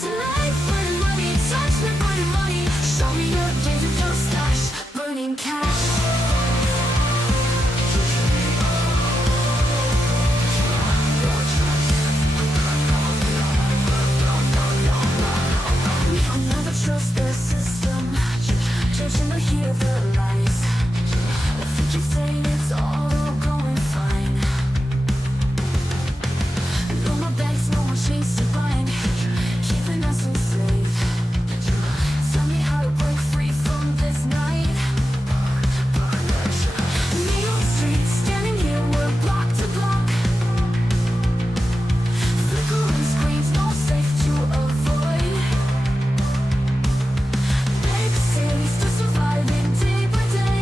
Tonight, burning money, touch me, burning money. Show me your gains with your stash, burning cash. I'll never trust the system, judging to hear the lies. I think you're saying it's all going fine. No more banks, no more chains to bind, keeping us enslaved. Tell me how to break free from this night. Neon streets, standing here, we're block to block. Flickering screens, no safe to avoid. Big cities to surviving day by day.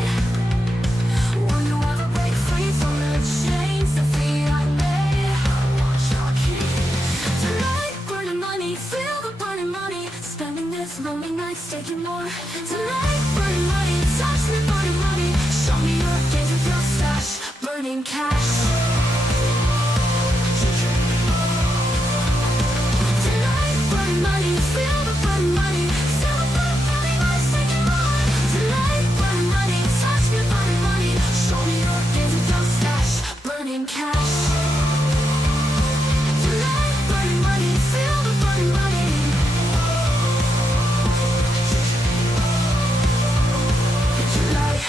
Will you ever break free from the chains that fear I made? I want your keys. Tonight, burning money, feel the burning money. Spending this lonely nights, taking more. Tonight, burning money, touch me, burning money. Show me your gains with your stash, burning cash. Tonight, burning money, feel the burning money. Feel the burning money, nights taking more. Tonight, burning money, touch me, burning money. Show me your gains with your stash, burning cash. Tonight, burning money, feel the burning money. Tonight.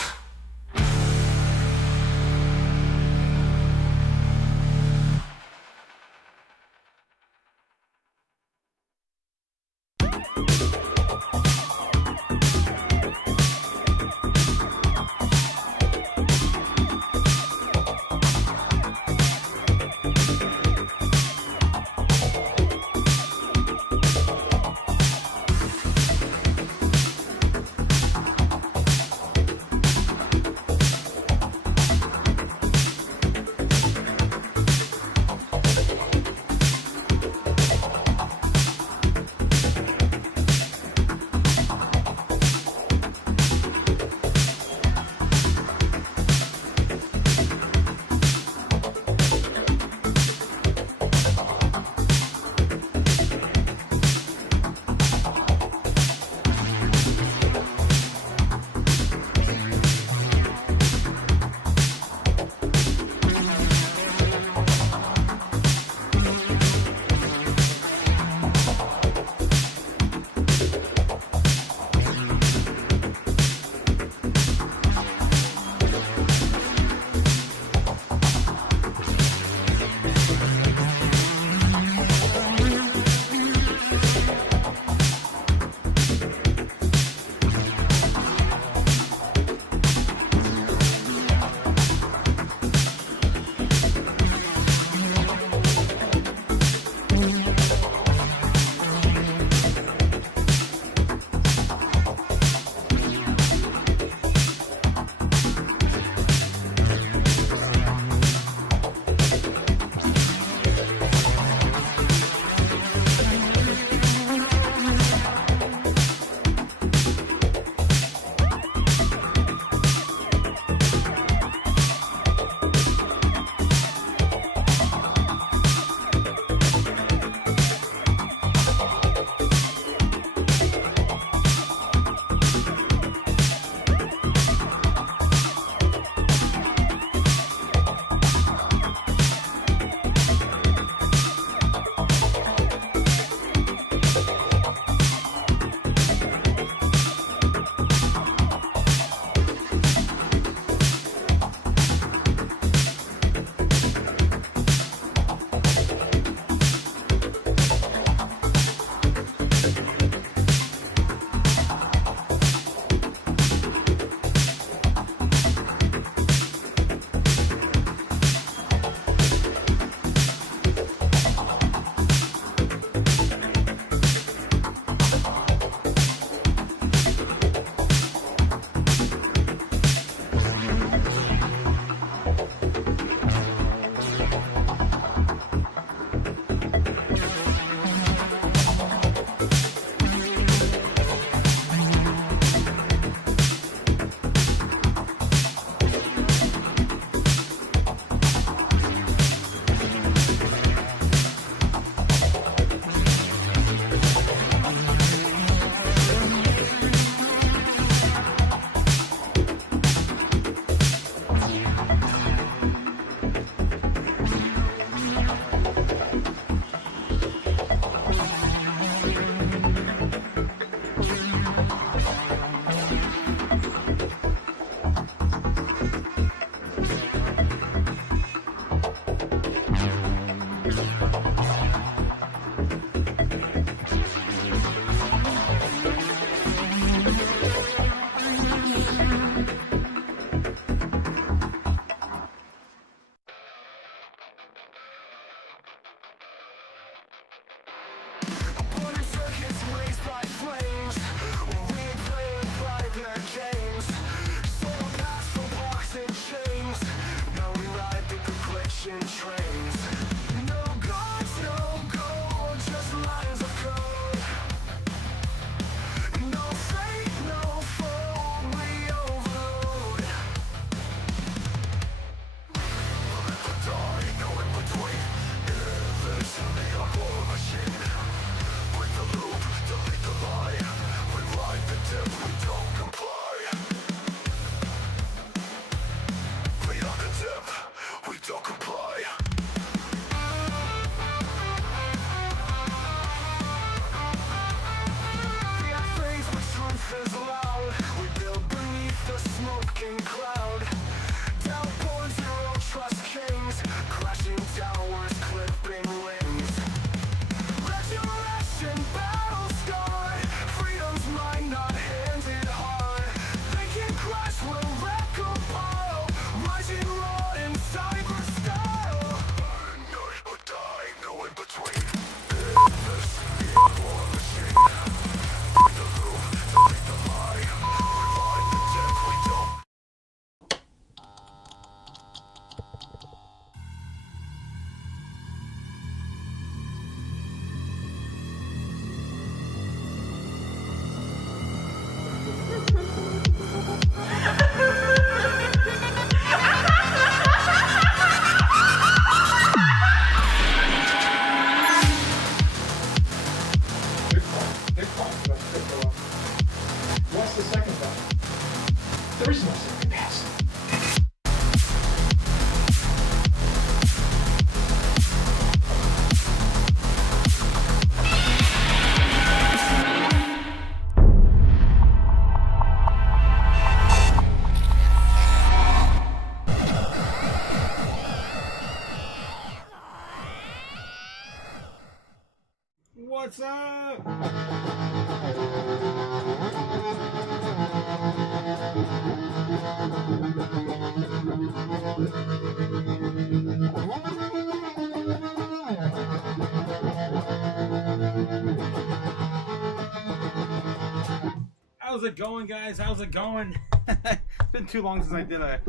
How's it going, guys? How's it going? It's been too long since I did a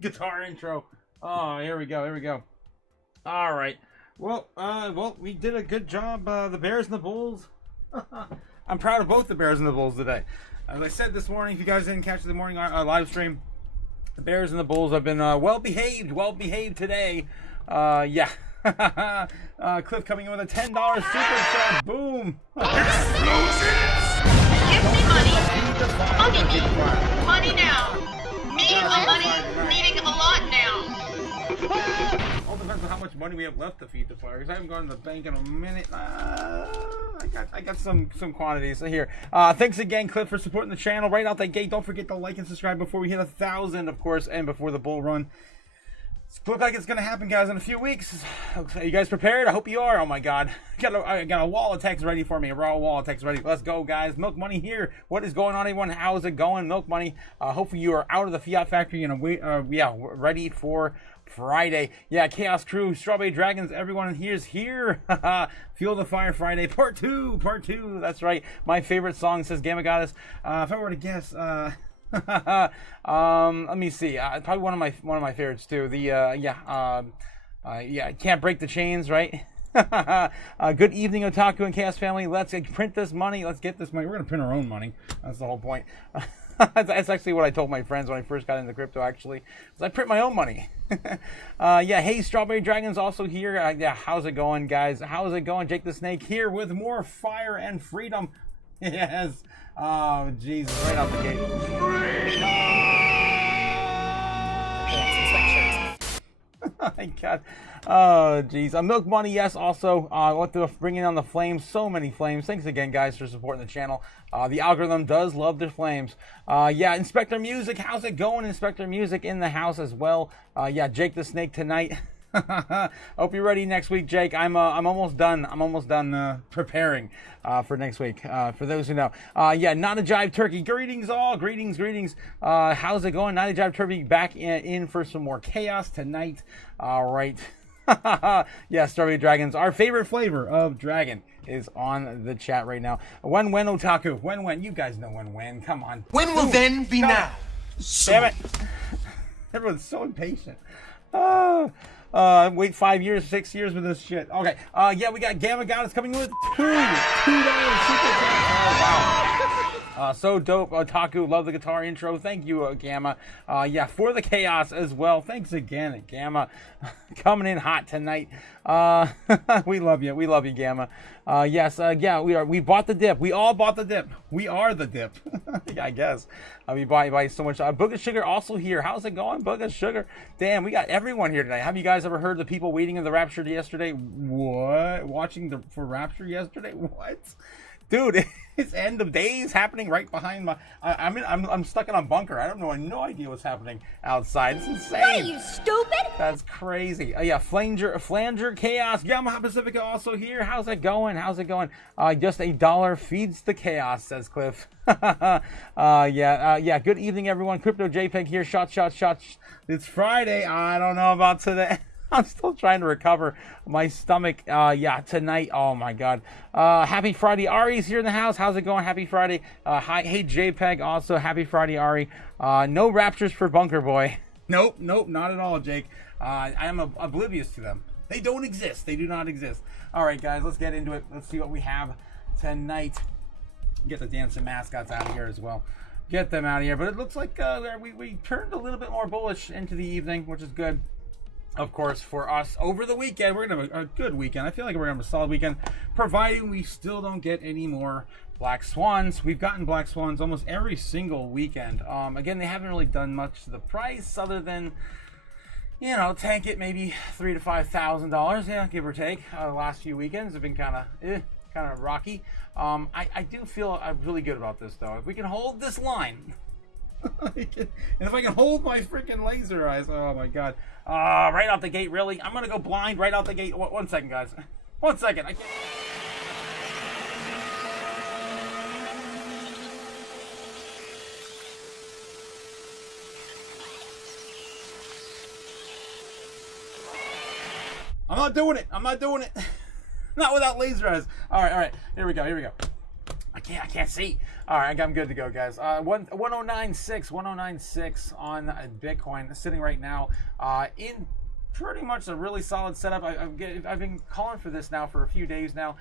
guitar intro. Oh, here we go. Here we go. All right. Well, we did a good job. The Bears and the Bulls. I'm proud of both the Bears and the Bulls today. As I said this morning, if you guys didn't catch the morning live stream, the Bears and the Bulls have been well behaved today. Yeah. Cliff coming in with a $10 super chat. Boom. Give me money. Money now. Money, needing a lot now. All depends on how much money we have left to feed the fire. Because I haven't gone to the bank in a minute. I got some quantities here. Thanks again, Cliff, for supporting the channel right out the gate. Don't forget to like and subscribe before we hit 1,000, of course, and before the bull run. It looks like it's gonna happen, guys, in a few weeks. Are you guys prepared? I hope you are. Oh my God, I got a wall of text ready for me. A raw wall of text ready. Let's go, guys. Milk Money here. What is going on, everyone? How is it going, Milk Money? Hopefully you are out of the Fiat Factory and ready for Friday. Yeah, Chaos Crew, Strawberry Dragons, everyone here's here. Fuel the Fire Friday, part two. That's right. My favorite song, says Gamma Goddess. If I were to guess, let me see. Probably one of my favorites too. Can't break the chains, right? Good evening, Otaku and Chaos family. Let's print this money. Let's get this money. We're gonna print our own money. That's the whole point. That's actually what I told my friends when I first got into crypto. Actually, is I print my own money. Hey, Strawberry Dragons also here. How's it going, guys? How's it going? Jake the Snake here with more fire and freedom. Yes. Oh, Jesus, right out the gate. Oh, my God. Oh, jeez. Milk Money, yes, also. I want to bring in on the flames. So many flames. Thanks again, guys, for supporting the channel. The algorithm does love their flames. Inspector Music, how's it going? Inspector Music in the house as well. Jake the Snake tonight. Hope you're ready next week, Jake. I'm almost done. I'm almost done preparing for next week. For those who know, Not a Jive Turkey. Greetings all. Greetings. How's it going? Not a Jive Turkey back in for some more chaos tonight. All right. Strawberry Dragons. Our favorite flavor of dragon is on the chat right now. When Otaku. When. You guys know when. Come on. When will then be now? Damn it. Everyone's so impatient. Wait 5 years, 6 years with this shit. Okay. We got Gamma Goddess coming in with $2 super chat. Oh, wow. So dope. Otaku, love the guitar intro. Thank you, Gamma. For the chaos as well. Thanks again, Gamma. Coming in hot tonight. We love you. We love you, Gamma. We bought the dip. We all bought the dip. We are the dip. I guess. We buy so much. Booga Sugar also here. How's it going, Booga Sugar? Damn, we got everyone here tonight. Have you guys ever heard the people waiting in the Rapture yesterday? What? Watching for Rapture yesterday? What? Dude, it's end of days happening right behind my. I'm stuck in a bunker. I don't know. I have no idea what's happening outside. It's insane. What are you, stupid? That's crazy. Flanger Chaos. Yamaha Pacifica also here. How's it going? Just $1 feeds the chaos, says Cliff. Good evening, everyone. Crypto JPEG here. Shots. It's Friday. I don't know about today. I'm still trying to recover my stomach. Tonight. Oh my God. Happy Friday. Ari's here in the house. How's it going? Happy Friday. Hey JPEG. Also, happy Friday, Ari. No raptures for Bunker Boy. Nope, not at all, Jake. I am oblivious to them. They don't exist. They do not exist. All right, guys, let's get into it. Let's see what we have tonight. Get the dancing mascots out of here as well. Get them out of here. But it looks like we turned a little bit more bullish into the evening, which is good. Of course, for us over the weekend, we're going to have a good weekend. I feel like we're going to have a solid weekend, providing we still don't get any more Black Swans. We've gotten Black Swans almost every single weekend. Again, they haven't really done much to the price other than, tank it maybe $3,000 to $5,000, give or take. The last few weekends have been kind of rocky. I do feel really good about this, though. If we can hold this line. And if I can hold my freaking laser eyes, oh my God. Right out the gate, really? I'm gonna go blind right out the gate. One second, guys. 1 second. I can't. I'm not doing it. I'm not doing it. Not without laser eyes. All right. Here we go. I can't see. All right, I'm good to go, guys. 1096 on Bitcoin, sitting right now in pretty much a really solid setup. I've been calling for this now for a few days now.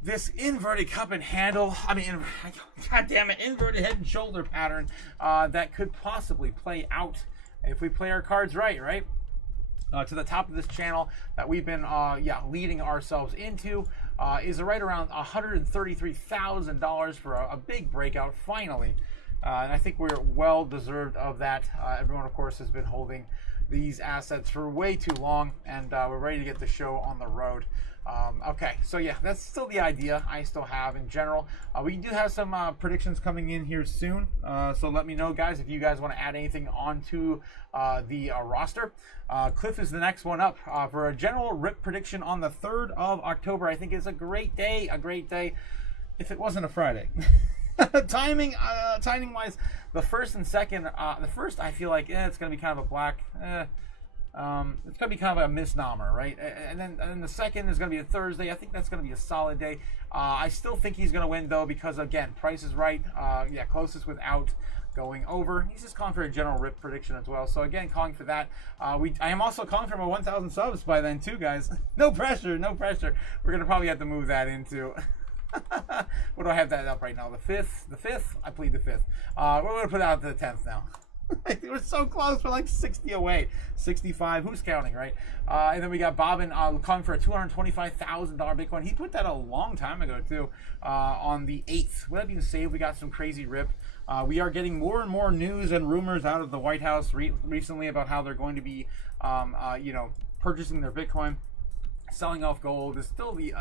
This inverted cup and handle, god damn it, inverted head and shoulder pattern that could possibly play out if we play our cards right? To the top of this channel that we've been leading ourselves into is right around $133,000 for a big breakout finally, and I think we're well deserved of that. Everyone of course has been holding these assets for way too long, and we're ready to get the show on the road. Okay, so yeah, that's still the idea I still have in general. We do have some predictions coming in here soon, so let me know, guys, if you guys want to add anything onto the roster. Cliff is the next one up for a general rip prediction on the 3rd of October. I think it's a great day, if it wasn't a Friday. timing wise, the first and second, the first I feel like it's going to be kind of a black, it's going to be kind of a misnomer, right? And then the second is going to be a Thursday. I think that's going to be a solid day. I still think he's going to win, though, because, again, Price is Right. Closest without going over. He's just calling for a general rip prediction as well. So, again, calling for that. I am also calling for my 1,000 subs by then, too, guys. No pressure. We're going to probably have to move that into... What do I have that up right now? The 5th? I plead the 5th. We're going to put it out to the 10th now. We're so close. We're like 60 away. 65. Who's counting, right? And then we got Bobbin calling for a $225,000 Bitcoin. He put that a long time ago, too, on the 8th. With that being said, we got some crazy rip. We are getting more and more news and rumors out of the White House recently about how they're going to be, purchasing their Bitcoin. Selling off gold is still the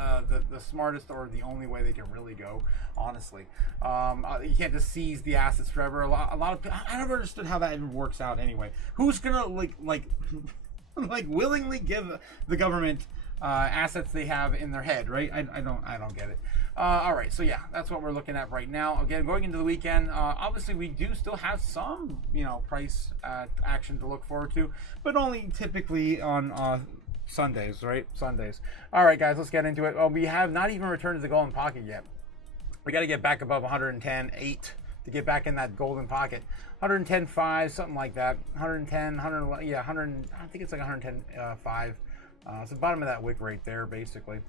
smartest or the only way they can really go, honestly. You can't just seize the assets forever. A lot of I never understood how that even works out anyway. Who's gonna like willingly give the government assets they have in their head, right? I don't get it. All right, so yeah, that's what we're looking at right now. Again, going into the weekend, obviously we do still have some price action to look forward to, but only typically on Sundays, right? Sundays. All right, guys, let's get into it. Well, we have not even returned to the golden pocket yet. We got to get back above 110.8 to get back in that golden pocket. 110.5, something like that. 110, 100, yeah, 100. I think it's like 110.5. It's the bottom of that wick right there, basically.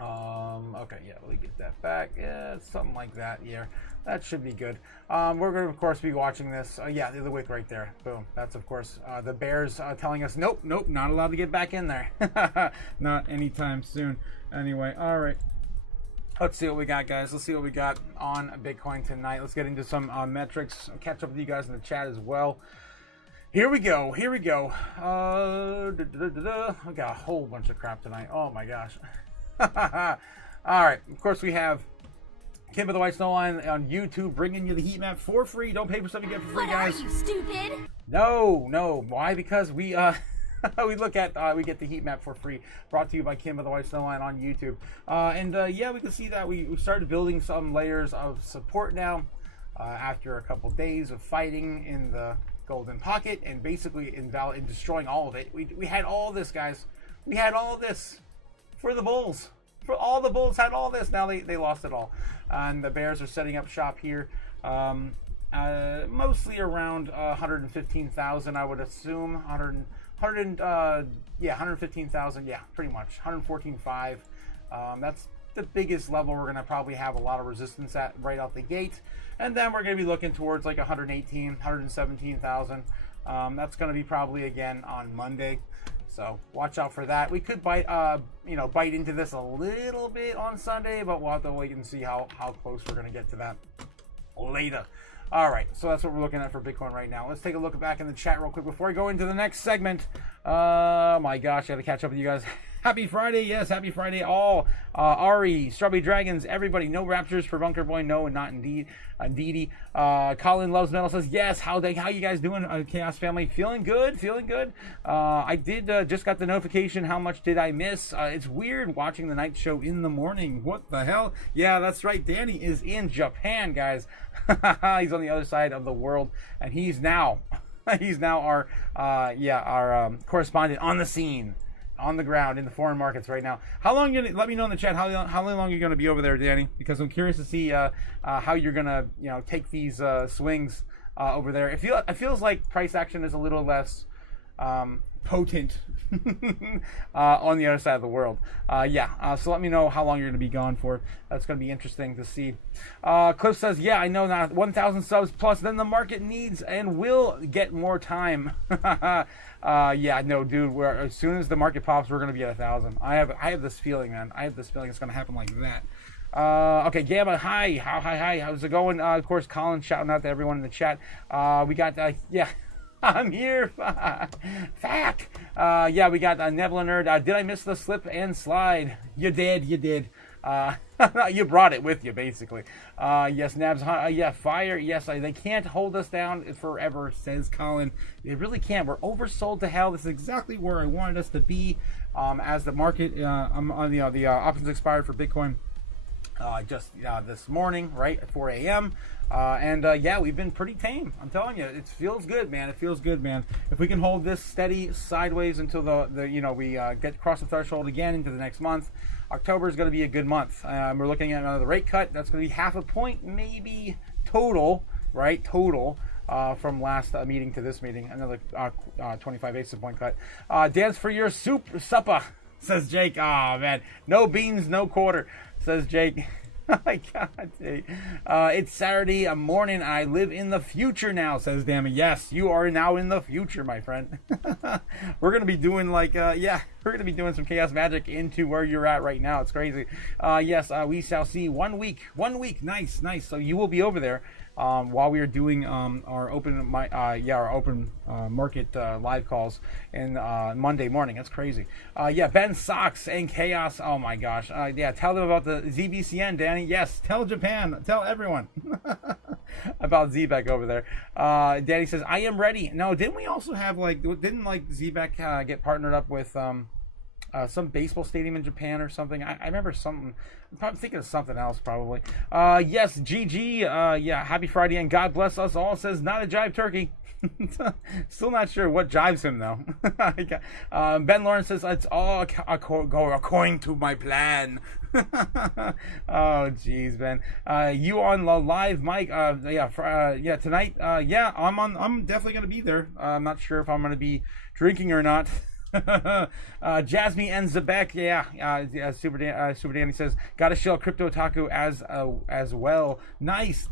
Okay, yeah, let me get that back. Yeah, something like that. Yeah, that should be good. We're going to, of course, be watching this. Yeah, the wick right there. Boom. That's, of course, the bears telling us, nope, not allowed to get back in there. Not anytime soon. Anyway, all right. Let's see what we got, guys. Let's see what we got on Bitcoin tonight. Let's get into some metrics. I'll catch up with you guys in the chat as well. Here we go. I got a whole bunch of crap tonight. Oh, my gosh. All right, of course we have Kim of the White Snow Line on YouTube bringing you the heat map for free. Don't pay for stuff you get for free, guys. What are you, stupid? No. Why? Because we we get the heat map for free. Brought to you by Kim of the White Snow Line on YouTube. Yeah, we can see that we started building some layers of support now after a couple days of fighting in the golden pocket and basically in destroying all of it. We had all this, guys. We had all this. For the Bulls. For all the Bulls had all this. Now they lost it all. And the Bears are setting up shop here. Mostly around 115,000, I would assume. 115,000. Yeah, pretty much. 114.5. That's the biggest level we're going to probably have a lot of resistance at right out the gate. And then we're going to be looking towards like 117,000. That's going to be probably again on Monday. So watch out for that. We could bite into this a little bit on Sunday, but we'll have to wait and see how close we're going to get to that later. All right, so that's what we're looking at for Bitcoin right now. Let's take a look back in the chat real quick before we go into the next segment. Oh my gosh, I got to catch up with you guys. Happy Friday, yes, happy Friday all. Ari, Strawberry Dragons, everybody, no raptures for Bunker Boy, no, and not indeed. Colin Loves Metal says, yes, how you guys doing, Chaos family? Feeling good. I did just got the notification, how much did I miss? It's weird watching the night show in the morning. What the hell? Yeah, that's right, Danny is in Japan, guys. He's on the other side of the world, and he's now our correspondent on the scene. on the ground in the foreign markets right now. How long you gonna, let me know in the chat how long you're gonna be over there, Danny? Because I'm curious to see how you're gonna take these swings over there. It feels like price action is a little less potent on the other side of the world. So let me know how long you're going to be gone for. That's going to be interesting to see. Cliff says, yeah, I know now, 1,000 subs plus, then the market needs and will get more time. No, dude, as soon as the market pops, we're going to be at 1,000. I have this feeling, man. I have this feeling it's going to happen like that. Okay, Gamma, hi, how's it going? Of course, Colin shouting out to everyone in the chat. We got, I'm here. Fack. We got Nebula Nerd. Did I miss the slip and slide? You did. You brought it with you, basically. Yes, Nabs. Fire. Yes, they can't hold us down forever, says Colin. They really can't. We're oversold to hell. This is exactly where I wanted us to be. As the market, the options expired for Bitcoin. Just this morning, right at 4 a.m. We've been pretty tame. I'm telling you, it feels good, man. It feels good, man. If we can hold this steady sideways until we get across the threshold again into the next month, October is going to be a good month. We're looking at another rate cut. That's going to be 0.5 point, maybe total, right? Total. From last meeting to this meeting, another 25 basis point cut. Dance for your supper, says Jake. Oh man, no beans, no quarter, says Jake. Oh my God, Jake. It's Saturday morning. I live in the future now, says Dammy. Yes, you are now in the future, my friend. We're gonna be doing we're gonna be doing some chaos magic into where you're at right now. It's crazy. We shall see. 1 week. Nice. So you will be over there. While we are doing our open market live calls in Monday morning. That's crazy. Ben Socks and Chaos. Oh my gosh. Tell them about the ZBCN, Danny. Yes, tell Japan. Tell everyone about Zbeck over there. Danny says, I am ready. No, didn't we also have didn't Zbeck get partnered up with some baseball stadium in Japan or something? I remember something. I'm probably thinking of something else, probably. Yes, GG. Happy Friday and God bless us all, says not a jive turkey. Still not sure what jives him, though. Ben Lawrence says, it's all according to my plan. Oh, jeez, Ben. You on the live mic? Tonight. I'm definitely going to be there. I'm not sure if I'm going to be drinking or not. Jasmine and Zebek, Super Danny says, gotta show Crypto Otaku as well. Nice.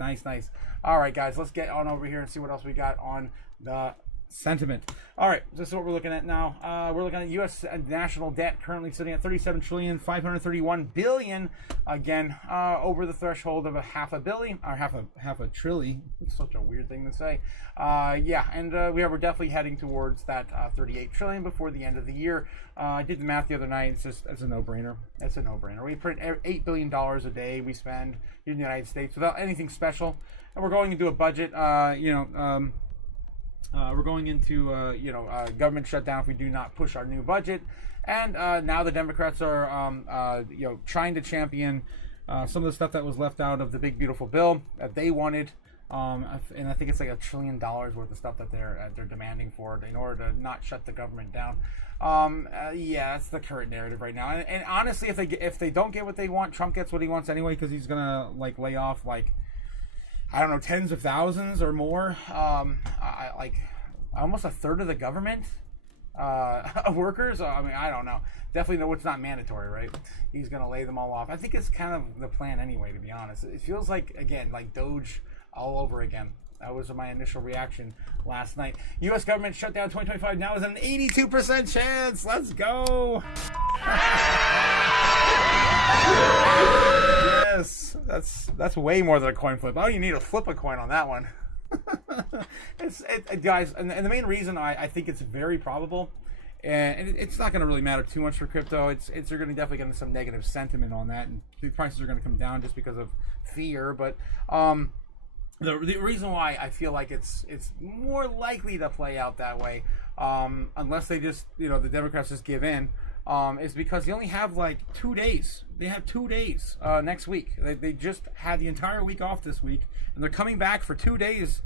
All right, guys, let's get on over here and see what else we got on the sentiment. All right, this is what we're looking at now. We're looking at U.S. national debt currently sitting at $37,531,000,000,000. Again, over the threshold of $500 billion or half a trillion. It's such a weird thing to say. We're definitely heading towards that 38 trillion before the end of the year. I did the math the other night. It's a no-brainer. We print $8 billion a day we spend in the United States without anything special, and we're going into a budget. We're going into government shutdown if we do not push our new budget. And now the Democrats are trying to champion some of the stuff that was left out of the big beautiful bill that they wanted. And I think it's like $1 trillion worth of stuff that they're demanding for it in order to not shut the government down. That's the current narrative right now. And honestly, if they don't get what they want, Trump gets what he wants anyway, because he's gonna lay off tens of thousands or more. Almost a third of the government workers. I don't know. Definitely know it's not mandatory, right? He's gonna lay them all off. I think it's kind of the plan anyway, to be honest. It feels like Doge all over again. That was my initial reaction last night. U.S. government shutdown 2025 now is an 82% chance. Let's go. Yes, that's way more than a coin flip. I don't even need to flip a coin on that one. Guys, and the main reason I think it's very probable, and it's not going to really matter too much for crypto. You're going to definitely get some negative sentiment on that, and the prices are going to come down just because of fear. But the reason why I feel like it's more likely to play out that way, unless they just the Democrats just give in, is because they only have 2 days. They have 2 days next week. They just had the entire week off this week, and they're coming back for 2 days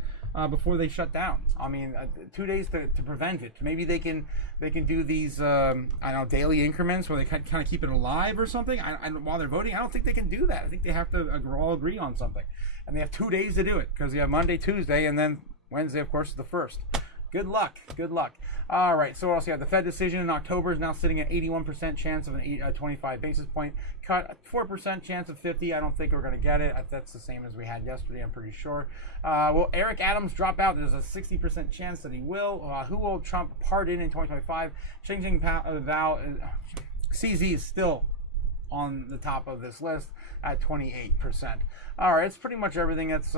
before they shut down. I mean, 2 days to prevent it. Maybe they can do these I don't know, daily increments where they kind of keep it alive or something. While they're voting, I don't think they can do that. I think they have to all agree on something, and they have 2 days to do it because you have Monday, Tuesday, and then Wednesday, of course, is the 1st. Good luck. Good luck. All right. So what else? Yeah, the Fed decision in October is now sitting at 81% chance of a 25 basis point cut, 4% chance of 50. I don't think we're going to get it. That's the same as we had yesterday, I'm pretty sure. Will Eric Adams drop out? There's a 60% chance that he will. Who will Trump pardon in 2025? Xi Jinping CZ is still on the top of this list at 28%. All right, it's pretty much everything that's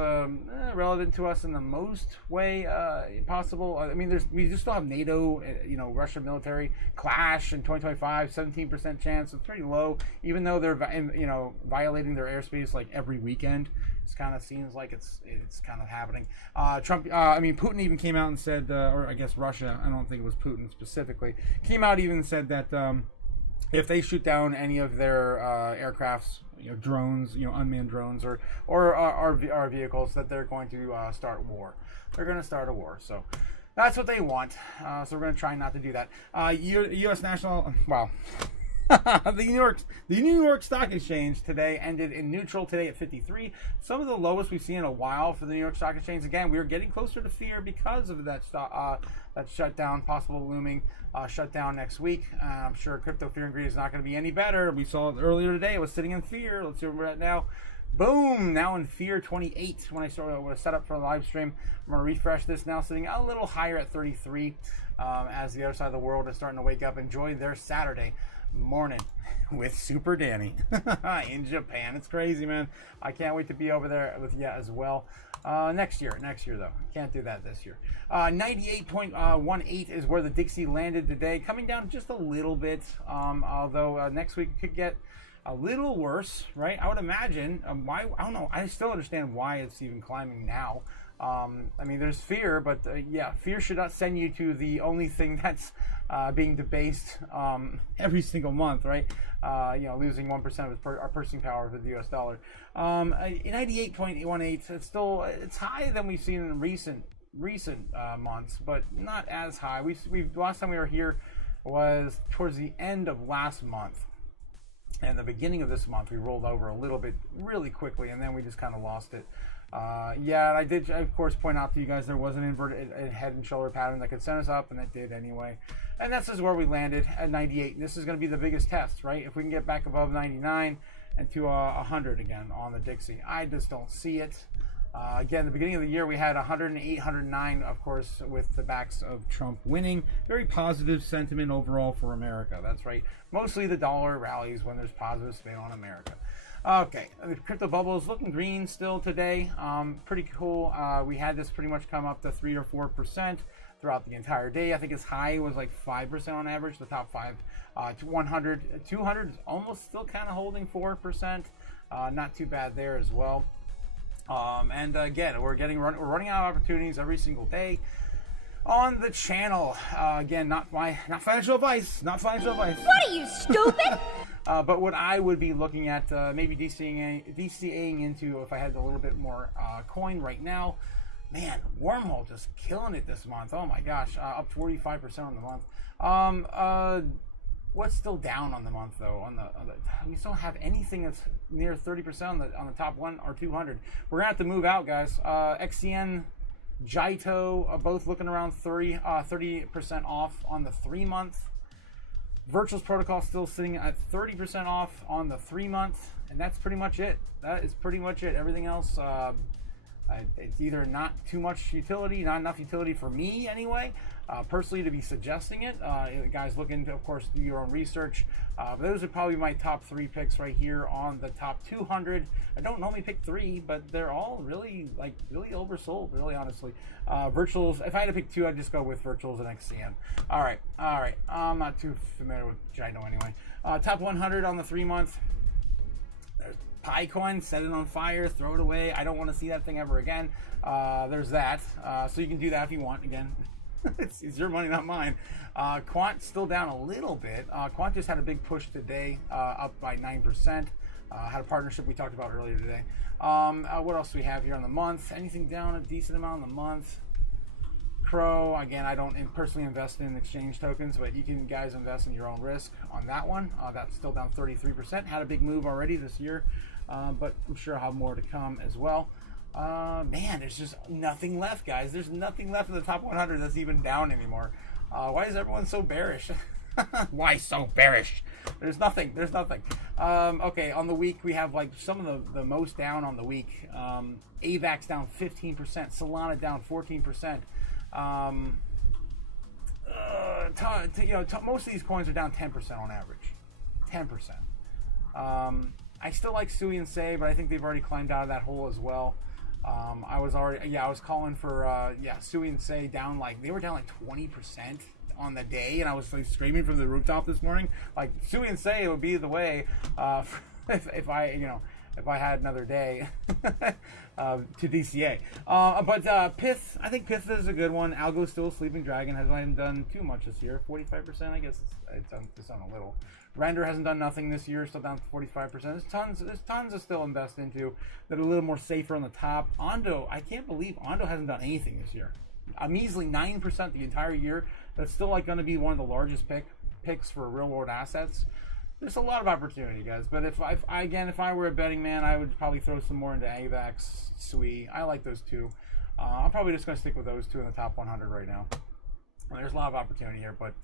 relevant to us in the most way possible. I mean, we just still have NATO, Russia military clash in 2025, 17% chance. It's pretty low, even though they're violating their airspace like every weekend. It kind of seems like it's kind of happening. Putin even came out and said, or I guess Russia, I don't think it was Putin specifically, came out even and said that if they shoot down any of their aircrafts, drones, unmanned drones, or our vehicles, that they're going to start war. They're going to start a war. So that's what they want. So we're going to try not to do that. U.S. National, the New York Stock Exchange today ended in neutral today at 53. Some of the lowest we've seen in a while for the New York Stock Exchange. Again, we are getting closer to fear because of that shutdown, possible looming shutdown next week. I'm sure crypto fear and greed is not going to be any better. We saw it earlier today. It was sitting in fear. Let's see where we're at now. Boom! Now in fear 28. When I set up for the live stream, I'm going to refresh this. Now sitting a little higher at 33 as the other side of the world is starting to wake up, enjoy their Saturday morning with Super Danny in Japan. It's crazy, man. I can't wait to be over there with you as well. Next year though. Can't do that this year. 98.18 is where the Dixie landed today, coming down just a little bit. Although next week could get a little worse, right? I would imagine. Why? I don't know. I still understand why it's even climbing now. There's fear, but fear should not send you to the only thing that's being debased every single month, right? Losing 1% of our purchasing power for the U.S. dollar. 98.18. It's higher than we've seen in recent months, but not as high. We last time we were here was towards the end of last month. And the beginning of this month, we rolled over a little bit really quickly, and then we just kind of lost it. And I did, of course, point out to you guys there was an inverted head and shoulder pattern that could send us up, and it did anyway. And this is where we landed at 98. And this is going to be the biggest test, right? If we can get back above 99 and to 100 again on the Dixie. I just don't see it. Again, the beginning of the year, we had 108, 109, of course, with the backs of Trump winning. Very positive sentiment overall for America. That's right. Mostly the dollar rallies when there's positive spin on America. Okay, the crypto bubble is looking green still today. Pretty cool. We had this pretty much come up to 3 or 4% throughout the entire day. I think its high was like 5% on average. The top 5 to 100, 200 is almost still kind of holding 4%. Not too bad there as well. Again, we're running out of opportunities every single day on the channel. Again, not financial advice. Not financial advice. What are you, stupid? But what I would be looking at, maybe DCAing into, if I had a little bit more coin right now. Man, Wormhole just killing it this month. Oh my gosh, up 45% on the month. What's still down on the month though? We still don't have anything that's near 30% on the top 1 or 200. We're gonna have to move out, guys. XCN, Jaito, both looking around 30% off on the 3 month. Virtuals Protocol still sitting at 30% off on the 3 month, and that's pretty much it. That is pretty much it. Everything else, it's either not too much utility, not enough utility for me anyway, personally, to be suggesting it. Guys, look into, of course, do your own research. Those are probably my top 3 picks right here on the top 200. I don't normally pick 3, but they're all really oversold, really honestly. Virtuals, if I had to pick 2, I'd just go with Virtuals and XCM. All right. I'm not too familiar with Gino anyway. Top 100 on the 3 month. PyCoin, set it on fire, throw it away. I don't want to see that thing ever again. There's that. So you can do that if you want. Again, it's your money, not mine. Quant still down a little bit. Quant just had a big push today, up by 9%. Had a partnership we talked about earlier today. What else do we have here on the month? Anything down a decent amount on the month? Crow, again, I don't personally invest in exchange tokens, but you can guys invest in your own risk on that one. That's still down 33%. Had a big move already this year, but I'm sure I'll have more to come as well. Man, there's just nothing left, guys. There's nothing left in the top 100 that's even down anymore. Why is everyone so bearish? Why so bearish? There's nothing. There's nothing. Okay, on the week we have like some of the most down on the week. AVAX down 15%. Solana down 14%. Most of these coins are down 10% on average. 10%. I still like Sui and Sei, but I think they've already climbed out of that hole as well. I was calling for Sui and Sei down they were down like 20% on the day, and I was like screaming from the rooftop this morning, like Sui and Sei would be the way if I had another day to DCA. But Pith, I think Pith is a good one. Algo's still a sleeping dragon. Hasn't done too much this year. 45%, I guess it's done a little. Render hasn't done nothing this year. Still down 45%. There's tons to still invest into that are a little more safer on the top. Ondo, I can't believe Ondo hasn't done anything this year. A measly 9% the entire year. That's still like going to be one of the largest picks for real world assets. There's a lot of opportunity, guys. But if I were a betting man, I would probably throw some more into AVAX, Sui. I like those two. I'm probably just going to stick with those two in the top 100 right now. There's a lot of opportunity here, but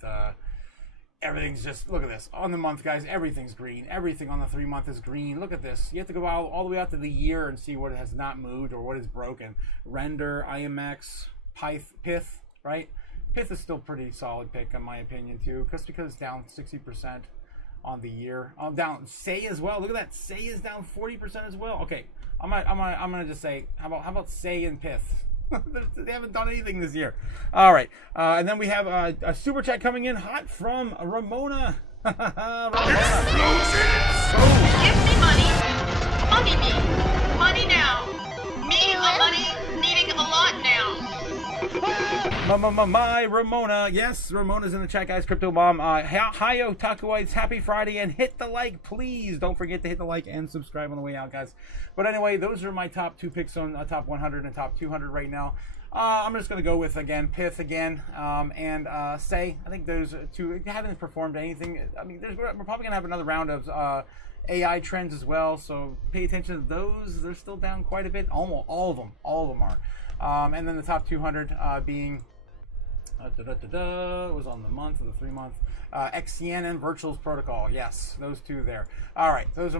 everything's just, look at this. On the month, guys, everything's green. Everything on the 3 month is green. Look at this. You have to go all the way out to the year and see what has not moved or what is broken. Render, IMX, Pith, right? Pith is still pretty solid pick in my opinion too, because it's down 60% on the year. Down Sei as well. Look at that. Sei is down 40% as well. Okay, I'm gonna just say, how about Sei and Pith? They haven't done anything this year. All right, and then we have a super chat coming in hot from Ramona. Ramona. Give me money. Money now. Me a money needing a lot now. My Ramona, yes, Ramona's in the chat, guys. Crypto Mom, hi Otakuites, happy Friday, and hit the like, please. Don't forget to hit the like and subscribe on the way out, guys. But anyway, those are my top 2 picks on top 100 and top 200 right now. I'm just gonna go with Pith again, and Sei. I think those two haven't performed anything. I mean, we're probably gonna have another round of AI trends as well, so pay attention to those. They're still down quite a bit. Almost all of them are. And then the top 200 being it was on the month or the 3 month XCN and Virtuals Protocol. Yes, those two there. All right, those are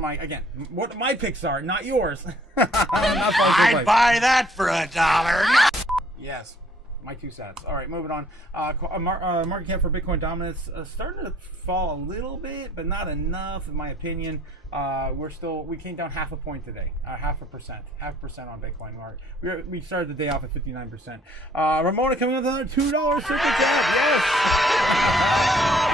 what my picks are, not yours. I'd buy that for $1. Yes, my 2 cents. All right, moving on. Market cap for Bitcoin dominance starting to fall a little bit, but not enough, in my opinion. We came down half a point today, half a percent on Bitcoin. We started the day off at 59%. Ramona coming with another $2 super chat. Yes,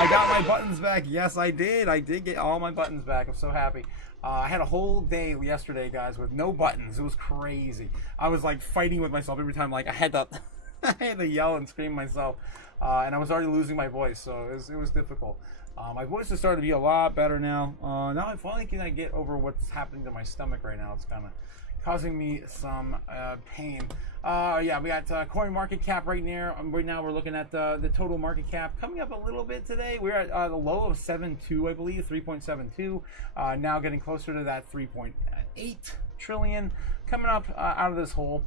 I got my buttons back. Yes, I did. I did get all my buttons back. I'm so happy. I had a whole day yesterday, guys, with no buttons. It was crazy. I was like fighting with myself every time. Like I had to yell and scream myself, and I was already losing my voice, so it was difficult. My voice has started to be a lot better now. Now I finally can get over what's happening to my stomach right now. It's kind of causing me some pain. Yeah, we got coin market cap right now. Right now we're looking at the total market cap coming up a little bit today. We're at the low of 7.2, I believe, 3.72. Now getting closer to that 3.8 trillion coming up out of this hole.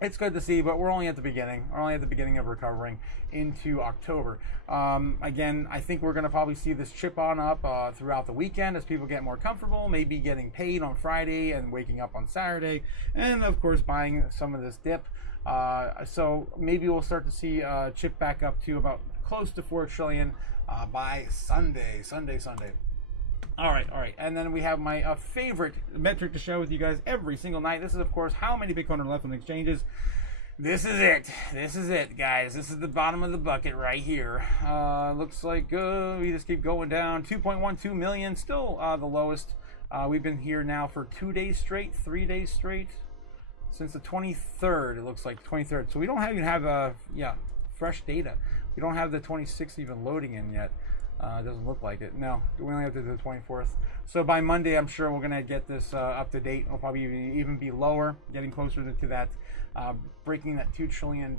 It's good to see, but we're only at the beginning. We're only at the beginning of recovering into October. Again, I think we're going to probably see this chip on up throughout the weekend as people get more comfortable, maybe getting paid on Friday and waking up on Saturday, and of course buying some of this dip. So maybe we'll start to see chip back up to about close to 4 trillion by Sunday. All right. And then we have my favorite metric to share with you guys every single night. This is, of course, how many Bitcoin are left on the exchanges. This is it, guys. This is the bottom of the bucket right here. Looks like we just keep going down. 2.12 million, still the lowest. We've been here now for 2 days straight, 3 days straight. Since the 23rd, it looks like 23rd. So we don't even have fresh data. We don't have the 26th even loading in yet. It doesn't look like it. No, we only have to do the 24th. So by Monday, I'm sure we're gonna get this up to date. It'll probably even be lower, getting closer to that, breaking that $2 trillion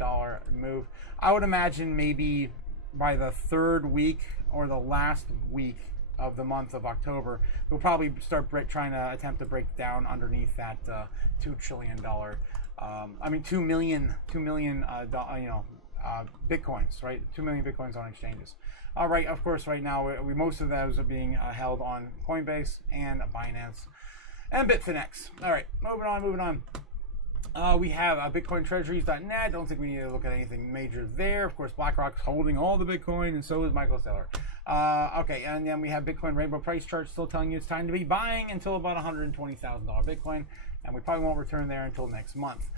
move. I would imagine maybe by the third week or the last week of the month of October, we'll probably start trying to attempt to break down underneath that $2 trillion. 2 million, bitcoins, right? 2 million bitcoins on exchanges. All right, of course, right now most of those are being held on Coinbase and Binance and Bitfinex. All right, moving on. We have BitcoinTreasuries.net. Don't think we need to look at anything major there. Of course, BlackRock's holding all the Bitcoin, and so is Michael Saylor. Okay, and then we have Bitcoin Rainbow Price Chart still telling you it's time to be buying until about $120,000 Bitcoin, and we probably won't return there until next month.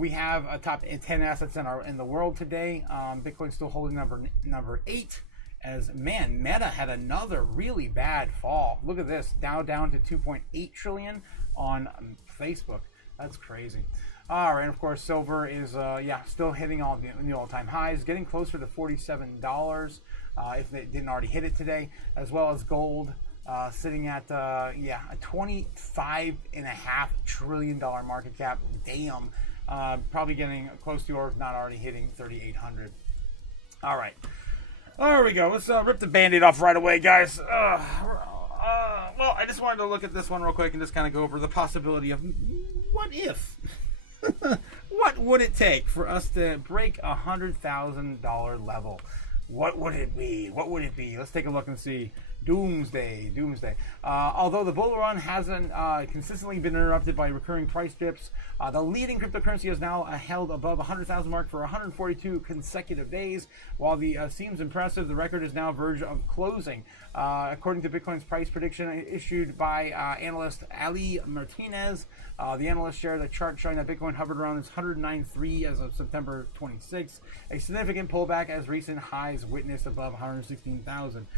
We have a top 10 assets in the world today. Bitcoin's still holding number 8. As man, Meta had another really bad fall. Look at this, now down to 2.8 trillion on Facebook. That's crazy. All right, and of course, silver is still hitting all the all-time highs, getting closer to $47 if they didn't already hit it today, as well as gold sitting at a $25.5 trillion market cap. Damn, probably getting close to, or if not already hitting, 3,800. All right. There we go. Let's rip the Band-Aid off right away, guys. Well, I just wanted to look at this one real quick and just kind of go over the possibility of what if. What would it take for us to break $100,000 level? What would it be? What would it be? Let's take a look and see. Doomsday. Although the bull run hasn't consistently been interrupted by recurring price dips, the leading cryptocurrency has now held above 100,000 mark for 142 consecutive days. While the seems impressive, the record is now verge of closing. According to Bitcoin's price prediction issued by analyst Ali Martinez, the analyst shared a chart showing that Bitcoin hovered around its 109.3 as of September 26, a significant pullback as recent highs witnessed above 116,000,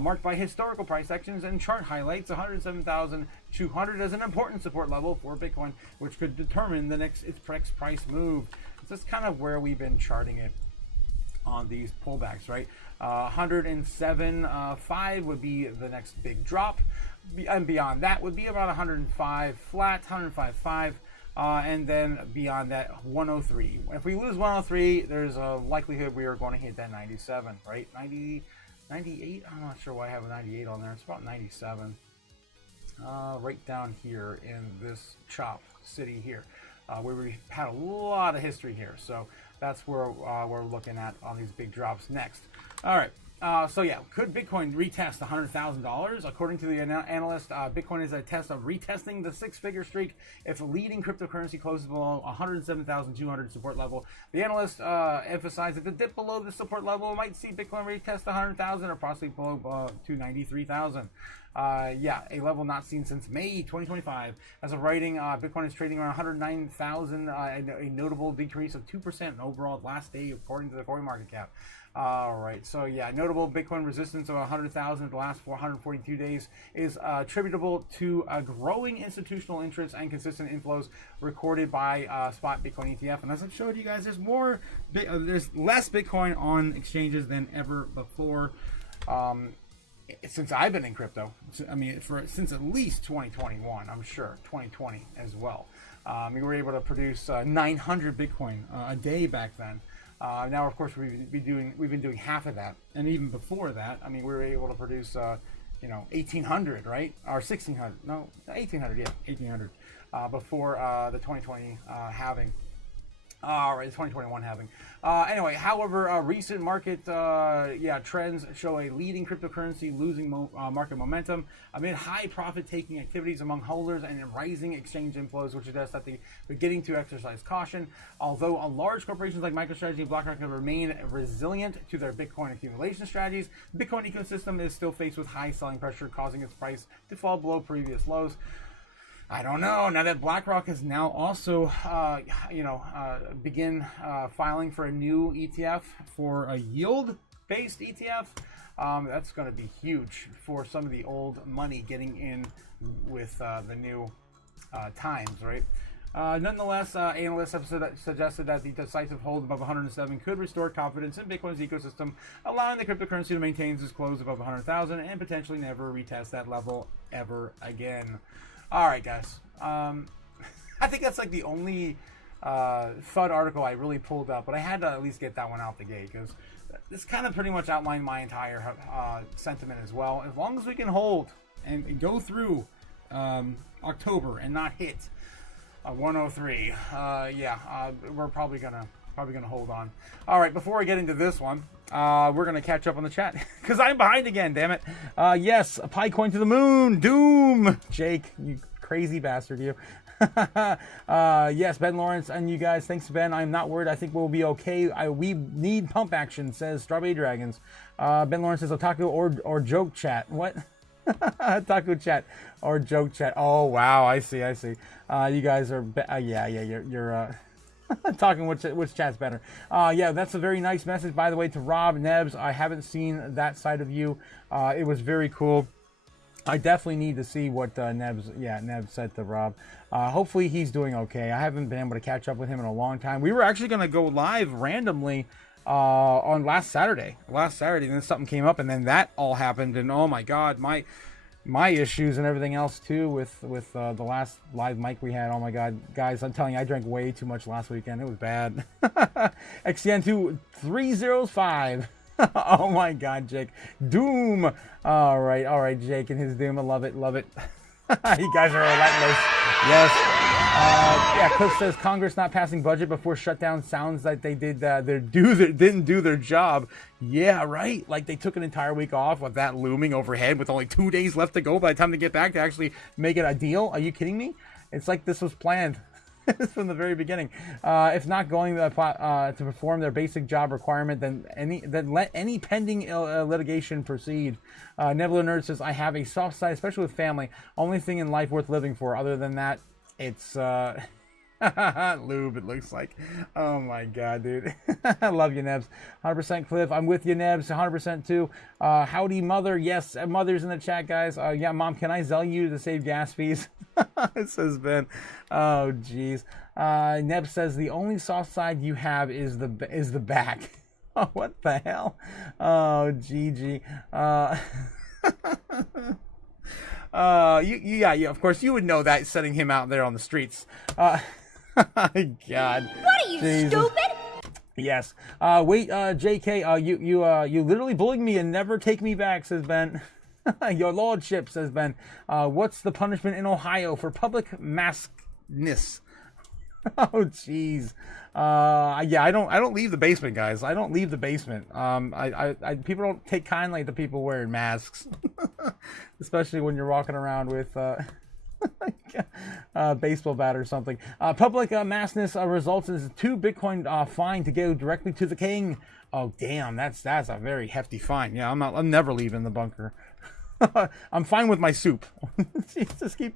marked by historical price actions, and chart highlights 107,200 as an important support level for Bitcoin, which could determine its next price move. So that's kind of where we've been charting it on these pullbacks, right? 107.5 would be the next big drop, and beyond that would be about 105 flat, 105.5, and then beyond that 103. If we lose 103, there's a likelihood we are going to hit that 97, right? 98. I'm not sure why I have a 98 on there. It's about 97. Right down here in this chop city here, where we had a lot of history here. So that's where we're looking at on these big drops next. All right. Could Bitcoin retest $100,000? According to the analyst, Bitcoin is a test of retesting the six-figure streak if a leading cryptocurrency closes below 107,200 support level. The analyst emphasized that the dip below the support level might see Bitcoin retest 100,000 or possibly below 293,000. A level not seen since May 2025. As of writing, Bitcoin is trading around 109,000, a notable decrease of 2% overall last day, according to the CoinMarketCap. All right, so notable Bitcoin resistance of 100,000 the last 442 days is attributable to a growing institutional interest and consistent inflows recorded by spot Bitcoin ETF. And as I've showed you guys, there's less Bitcoin on exchanges than ever before. Since I've been in crypto, since at least 2021, I'm sure 2020 as well. We were able to produce 900 Bitcoin a day back then. Now, of course, we've been doing half of that, and even before that, we were able to produce 1,800, right, or 1,600? No, 1,800, 1,800 before the 2020 halving. All right, 2021 halving. Anyway, however, recent market trends show a leading cryptocurrency losing market momentum amid high profit-taking activities among holders and rising exchange inflows, which suggests that they're beginning to exercise caution. Although large corporations like MicroStrategy and BlackRock have remained resilient to their Bitcoin accumulation strategies, the Bitcoin ecosystem is still faced with high selling pressure, causing its price to fall below previous lows. I don't know. Now that BlackRock has now also, begin filing for a new ETF, for a yield-based ETF, that's going to be huge for some of the old money getting in with the new times, right? Nonetheless, analysts have suggested that the decisive hold above 107 could restore confidence in Bitcoin's ecosystem, allowing the cryptocurrency to maintain its close above 100,000 and potentially never retest that level ever again. All right, guys. I think that's like the only FUD article I really pulled up, but I had to at least get that one out the gate because this kind of pretty much outlined my entire sentiment as well. As long as we can hold and go through October and not hit 103, we're probably gonna hold on. All right, before I get into this one, we're gonna catch up on the chat because I'm behind again. Damn it! Yes, a pie coin to the moon. Doom, Jake, you crazy bastard, you. Yes, Ben Lawrence and you guys. Thanks, Ben. I'm not worried. I think we'll be okay. We need pump action, says Strawberry Dragons. Ben Lawrence says Otaku or joke chat. What? Otaku chat or joke chat. Oh wow, I see. You guys are you're talking which chat's better. Yeah, that's a very nice message, by the way, to Rob Nebs. I haven't seen that side of you. It was very cool. I definitely need to see what Nebs said to Rob. Hopefully he's doing okay. I haven't been able to catch up with him in a long time. We were actually going to go live randomly on last Saturday, and then something came up, and then that all happened, and oh my God, my issues and everything else too with the last live mic we had. Oh my God, guys, I'm telling you, I drank way too much last weekend. It was bad. XCN2 305. Oh my God, Jake. Doom. All right, Jake and his Doom. I love it. You guys are relentless. Yes. Yeah, Cliff says Congress not passing budget before shutdown sounds like they didn't do their job. Yeah, right. Like they took an entire week off with that looming overhead with only 2 days left to go by the time they get back to actually make it a deal. Are you kidding me? It's like this was planned. From the very beginning. If not going to perform their basic job requirement, then let any pending litigation proceed. Nebula Nerd says, I have a soft side, especially with family. Only thing in life worth living for. Other than that, it's lube, it looks like. Oh my God, dude. I love you, Nebs. 100% Cliff. I'm with you, Nebs. 100% too. Howdy, Mother. Yes, Mother's in the chat, guys. Yeah, Mom, can I sell you to save gas fees? It says Ben. Oh, jeez. Neb says the only soft side you have is the back. Oh, what the hell? Oh, GG. Yeah, of course you would know that, setting him out there on the streets. God. What are you, Jesus. stupid? Yes. Wait, JK, you literally bullied me and never take me back, says Ben. Your lordship, says Ben. What's the punishment in Ohio for public maskness? Oh, jeez. Yeah, I don't leave the basement, guys. I don't leave the basement. People don't take kindly to people wearing masks, especially when you're walking around with baseball bat or something. Public maskness results in 2 Bitcoin fine to go directly to the king. Oh, damn, that's a very hefty fine. Yeah, I'm never leaving the bunker. I'm fine with my soup. Just keep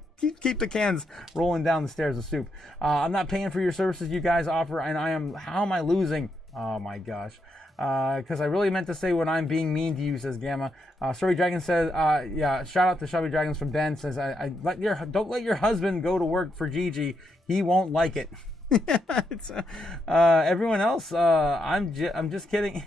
the cans rolling down the stairs of soup. I'm not paying for your services you guys offer, and how am I losing? Oh my gosh. Because I really meant to say when I'm being mean to you, says Gamma. Story Dragon says, yeah, shout out to Shadowy Dragons from Ben, says, don't let your husband go to work for Gigi. He won't like it. It's, everyone else, I'm just kidding.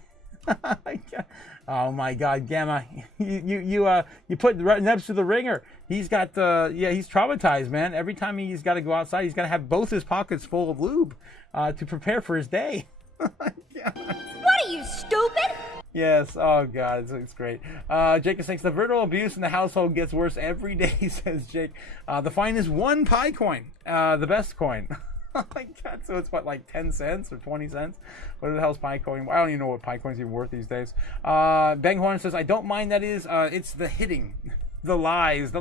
Oh my God, Gamma, you put Nebs to the ringer. He's got he's traumatized, man. Every time he's got to go outside, he's got to have both his pockets full of lube to prepare for his day. What are you, stupid? Yes. Oh God, it's great. Jake thinks the verbal abuse in the household gets worse every day, says Jake. The fine is 1 pie coin, the best coin. Oh my God, so it's what, like 10 cents or 20 cents? What the hell's pie coin? I don't even know what pie coin's even worth these days. Banghorn says, I don't mind that is. It's the hitting. The lies,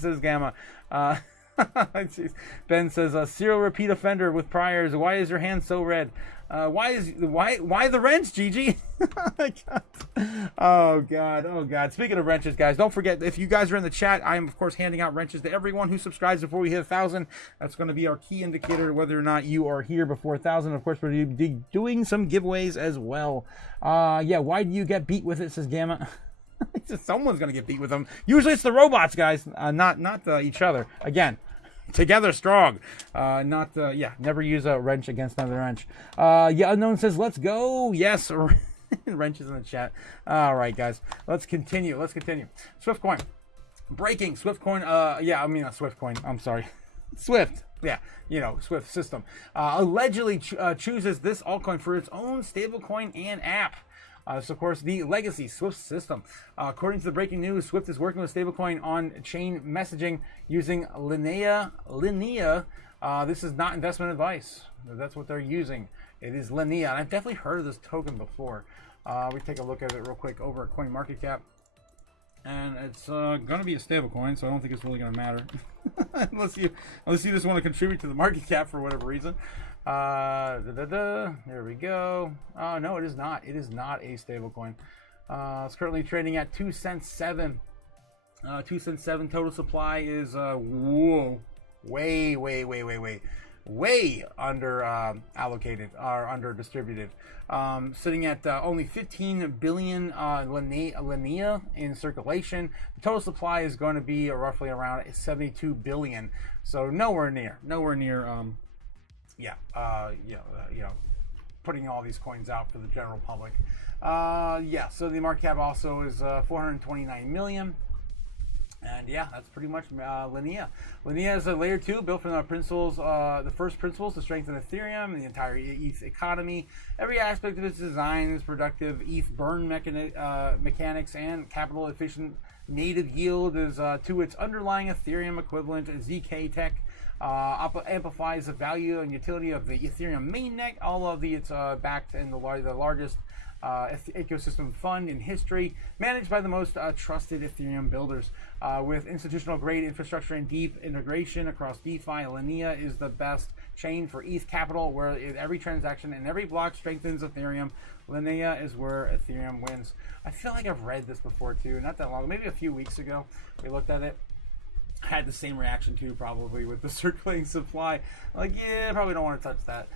says Gamma. Ben says, serial repeat offender with priors. Why is your hand so red? Why the wrench, Gigi? Oh God. Speaking of wrenches, guys, don't forget, if you guys are in the chat, I am of course handing out wrenches to everyone who subscribes before we hit 1,000. That's going to be our key indicator whether or not you are here before 1,000. Of course, we're doing some giveaways as well. Yeah, why do you get beat with it, says Gamma? Someone's going to get beat with them. Usually it's the robots, guys, not each other. Again, Together strong. Never use a wrench against another wrench. Unknown says, let's go. Yes, wrenches in the chat. All right, guys, let's continue. Swift coin. Breaking Swift coin. Swift coin. I'm sorry. Swift. Yeah, Swift system. Allegedly chooses this altcoin for its own stablecoin and app. So, of course, the legacy Swift system. According to the breaking news, Swift is working with stablecoin on chain messaging using Linea. This is not investment advice. That's what they're using. It is Linea. And I've definitely heard of this token before. We take a look at it real quick over at CoinMarketCap. And it's going to be a stablecoin, so I don't think it's really going to matter. unless you just want to contribute to the market cap for whatever reason. There we go. No, it is not. It is not a stablecoin. It's currently trading at 2 cents 7. 2 cents 7. Total supply is way under allocated or under distributed. Sitting at only 15 billion linea in circulation. The total supply is going to be roughly around 72 billion. So nowhere near putting all these coins out for the general public. So the market cap also is 429 million. And yeah, that's pretty much Linea. Linea is a layer 2 built from the first principles to strengthen Ethereum and the entire ETH economy. Every aspect of its design is productive. ETH burn mechanics and capital efficient native yield is to its underlying Ethereum equivalent. ZK Tech amplifies the value and utility of the Ethereum mainnet. All of it's backed in the largest ecosystem fund in history, managed by the most trusted Ethereum builders. With institutional grade infrastructure and deep integration across DeFi, Linea is the best chain for ETH capital, where every transaction and every block strengthens Ethereum. Linea is where Ethereum wins. I feel like I've read this before too, not that long, maybe a few weeks ago. We looked at it. Had the same reaction too, probably with the circulating supply. Like, yeah, probably don't want to touch that.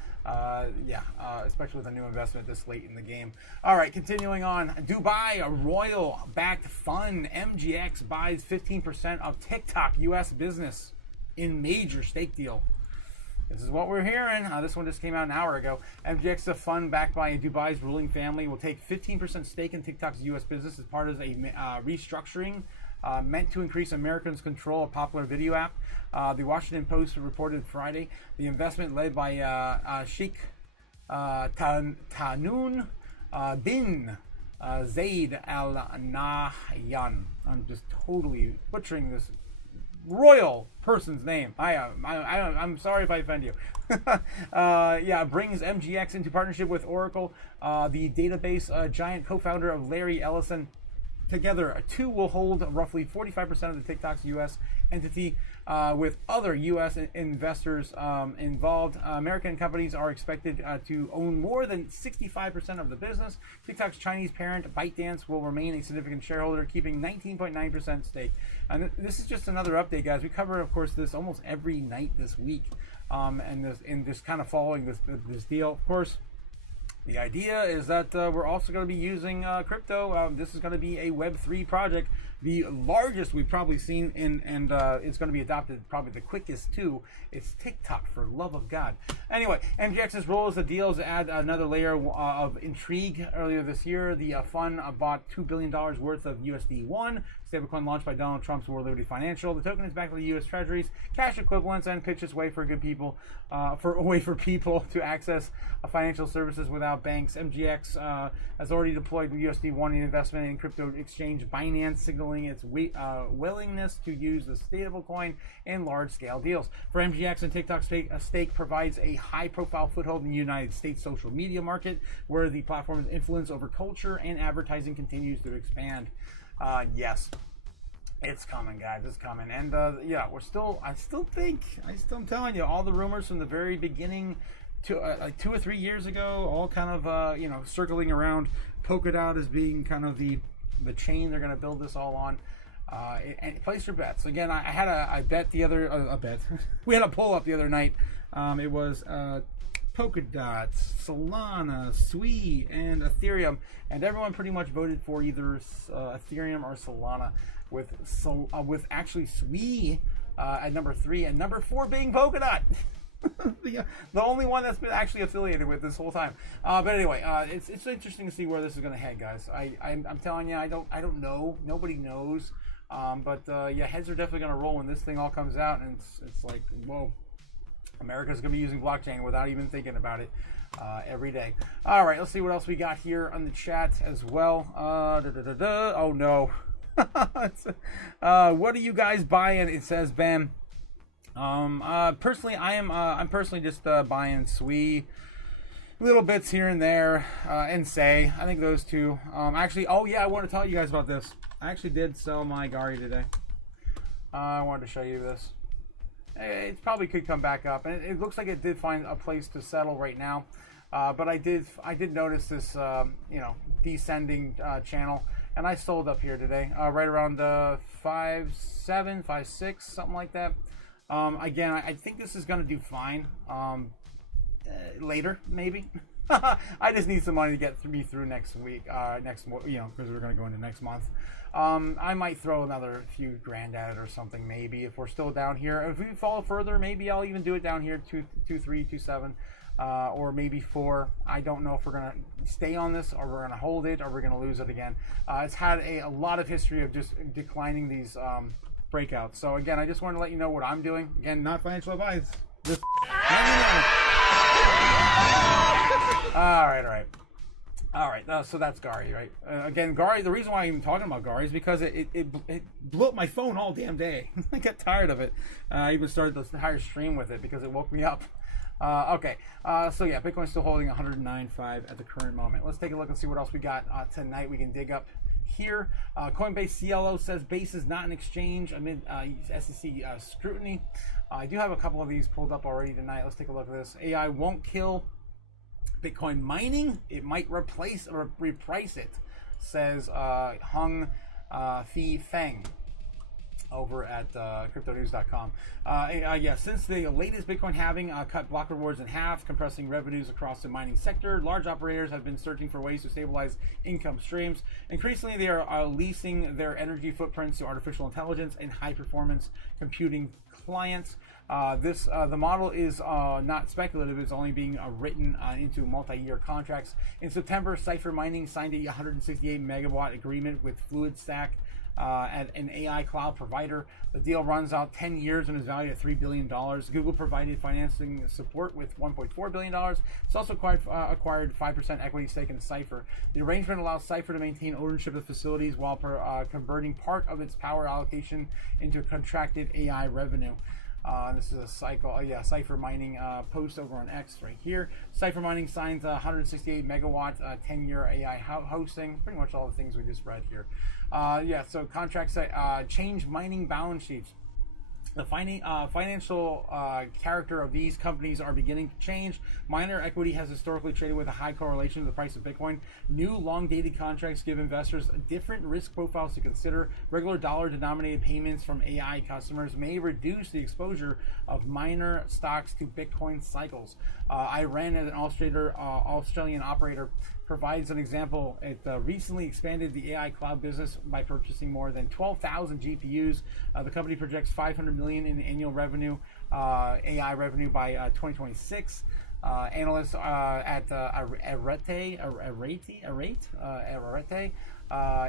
Especially with a new investment this late in the game. All right, continuing on. Dubai, a royal-backed fund. MGX buys 15% of TikTok U.S. business in major stake deal. This is what we're hearing. This one just came out an hour ago. MGX is a fund backed by Dubai's ruling family. Will take 15% stake in TikTok's U.S. business as part of a restructuring meant to increase Americans' control of popular video app. The Washington Post reported Friday the investment led by Sheikh Tanoon bin Zayed Al Nahyan. I'm just totally butchering this royal person's name. I'm sorry if I offend you. Brings MGX into partnership with Oracle, the database giant co-founder of Larry Ellison. Together, two will hold roughly 45% of the TikTok's U.S. entity, with other U.S. investors involved. American companies are expected to own more than 65% of the business. TikTok's Chinese parent, ByteDance, will remain a significant shareholder, keeping 19.9% stake. And this is just another update, guys. We cover, of course, this almost every night this week, and just kind of following this deal. Of course, the idea is that we're also going to be using crypto. This is going to be a Web3 project, the largest we've probably seen, and it's going to be adopted probably the quickest too. It's TikTok, for love of God. Anyway, MGX's role as the deals add another layer of intrigue. Earlier this year, the fund bought $2 billion worth of USD1, stablecoin launched by Donald Trump's World Liberty Financial. The token is backed by the U.S. Treasuries, cash equivalents, and pitches way for people to access financial services without banks. MGX has already deployed USD1 in investment in crypto exchange Binance, signaling its willingness to use the stablecoin in large-scale deals. For MGX, and TikTok stake provides a high-profile foothold in the United States social media market, where the platform's influence over culture and advertising continues to expand. Yes, it's coming, guys. It's coming, and I'm telling you, all the rumors from the very beginning to like 2 or 3 years ago, all kind of circling around Polkadot as being kind of the chain they're going to build this all on. And place your bets. Again, I had a bet the other a bet. We had a poll up the other night. It was Polkadot, Solana, Sui, and Ethereum, and everyone pretty much voted for either Ethereum or Solana. With actually Sui at number 3, and number 4 being Polkadot. The only one that's been actually affiliated with this whole time. But anyway, it's interesting to see where this is going to head, guys. I'm telling you, I don't know. Nobody knows. But yeah, heads are definitely going to roll when this thing all comes out, and it's like, whoa, America's going to be using blockchain without even thinking about it every day. All right, let's see what else we got here on the chat as well. Oh no. What are you guys buying? It says Ben. Personally, I'm personally just buying Sui, little bits here and there, and Say. I think those two. Actually, oh yeah, I want to tell you guys about this. I actually did sell my Gari today. I wanted to show you this. It probably could come back up, and it looks like it did find a place to settle right now. But I did notice this, descending channel. And I sold up here today, right around 5.7, 5.6, something like that. Again, I think this is going to do fine. Later, maybe. I just need some money to get me through next week, because we're going to go into next month. I might throw another few grand at it or something, maybe, if we're still down here. If we fall further, maybe I'll even do it down here, 2.3, 2.7. Or maybe 4. I don't know if we're going to stay on this, or we're going to hold it, or we're going to lose it again. It's had a lot of history of just declining these breakouts. So again, I just wanted to let you know what I'm doing. Again, not financial advice. Just all right. So that's Gari, right? Again, Gari. The reason why I'm even talking about Gari is because it blew up my phone all damn day. I got tired of it. I even started the entire stream with it because it woke me up. Okay, so yeah, Bitcoin's still holding 109.5 at the current moment. Let's take a look and see what else we got tonight. We can dig up here. Coinbase CLO says Base is not an exchange amid SEC scrutiny. I do have a couple of these pulled up already tonight. Let's take a look at this. AI won't kill Bitcoin mining. It might replace or reprice it, says Hung Fi Feng over at cryptonews.com. Yeah, since the latest Bitcoin halving cut block rewards in half, compressing revenues across the mining sector, large operators have been searching for ways to stabilize income streams. Increasingly, they are leasing their energy footprints to artificial intelligence and high-performance computing clients. The model is not speculative. It's only being written into multi-year contracts. In September, Cipher Mining signed a 168 megawatt agreement with FluidStack, at an AI cloud provider. The deal runs out 10 years and is valued at $3 billion. Google provided financing support with $1.4 billion. It's also acquired 5% equity stake in Cipher. The arrangement allows Cipher to maintain ownership of facilities while converting part of its power allocation into contracted AI revenue. This is a Cipher Mining post over on X right here. Cipher Mining signs 168 megawatt 10-year AI hosting. Pretty much all the things we just read here. So contracts change mining balance sheets. The financial character of these companies are beginning to change. Miner equity has historically traded with a high correlation to the price of Bitcoin. New long-dated contracts give investors different risk profiles to consider. Regular dollar-denominated payments from AI customers may reduce the exposure of miner stocks to Bitcoin cycles. Iran, as an Australian operator, provides an example. It recently expanded the AI cloud business by purchasing more than 12,000 GPUs. The company projects $500 million in annual revenue, AI revenue by 2026. Analysts at Arete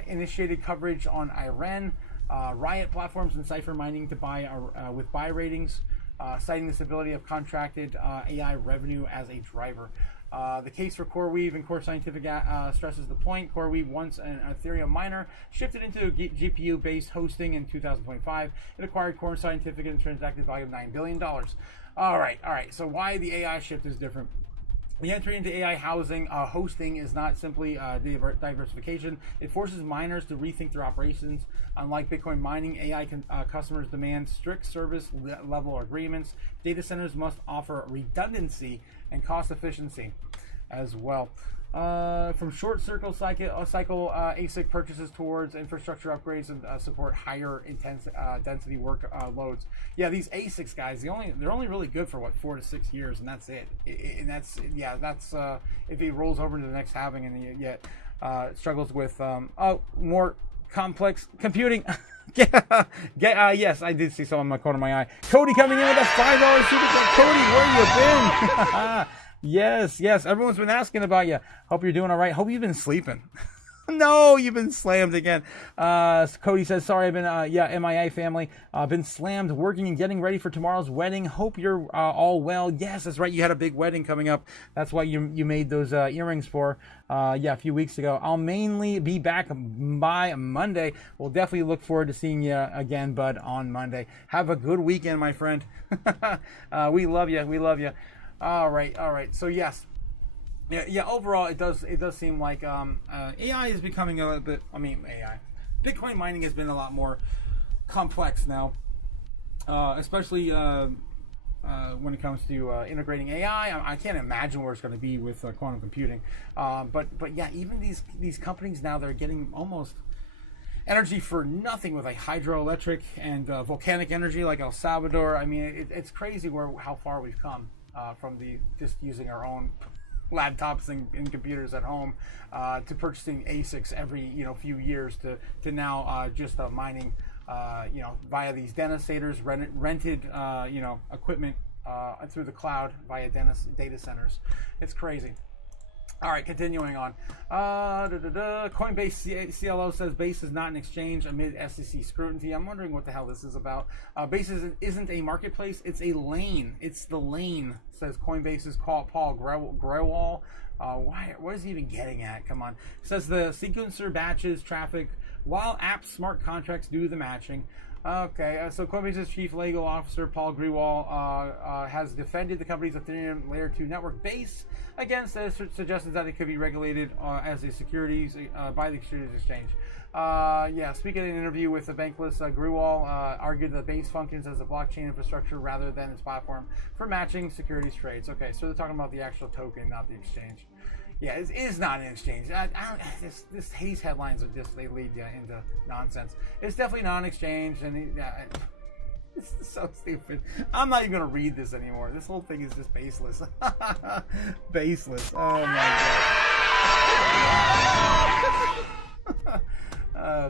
initiated coverage on Iran, Riot platforms, and Cipher Mining to buy with buy ratings, citing the stability of contracted AI revenue as a driver. The case for CoreWeave and Core Scientific stresses the point. CoreWeave, once an Ethereum miner, shifted into GPU-based hosting in 2025. It acquired Core Scientific and transacted value of $9 billion. All right. So why the AI shift is different? The entry into AI hosting is not simply diversification. It forces miners to rethink their operations. Unlike Bitcoin mining, AI customers demand strict service level agreements. Data centers must offer redundancy and cost efficiency as well. From short cycle ASIC purchases towards infrastructure upgrades and support higher density workloads. Yeah, these ASICs, guys, they're only really good for 4 to 6 years, and that's it. That's if it rolls over into the next halving and yet struggles with more complex computing. Yes, I did see someone in the corner of my eye. Cody coming in with a $5 super chat. Cody, where you been? Yes. Everyone's been asking about you. Hope you're doing all right. Hope you've been sleeping. No, you've been slammed again. Cody says, sorry, I've been, MIA family. Been slammed working and getting ready for tomorrow's wedding. Hope you're all well. Yes, that's right. You had a big wedding coming up. That's why you made those earrings for, a few weeks ago. I'll mainly be back by Monday. We'll definitely look forward to seeing you again, bud, on Monday. Have a good weekend, my friend. We love you. All right. So, yes. Yeah. Overall, it does seem like AI is becoming a little bit. AI, Bitcoin mining has been a lot more complex now, especially when it comes to integrating AI. I can't imagine where it's going to be with quantum computing. But yeah, even these companies now, they're getting almost energy for nothing with like hydroelectric and volcanic energy, like El Salvador. I mean, it's crazy how far we've come from just using our own laptops and computers at home to purchasing ASICs every few years to now just mining via these denizators, rented equipment through the cloud via data centers. It's crazy. All right, continuing on. Coinbase CLO says Base is not an exchange amid SEC scrutiny. I'm wondering what the hell this is about. Base isn't a marketplace. It's a lane. It's the lane, says Coinbase's Paul Grewal. What is he even getting at? Come on. It says the sequencer batches traffic while app smart contracts do the matching. Okay, so Coinbase's chief legal officer, Paul Grewal, has defended the company's Ethereum Layer 2 network Base against suggestions that it could be regulated as a securities by the Securities Exchange. Speaking in an interview with the Bankless, Grewal argued that Base functions as a blockchain infrastructure rather than its platform for matching securities trades. Okay, so they're talking about the actual token, not the exchange. Yeah, it is not an exchange. This haze headlines they lead you into nonsense. It's definitely not an exchange, and it's so stupid. I'm not even gonna read this anymore. This whole thing is just baseless. Baseless. Oh my god.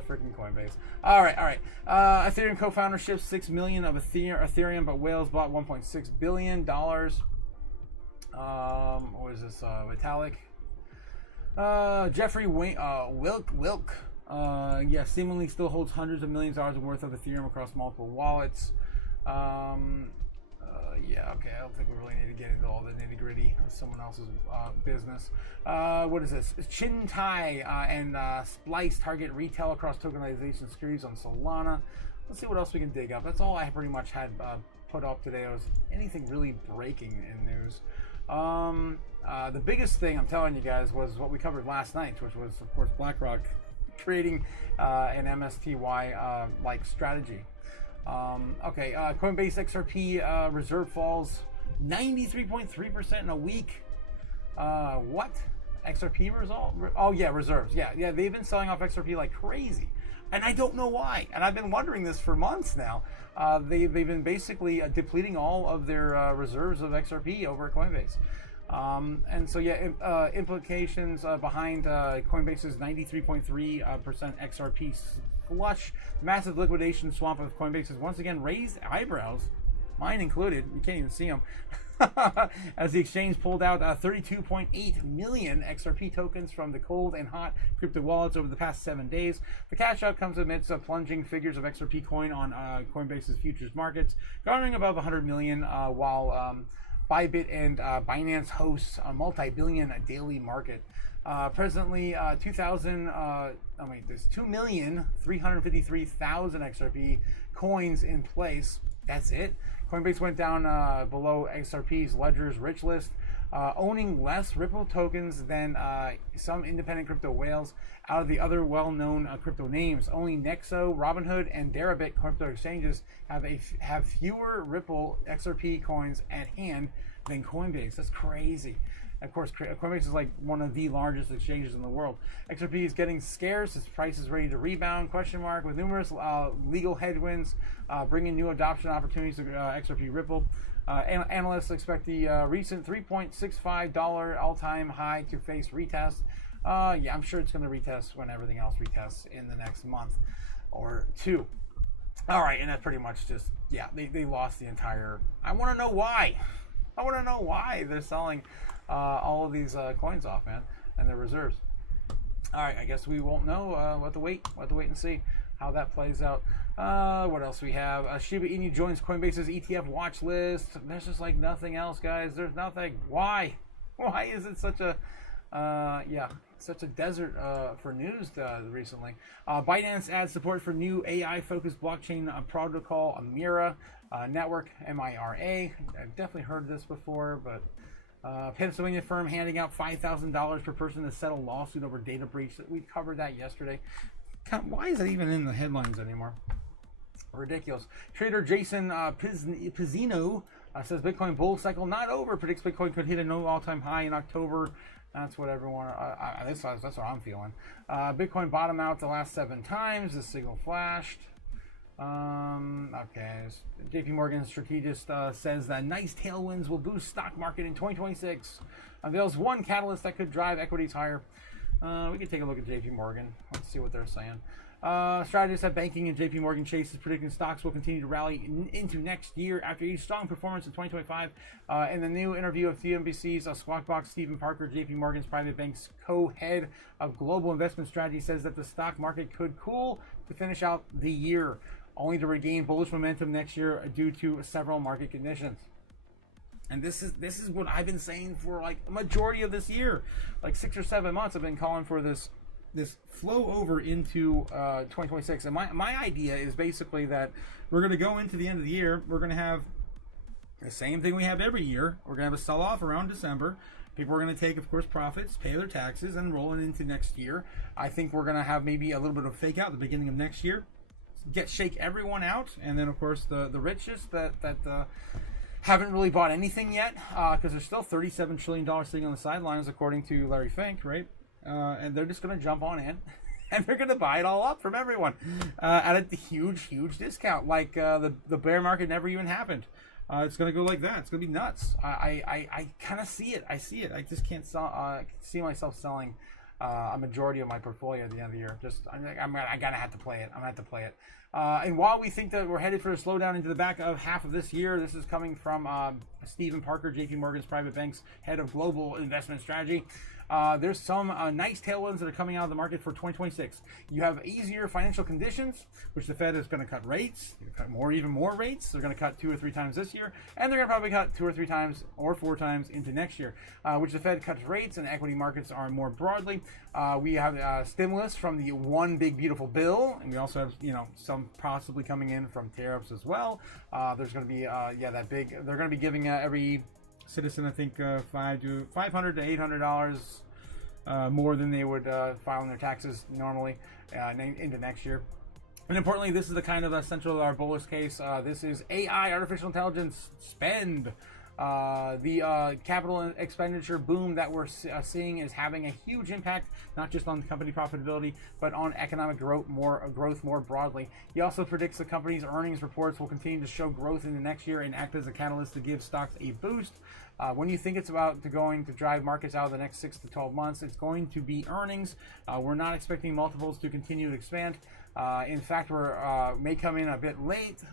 Freaking Coinbase. All right. Ethereum co-founder ships 6 million of Ethereum, but whales bought 1.6 billion dollars. What is this? Vitalik. Jeffrey Wilk, seemingly still holds hundreds of millions of dollars worth of Ethereum across multiple wallets. I don't think we really need to get into all the nitty gritty of someone else's business. What is this? Chintai and Splice target retail across tokenization securities on Solana. Let's see what else we can dig up. That's all I pretty much had put up today. Was anything really breaking in news? The biggest thing I'm telling you guys was what we covered last night, which was of course BlackRock creating an MSTY like strategy. Coinbase XRP reserve falls 93.3% in a week. What? XRP result? Reserves. Yeah, they've been selling off XRP like crazy. And I don't know why. And I've been wondering this for months now. They've been basically depleting all of their reserves of XRP over at Coinbase. Implications behind Coinbase's 93.3% XRP flush. Massive liquidation swamp of Coinbase has once again raised eyebrows, mine included. You can't even see them. As the exchange pulled out 32.8 million XRP tokens from the cold and hot crypto wallets over the past 7 days. The cash out comes amidst plunging figures of XRP coin on Coinbase's futures markets, garnering above 100 million, while Bybit and Binance hosts a multi-billion daily market. Presently, there's 2,353,000 XRP coins in place. That's it. Coinbase went down below XRP's Ledger's rich list, owning less Ripple tokens than some independent crypto whales. Out of the other well-known crypto names, only Nexo, Robinhood, and Deribit crypto exchanges have fewer Ripple XRP coins at hand than Coinbase. That's crazy. Of course, Coinbase is like one of the largest exchanges in the world. XRP is getting scarce. Its price is ready to rebound, ? With numerous legal headwinds bringing new adoption opportunities to XRP Ripple. Analysts expect the recent $3.65 all-time high to face retest. I'm sure it's going to retest when everything else retests in the next month or two. All right, and that's pretty much just, yeah, they lost the entire. I want to know why. I want to know why they're selling all of these coins off, man, and their reserves. All right, I guess we won't know. We'll have to wait. We'll have to wait and see how that plays out. What else we have? Shiba Inu joins Coinbase's ETF watch list. There's just like nothing else, guys. There's nothing. Why? Why is it such a such a desert for news recently? Binance adds support for new AI-focused blockchain protocol, Amira network, MIRA. I've definitely heard this before, but Pennsylvania firm handing out $5,000 per person to settle lawsuit over data breach. We covered that yesterday. Why is it even in the headlines anymore? Ridiculous. Trader Jason Pizzino says Bitcoin bull cycle not over. Predicts Bitcoin could hit a new all-time high in October. That's what everyone. That's what I'm feeling. Bitcoin bottomed out the last 7 times. The signal flashed. Okay. JP Morgan strategist says that nice tailwinds will boost stock market in 2026. Unveils one catalyst that could drive equities higher. We can take a look at JP Morgan. Let's see what they're saying. Strategists at banking and JP Morgan Chase is predicting stocks will continue to rally into next year after a strong performance in 2025. In the new interview of CNBC's Squawk Box, Stephen Parker, JP Morgan's private bank's co-head of global investment strategy, says that the stock market could cool to finish out the year, only to regain bullish momentum next year due to several market conditions. And this is what I've been saying for like a majority of this year, like 6 or 7 months. I've been calling for this flow over into 2026. And my idea is basically that we're going to go into the end of the year. We're going to have the same thing we have every year. We're going to have a sell-off around December. People are going to take, of course, profits, pay their taxes, and roll it into next year. I think we're going to have maybe a little bit of fake out at the beginning of next year. Shake everyone out. And then, of course, the richest that haven't really bought anything yet, because there's still $37 trillion sitting on the sidelines, according to Larry Fink, right? And they're just going to jump on in, and they're going to buy it all up from everyone at a huge discount, like the bear market never even happened. It's going to go like that. It's going to be nuts. I kind of see it. I see it. I just can't see myself selling a majority of my portfolio at the end of the year. I gotta have to play it. I'm gonna have to play it. And while we think that we're headed for a slowdown into the back of half of this year, this is coming from Stephen Parker, JP Morgan's private bank's head of global investment strategy. There's some nice tailwinds that are coming out of the market for 2026. You have easier financial conditions, which the Fed is going to cut rates. They're going to cut even more rates. They're going to cut 2 or 3 times this year, and they're going to probably cut 2 or 3 times or 4 times into next year, which the Fed cuts rates and equity markets are more broadly. We have stimulus from the one big beautiful bill, and we also have some possibly coming in from tariffs as well. There's going to be that big. They're going to be giving every citizen, I think, $500 to $800 more than they would file in their taxes normally into next year. And importantly, this is the kind of central our bullish case. This is AI, artificial intelligence spend. The capital expenditure boom that we're seeing is having a huge impact, not just on company profitability, but on economic growth more broadly. He also predicts the company's earnings reports will continue to show growth in the next year and act as a catalyst to give stocks a boost. When you think it's going to drive markets out of the next 6 to 12 months, it's going to be earnings. We're not expecting multiples to continue to expand. In fact, we're may come in a bit late,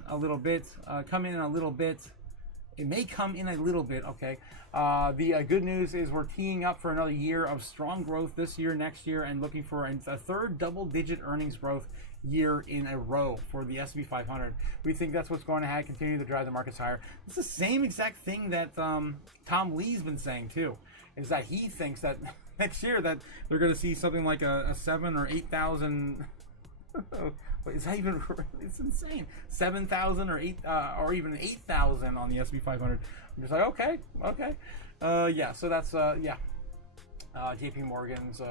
It may come in a little bit, okay. The good news is we're teeing up for another year of strong growth this year, next year, and looking for a third double-digit earnings growth year in a row for the S&P 500. We think that's what's going to continue to drive the markets higher. It's the same exact thing that Tom Lee's been saying too, is that he thinks that next year that they're going to see something like a 7 or 8,000. Wait, is that even? It's insane. 7,000 or even 8,000 on the S&P 500. I'm just like, okay. Yeah. So that's JP Morgan's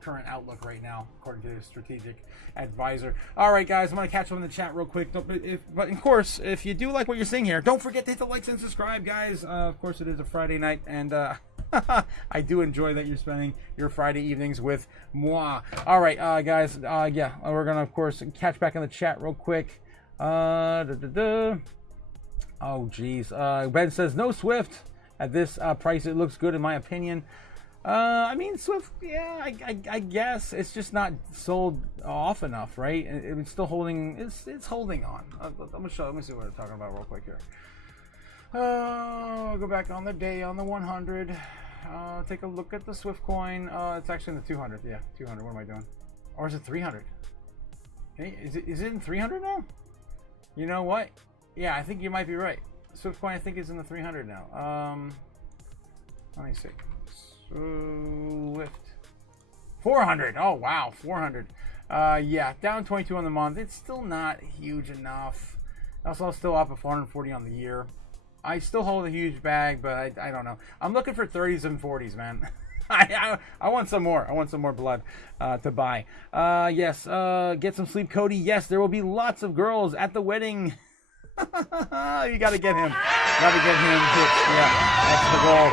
current outlook right now, according to his strategic advisor. All right, guys, I'm gonna catch up in the chat real quick. But of course, if you do like what you're seeing here, don't forget to hit the likes and subscribe, guys. Of course, it is a Friday night, and I do enjoy that you're spending your Friday evenings with moi. All right, guys. We're gonna, of course, catch back in the chat real quick. Oh, geez. Ben says no Swift at this price. It looks good in my opinion. I mean, Swift, yeah, I guess it's just not sold off enough, right? It's still holding. It's holding on. Let me see what we're talking about real quick here. Go back on the day on the 100. Take a look at the Swift coin. It's actually in the 200. Yeah, 200. What am I doing? Or is it 300? Okay, is it in 300 now? You know what? Yeah, I think you might be right. Swift coin, I think, is in the 300 now. Let me see. Swift 400. Oh wow, 400. Yeah, down 22 on the month. It's still not huge enough. Also, still up at 440 on the year. I still hold a huge bag, but I don't know. I'm looking for 30s and 40s, man. I want some more. I want some more blood to buy. Yes, get some sleep, Cody. Yes, there will be lots of girls at the wedding. You gotta get him. Gotta get him. Yeah, that's the goal.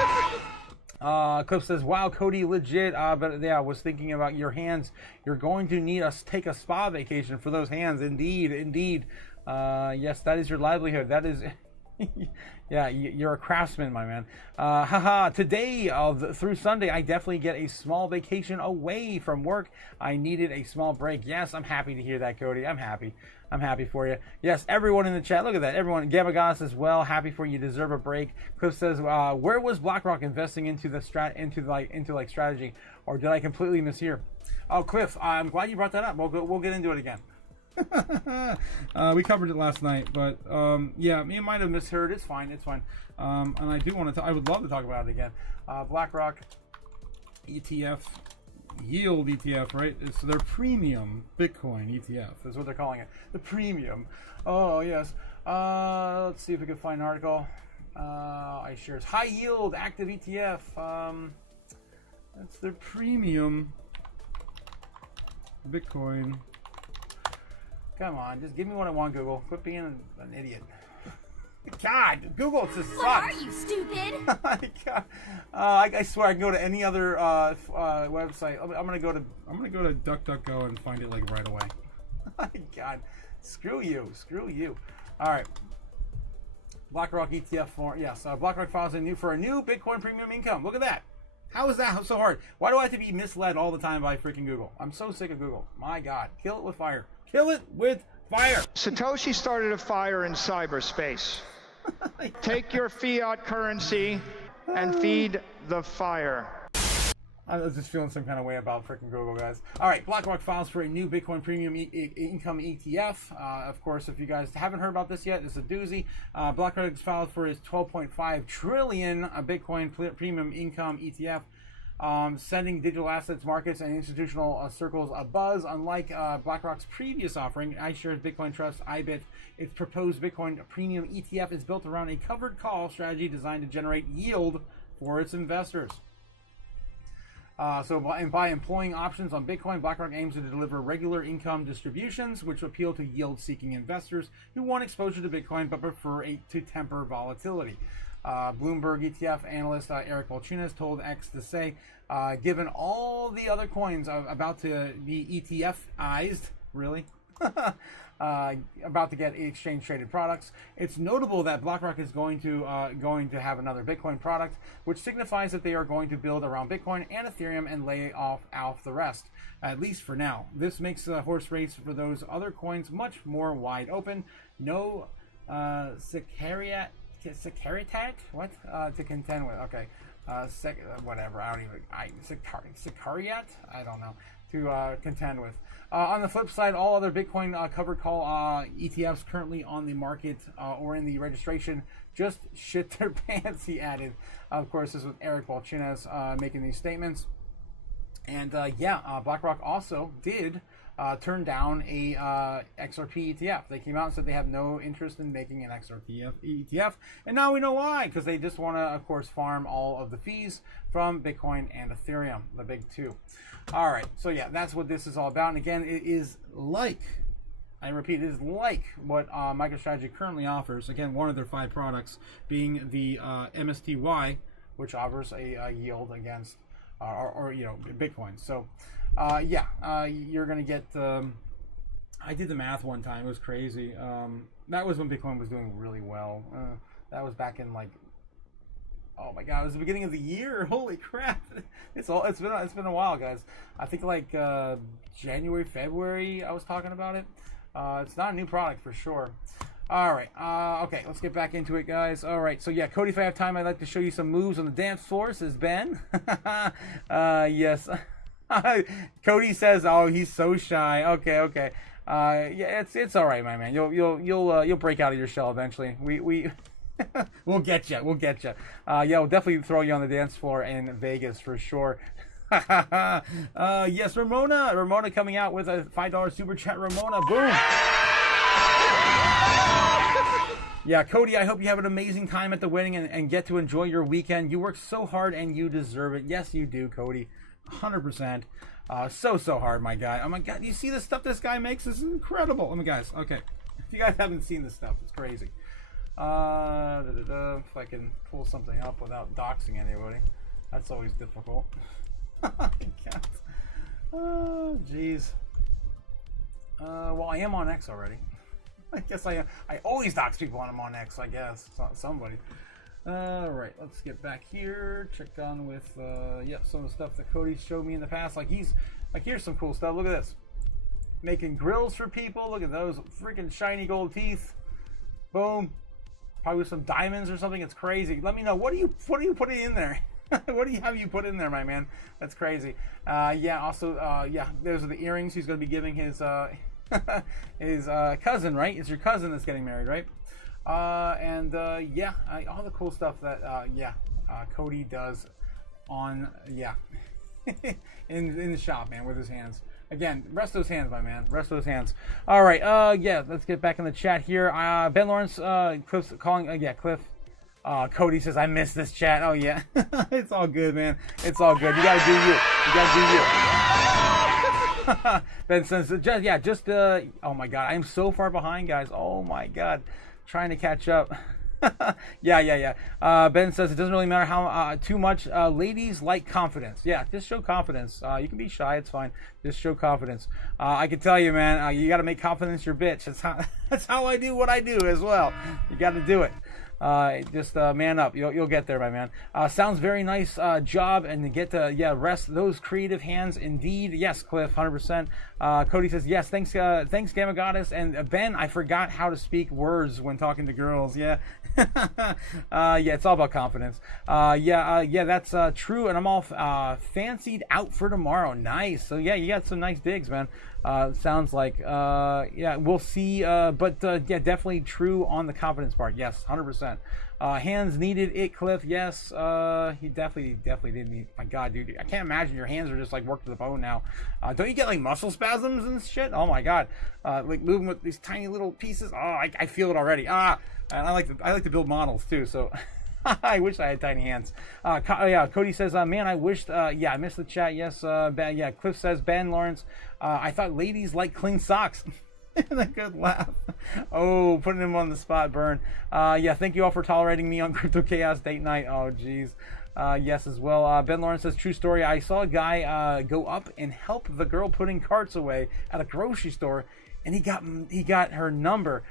Clip says, wow, Cody, legit. But yeah, I was thinking about your hands. You're going to need us take a spa vacation for those hands. Indeed, indeed. Yes, that is your livelihood. That is, yeah, you're a craftsman, my man. Haha, today through Sunday, I definitely get a small vacation away from work. I needed a small break. Yes, I'm happy to hear that, Cody. I'm happy. I'm happy for you. Yes, everyone in the chat. Look at that. Everyone. Gamagas as well. Happy for you. Deserve a break. Cliff says, "Where was BlackRock investing into the strategy, or did I completely mishear?" Oh, Cliff, I'm glad you brought that up. We'll get into it again. We covered it last night, but yeah, you might have misheard. It's fine. It's fine. And I do want to. I would love to talk about it again. BlackRock ETF. Yield ETF, right? It's their premium Bitcoin ETF. That's what they're calling it. The premium. Oh, yes. Let's see if we can find an article. iShares high yield active ETF. That's their premium Bitcoin. Come on, just give me what I want, Google. Quit being an idiot. God, Google just sucks. What are you, stupid? God. I swear I can go to any other website. I'm gonna go to DuckDuckGo and find it like right away. God, screw you. All right. BlackRock ETF for BlackRock files for a new Bitcoin premium income. Look at that. How is that so hard? Why do I have to be misled all the time by freaking Google? I'm so sick of Google. My God, kill it with fire. Kill it with fire. Satoshi started a fire in cyberspace. Take your fiat currency and feed the fire. I was just feeling some kind of way about freaking Google, guys. All right, BlackRock files for a new Bitcoin premium income ETF. Of course, if you guys haven't heard about this yet, it's a doozy. BlackRock has filed for his 12.5 trillion Bitcoin premium income ETF. Sending digital assets markets and institutional circles a buzz. Unlike BlackRock's previous offering, iShares Bitcoin Trust (IBIT), its proposed Bitcoin premium ETF is built around a covered call strategy designed to generate yield for its investors. By employing options on Bitcoin, BlackRock aims to deliver regular income distributions, which appeal to yield-seeking investors who want exposure to Bitcoin but prefer to temper volatility. Bloomberg ETF analyst Eric Balchunas told X to say, given all the other coins about to be ETFized, really, about to get exchange-traded products, it's notable that BlackRock is going to have another Bitcoin product, which signifies that they are going to build around Bitcoin and Ethereum and lay off the rest, at least for now. This makes the horse race for those other coins much more wide open. No Securitat? What? To contend with. Okay. Whatever. Securiat? I don't know. To contend with. On the flip side, all other Bitcoin covered call ETFs currently on the market or in the registration just shit their pants, he added. Of course, this was Eric Balchunas making these statements. And BlackRock also did turn down a XRP ETF. They came out and said they have no interest in making an XRP ETF, and now we know why, because they just want to, of course, farm all of the fees from Bitcoin and Ethereum, the big two. All right, so yeah, that's what this is all about. And again, it is like, I repeat, it is like what MicroStrategy currently offers. Again, one of their 5 products being the MSTY, which offers a yield against Bitcoin. So you're gonna get I did the math one time. It was crazy. That was when Bitcoin was doing really well. That was back in like Oh my god, it was the beginning of the year. Holy crap. It's been a while, guys. I think like January, February I was talking about it. It's not a new product for sure. All right. Okay, let's get back into it, guys. All right. So yeah, Cody, if I have time, I'd like to show you some moves on the dance floor, says Ben. Yes. Cody says, "Oh, he's so shy." Okay. Yeah, it's all right, my man. You'll break out of your shell eventually. We we'll get you. Yeah, we'll definitely throw you on the dance floor in Vegas for sure. Yes, Ramona coming out with a $5 super chat. Ramona, boom. Yeah, Cody, I hope you have an amazing time at the wedding and get to enjoy your weekend. You work so hard and you deserve it. Yes, you do, Cody. 100%. So hard, my guy. Oh my god, you see the stuff this guy makes? This is incredible. Oh my guys, okay. If you guys haven't seen this stuff, it's crazy. If I can pull something up without doxing anybody. That's always difficult. I can't. Oh, jeez. Well, I am on X already. I guess I always dox people when I'm on X, I guess. Somebody. Alright, let's get back here. Check on with, some of the stuff that Cody showed me in the past. Here's some cool stuff. Look at this. Making grills for people. Look at those freaking shiny gold teeth. Boom. Probably with some diamonds or something. It's crazy. Let me know. What are you putting in there? What do you have put in there, my man? That's crazy. Yeah, also, those are the earrings he's going to be giving his his cousin, right? It's your cousin that's getting married, right? All the cool stuff that Cody does on in the shop, man, with his hands. Again, rest those hands, my man. Rest those hands. All right. Let's get back in the chat here. Ben Lawrence, Cliff's calling. Cliff. Cody says, I missed this chat. Oh, yeah. It's all good, man. It's all good. You got to do you. Ben says, oh, my God. I am so far behind, guys. Oh, my God. Trying to catch up. Yeah. Ben says, it doesn't really matter how too much. Ladies like confidence. Yeah, just show confidence. You can be shy. It's fine. Just show confidence. I can tell you, man, you got to make confidence your bitch. That's how I do what I do as well. You got to do it. Just man up. You'll get there, my man. Sounds very nice job, and to get to rest those creative hands indeed. Yes, Cliff, 100%. Cody says yes. Thanks, Gamma Goddess. And Ben, I forgot how to speak words when talking to girls. Yeah. It's all about confidence. That's true. And I'm all fancied out for tomorrow. Nice. So yeah, you got some nice digs, man. Sounds like we'll see. But definitely true on the confidence part. Yes, 100%. Hands needed it, Cliff. Yes, he definitely did need. My God, dude, I can't imagine your hands are just like worked to the bone now. Don't you get like muscle spasms and shit? Oh my God, like moving with these tiny little pieces. Oh, I feel it already. And I like to build models too. So I wish I had tiny hands. Cody says, man, I wished. I missed the chat. Yes, Cliff says, Ben Lawrence. I thought ladies like clean socks. And a good laugh. Oh, putting him on the spot, Burn. Thank you all for tolerating me on Crypto Chaos date night. Oh, geez. Yes, as well. Ben Lawrence says, true story. I saw a guy go up and help the girl putting carts away at a grocery store, and he got her number.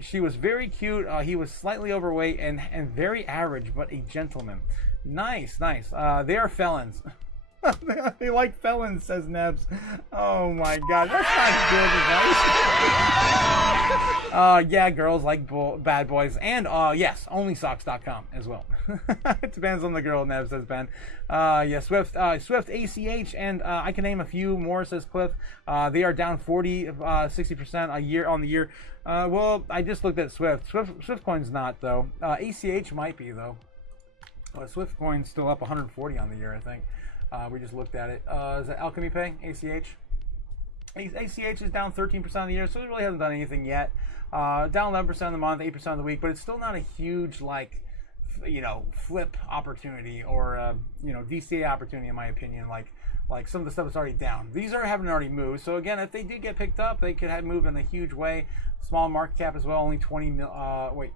She was very cute. He was slightly overweight and very average, but a gentleman. Nice. They are felons. They like felons, says Nebs. Oh my God, that's not good advice. Girls like bad boys, and yes, onlysocks.com as well. It depends on the girl, Nebs, says Ben. Swift ACH, and I can name a few more, says Cliff. They are down 60% a year on the year. Well, I just looked at Swift. Swift coin's not though. ACH might be though. Swift coin's still up 140 on the year, I think. We just looked at it. Is that Alchemy Pay? ACH? ACH is down 13% of the year, so it really hasn't done anything yet. Down 11% of the month, 8% of the week, but it's still not a huge, flip opportunity or, DCA opportunity, in my opinion, like some of the stuff that's already down. These haven't already moved. So again, if they did get picked up, they could have moved in a huge way. Small market cap as well, only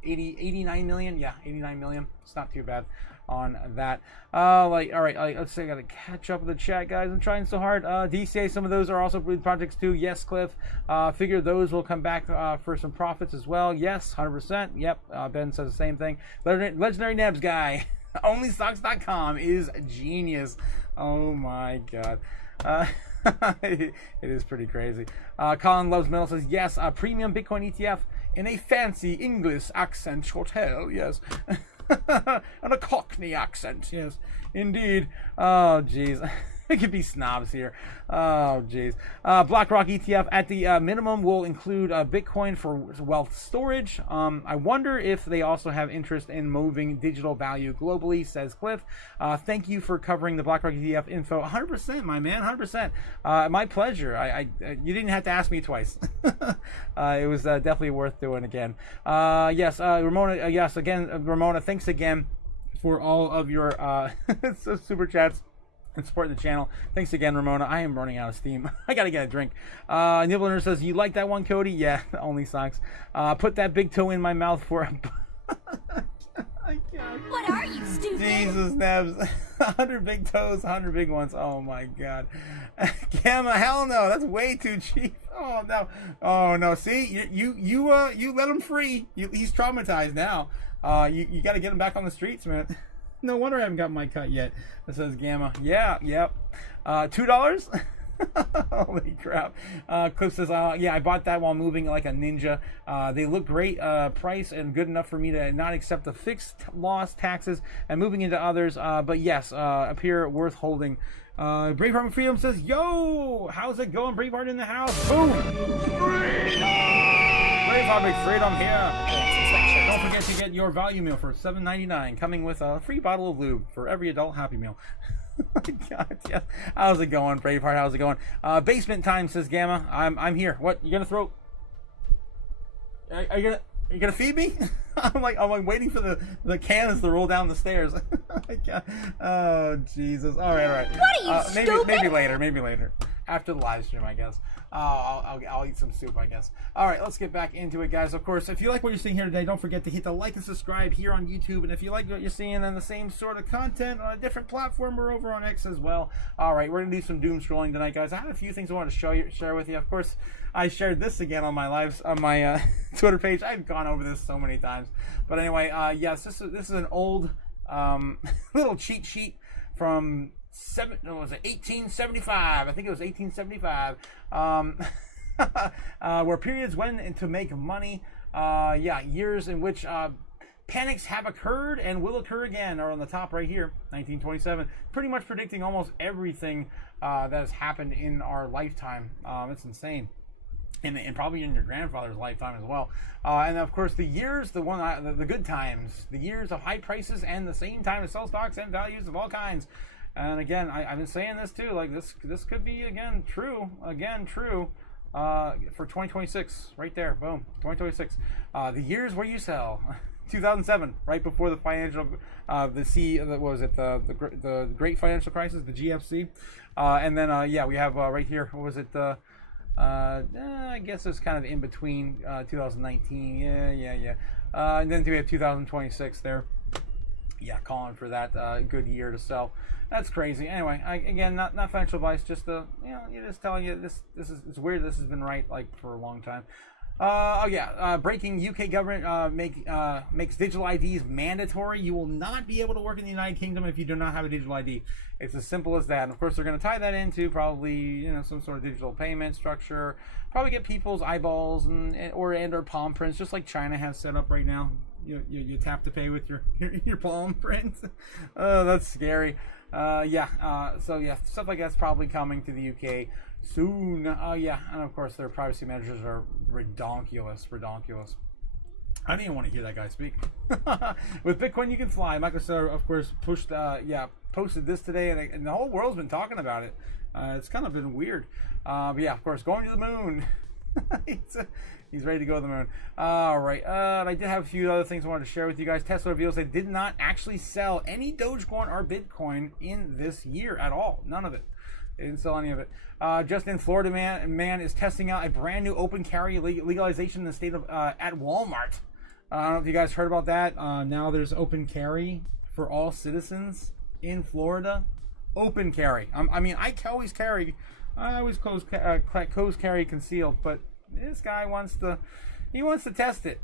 89 million. Yeah, 89 million. It's not too bad on that. All right, let's say I gotta catch up with the chat, guys. I'm trying so hard. DCA, some of those are also good projects too. Yes, Cliff. Figure those will come back for some profits as well. Yes, 100%. Yep. Ben says the same thing. Legendary Nebs guy. onlystocks.com is genius. Oh my god. It is pretty crazy. Colin Loves Metal says, yes, a premium Bitcoin ETF in a fancy English accent hotel, yes. And a Cockney accent, yes, indeed. Oh, jeez. It could be snobs here. Oh, jeez. BlackRock ETF at the minimum will include Bitcoin for wealth storage. I wonder if they also have interest in moving digital value globally, says Cliff. Thank you for covering the BlackRock ETF info. 100%, my man, 100%. My pleasure. You didn't have to ask me twice. It was definitely worth doing again. Yes, Ramona. Yes, again, Ramona. Thanks again for all of your super chats and supporting the channel. Thanks again, Ramona. I am running out of steam. I gotta get a drink. Nibbler says, you like that one, Cody? Yeah, only socks. Put that big toe in my mouth for a... I can't. What are you, stupid? Jesus, Nebs. 100 big toes, 100 big ones. Oh my god. Gamma, hell no. That's way too cheap. Oh no. Oh no. See, you let him free. He's traumatized now. You got to get him back on the streets, man. No wonder I haven't got my cut yet. That says Gamma. Yeah, yep. $2? Holy crap. Cliff says, yeah, I bought that while moving like a ninja. They look great price and good enough for me to not accept the fixed loss taxes and moving into others. But yes, appear worth holding. Braveheart Freedom says, yo, how's it going? Braveheart in the house. Boom. Braveheart Freedom here. Don't forget to get your value meal for $7.99, coming with a free bottle of lube for every adult Happy Meal. God, yes. How's it going, Braveheart? How's it going? Basement time, says Gamma. I'm here. What? You gonna throw? Are you gonna feed me? I'm like waiting for the cannons to roll down the stairs. Oh Jesus! All right. What are you, stupid? Maybe later. After the live stream, I guess. I'll eat some soup, I guess. All right, let's get back into it, guys. Of course, if you like what you're seeing here today, don't forget to hit the like and subscribe here on YouTube. And if you like what you're seeing on the same sort of content on a different platform, we're over on X as well. All right, we're gonna do some doom scrolling tonight, guys. I have a few things I want to share with you. Of course, I shared this again on my Twitter page. I've gone over this so many times, but anyway, yes, this is an old little cheat sheet from 1875. I think it was 1875. Where periods when to make money. Years in which panics have occurred and will occur again are on the top right here. 1927. Pretty much predicting almost everything that has happened in our lifetime. It's insane. And probably in your grandfather's lifetime as well. And of course, the years, the good times, the years of high prices, and the same time to sell stocks and values of all kinds. And again, I've been saying this too. Like this could be true for 2026. Right there, boom, 2026. The years where you sell. 2007, right before the financial, the Great Financial Crisis, the GFC, and then we have right here. What was it? I guess it's kind of in between 2019. Yeah. And then we have 2026 there. Yeah, calling for that good year to sell. That's crazy. Anyway, again, not financial advice. Just you're just telling you this is it's weird. This has been right like for a long time. Breaking: UK government makes digital IDs mandatory. You will not be able to work in the United Kingdom if you do not have a digital ID. It's as simple as that. And of course, they're going to tie that into probably some sort of digital payment structure. Probably get people's eyeballs or palm prints, just like China has set up right now. You tap to pay with your palm print. Oh, that's scary. Stuff like that's probably coming to the UK soon. And of course their privacy measures are redonkulous. I don't even want to hear that guy speak. With Bitcoin you can fly. Microsoft of course posted this today, and the whole world's been talking about it. It's kind of been weird. Of course, going to the moon. He's ready to go to the moon. All right. I did have a few other things I wanted to share with you guys. Tesla reveals they did not actually sell any Dogecoin or Bitcoin in this year at all. None of it. They didn't sell any of it. Just in Florida, man is testing out a brand new open carry legalization in the state of at Walmart. I don't know if you guys heard about that. Now there's open carry for all citizens in Florida. Open carry. I always carry. I always close carry concealed, but this guy wants to test it.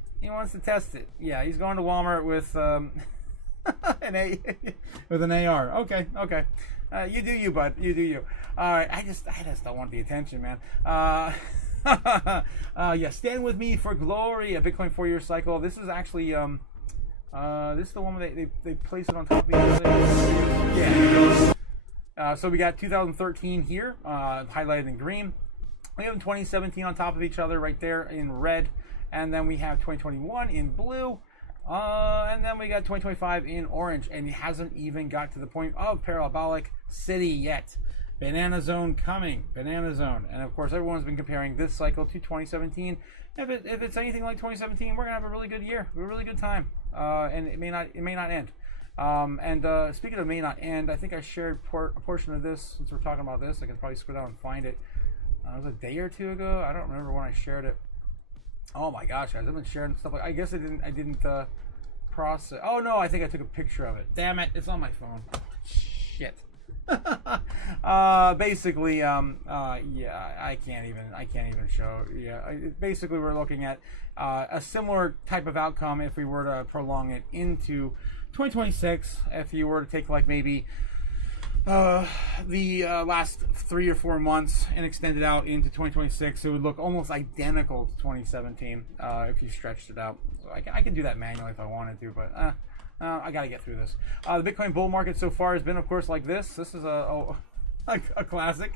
Yeah, he's going to Walmart with An A with an AR. Okay. You do you, bud. You do you. All right. I just don't want the attention, man. Yeah. Stand with me for glory. A Bitcoin 4-year cycle. This is actually this is the one where they place it on top of each other. Yeah. So we got 2013 here, highlighted in green. We have 2017 on top of each other right there in red, and then we have 2021 in blue. And then we got 2025 in orange, and it hasn't even got to the point of parabolic city yet. Banana zone coming, banana zone, and of course everyone's been comparing this cycle to 2017. If it's anything like 2017, we're gonna have a really good year, a really good time, and it may not end. Speaking of may not end, I think I shared a portion of this since we're talking about this. I can probably scroll down and find it. It was a day or two ago. I don't remember when I shared it. Oh my gosh, guys, I've been sharing stuff like, I guess I didn't process. Oh no, I think I took a picture of it. Damn it, it's on my phone. Shit. Basically, yeah, I can't even show. Yeah, basically we're looking at a similar type of outcome if we were to prolong it into 2026. If you were to take like maybe the last 3 or 4 months and extend it out into 2026, it would look almost identical to 2017 if you stretched it out. So I can do that manually if I wanted to, but I got to get through this. The Bitcoin bull market so far has been, of course, like this. This is a classic.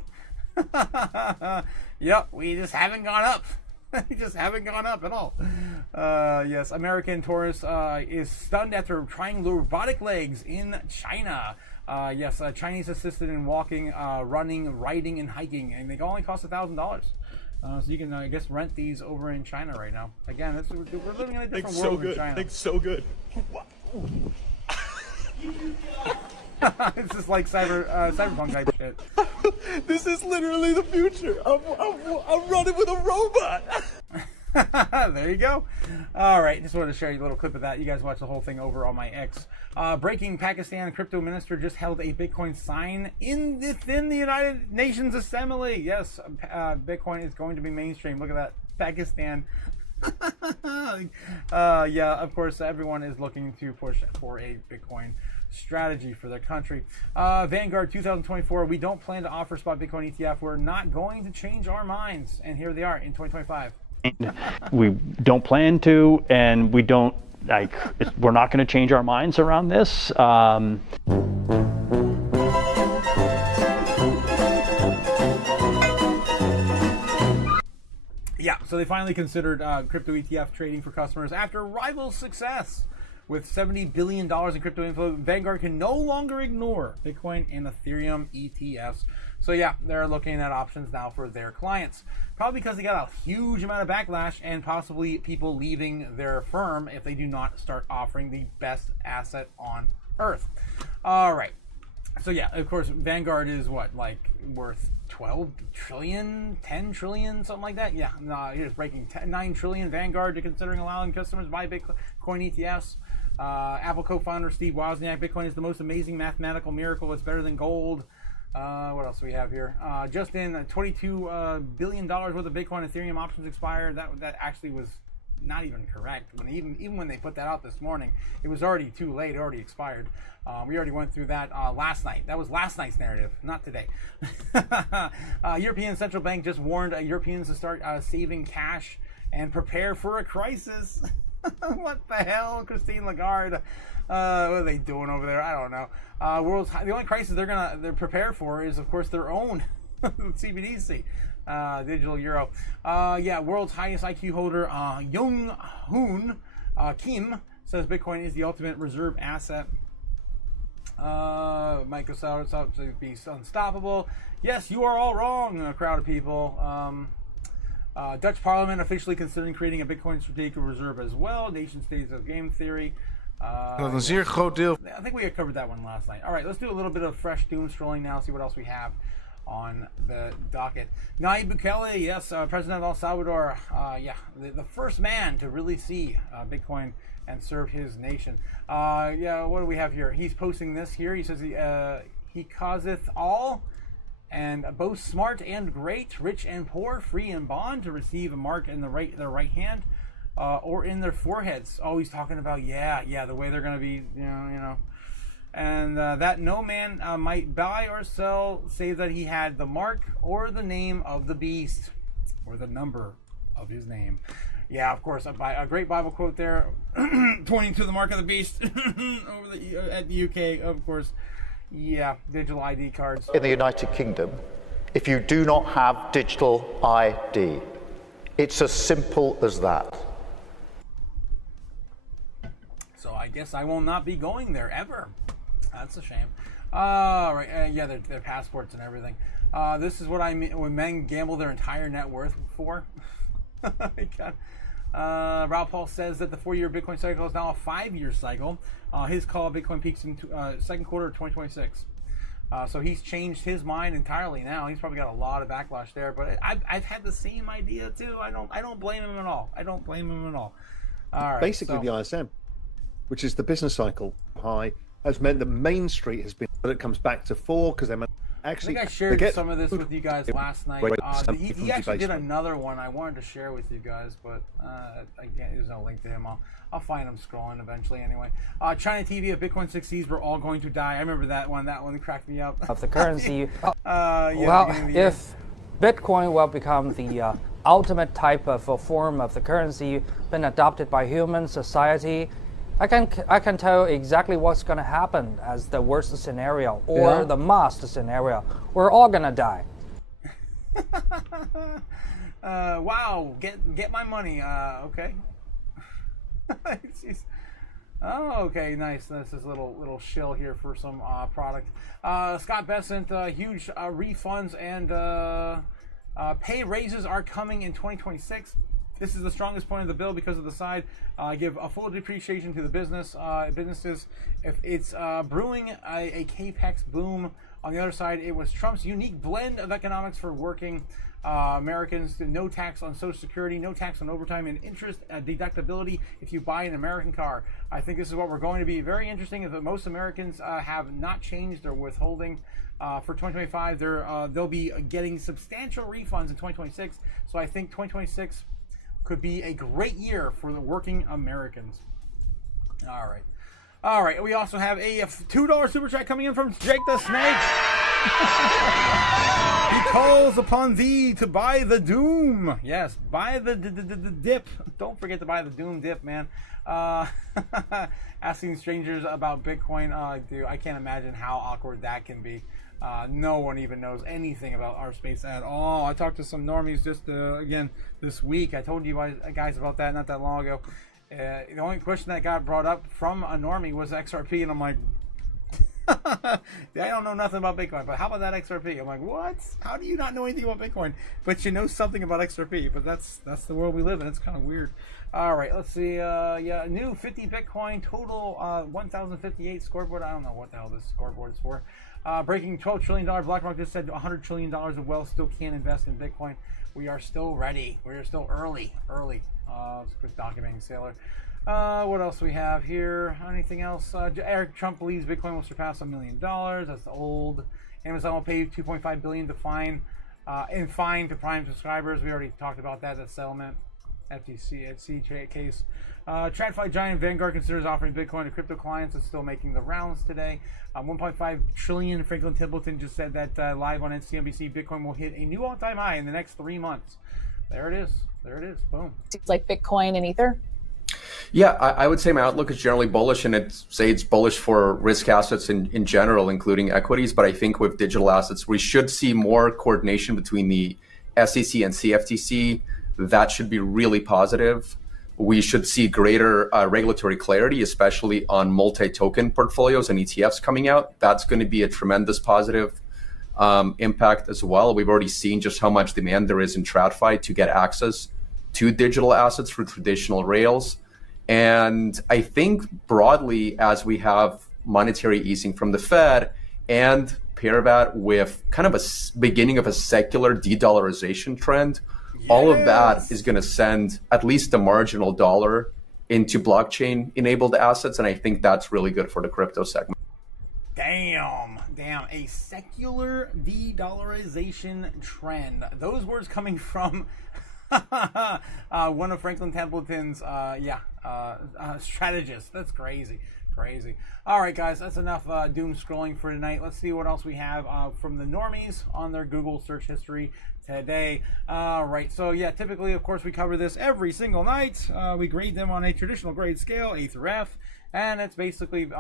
Yep, we just haven't gone up. We just haven't gone up at all. Yes, American tourist is stunned after trying robotic legs in China. Yes, Chinese assisted in walking, running, riding, and hiking, and they only cost $1,000. So you can, I guess, rent these over in China right now. Again, we're living in a different world in China. It's so good. It's just like cyberpunk type shit. This is literally the future. I'm running with a robot. There you go. All right, just wanted to share you a little clip of that. You guys watch the whole thing over on my X. Breaking: Pakistan crypto minister just held a Bitcoin sign within the United Nations Assembly. Yes, Bitcoin is going to be mainstream. Look at that, Pakistan. Yeah, of course, everyone is looking to push for a Bitcoin strategy for their country. Vanguard 2024, we don't plan to offer spot Bitcoin ETF. We're not going to change our minds. And here they are in 2025. We don't plan to, and we don't, we're not going to change our minds around this. Yeah, so they finally considered crypto ETF trading for customers after rival success. With $70 billion in crypto inflow, Vanguard can no longer ignore Bitcoin and Ethereum ETFs. So yeah, they're looking at options now for their clients. Probably because they got a huge amount of backlash and possibly people leaving their firm if they do not start offering the best asset on earth. All right. So yeah, of course, Vanguard is what, like worth 12 trillion, 10 trillion, something like that? Yeah, no, here's breaking 9 trillion Vanguard to considering allowing customers to buy Bitcoin ETFs. Apple co-founder Steve Wozniak, Bitcoin is the most amazing mathematical miracle. It's better than gold. What else do we have here? Just in $22 billion worth of Bitcoin Ethereum options expired. That actually was not even correct. Even when they put that out this morning, it was already too late. It already expired. We already went through that last night. That was last night's narrative, not today. European Central Bank just warned Europeans to start saving cash and prepare for a crisis. What the hell, Christine Lagarde? What are they doing over there? I don't know. The only crisis they're prepared for is, of course, their own CBDC, digital euro. Yeah, world's highest IQ holder, Young Hoon Kim, says Bitcoin is the ultimate reserve asset. Microsoft to be unstoppable. Yes, you are all wrong, a crowd of people. Dutch Parliament officially considering creating a Bitcoin strategic reserve as well. Nation states of game theory. Een zeer groot deel. I think we had covered that one last night. All right, let's do a little bit of fresh doom scrolling now. See what else we have on the docket. Nayib Bukele, yes, President of El Salvador. Yeah, the first man to really see Bitcoin and serve his nation. Yeah, what do we have here? He's posting this here. He says he causeth all and both smart and great, rich and poor, free and bond, to receive a mark in their right hand. or in their foreheads. Oh, he's talking about the way they're going to be, and that no man might buy or sell save that he had the mark or the name of the beast or the number of his name. Yeah, of course, a great Bible quote there, pointing to the mark of the beast at the UK, of course. Yeah, digital ID cards. In the United Kingdom, if you do not have digital ID, it's as simple as that. So I guess I will not be going there ever. That's a shame. Right, yeah, their passports and everything. This is what I mean when men gamble their entire net worth for. Rob Paul says that the 4-year Bitcoin cycle is now a 5-year cycle. His call Bitcoin peaks in second quarter of 2026. So he's changed his mind entirely now. He's probably got a lot of backlash there, but I've had the same idea too. I don't blame him at all. I don't blame him at all. All right. Basically, the ISM, which is the business cycle high, has meant that Main Street has been, but it comes back to 4 because they're actually. I think I shared some of this with you guys last night. He actually did another one I wanted to share with you guys, but again, there's no link to him. I'll find him scrolling eventually anyway. China TV, if Bitcoin succeeds, we're all going to die. I remember that one. That one cracked me up. Of the currency. Well, if Bitcoin will become the ultimate type of a form of the currency been adopted by human society, I can tell exactly what's going to happen as the worst scenario or the must scenario. We're all going to die. Wow, get my money. Okay. Oh, okay, nice. This is a little shill here for some product. Scott Bessent, huge refunds and pay raises are coming in 2026. This is the strongest point of the bill because of the side. Give a full depreciation to the businesses. If it's brewing a capex boom, on the other side, it was Trump's unique blend of economics for working Americans. No tax on Social Security, no tax on overtime, and interest deductibility if you buy an American car. I think this is what we're going to be very interesting. If most Americans have not changed their withholding for 2025, they'll be getting substantial refunds in 2026. So I think 2026 could be a great year for the working Americans. All right. We also have a $2 super chat coming in from Jake the Snake. He calls upon thee to buy the Doom. Yes, buy the dip. Don't forget to buy the Doom dip, man. Asking strangers about Bitcoin. Dude, I can't imagine how awkward that can be. No one even knows anything about our space at all. I talked to some normies just again this week. I told you guys about that not that long ago. The only question that got brought up from a normie was XRP, and I'm like, I don't know nothing about Bitcoin, but how about that XRP? I'm like, what? How do you not know anything about Bitcoin, but you know something about XRP? But that's the world we live in. It's kind of weird. All right, let's see. New 50 Bitcoin total, 1,058 scoreboard. I don't know what the hell this scoreboard is for. Breaking $12 trillion. BlackRock just said $100 trillion of wealth still can't invest in Bitcoin. We are still ready. We are still early. It's good documenting Sailor. What else we have here? Anything else? Eric Trump believes Bitcoin will surpass $1 million. That's old. Amazon will pay $2.5 billion to fine to Prime subscribers. We already talked about that. That settlement, FTC case. TradFi giant Vanguard considers offering Bitcoin to crypto clients. It's still making the rounds today. 1.5 trillion. Franklin Templeton just said that live on CNBC. Bitcoin will hit a new all-time high in the next 3 months. There it is. Boom. Seems like Bitcoin and Ether. Yeah, I would say my outlook is generally bullish, and it's bullish for risk assets in general, including equities. But I think with digital assets, we should see more coordination between the SEC and CFTC. That should be really positive. We should see greater regulatory clarity, especially on multi-token portfolios and ETFs coming out. That's going to be a tremendous positive impact as well. We've already seen just how much demand there is in TradFi to get access to digital assets through traditional rails. And I think broadly, as we have monetary easing from the Fed and pair that with kind of a beginning of a secular de-dollarization trend, all of that is going to send at least the marginal dollar into blockchain-enabled assets, and I think that's really good for the crypto segment. Damn, a secular de-dollarization trend. Those words coming from One of Franklin Templeton's, strategists. That's crazy. Crazy. All right, guys, that's enough doom scrolling for tonight. Let's see what else we have from the normies on their Google search history today. All right, so yeah, typically, of course, we cover this every single night. We grade them on a traditional grade scale, A through F, and it's basically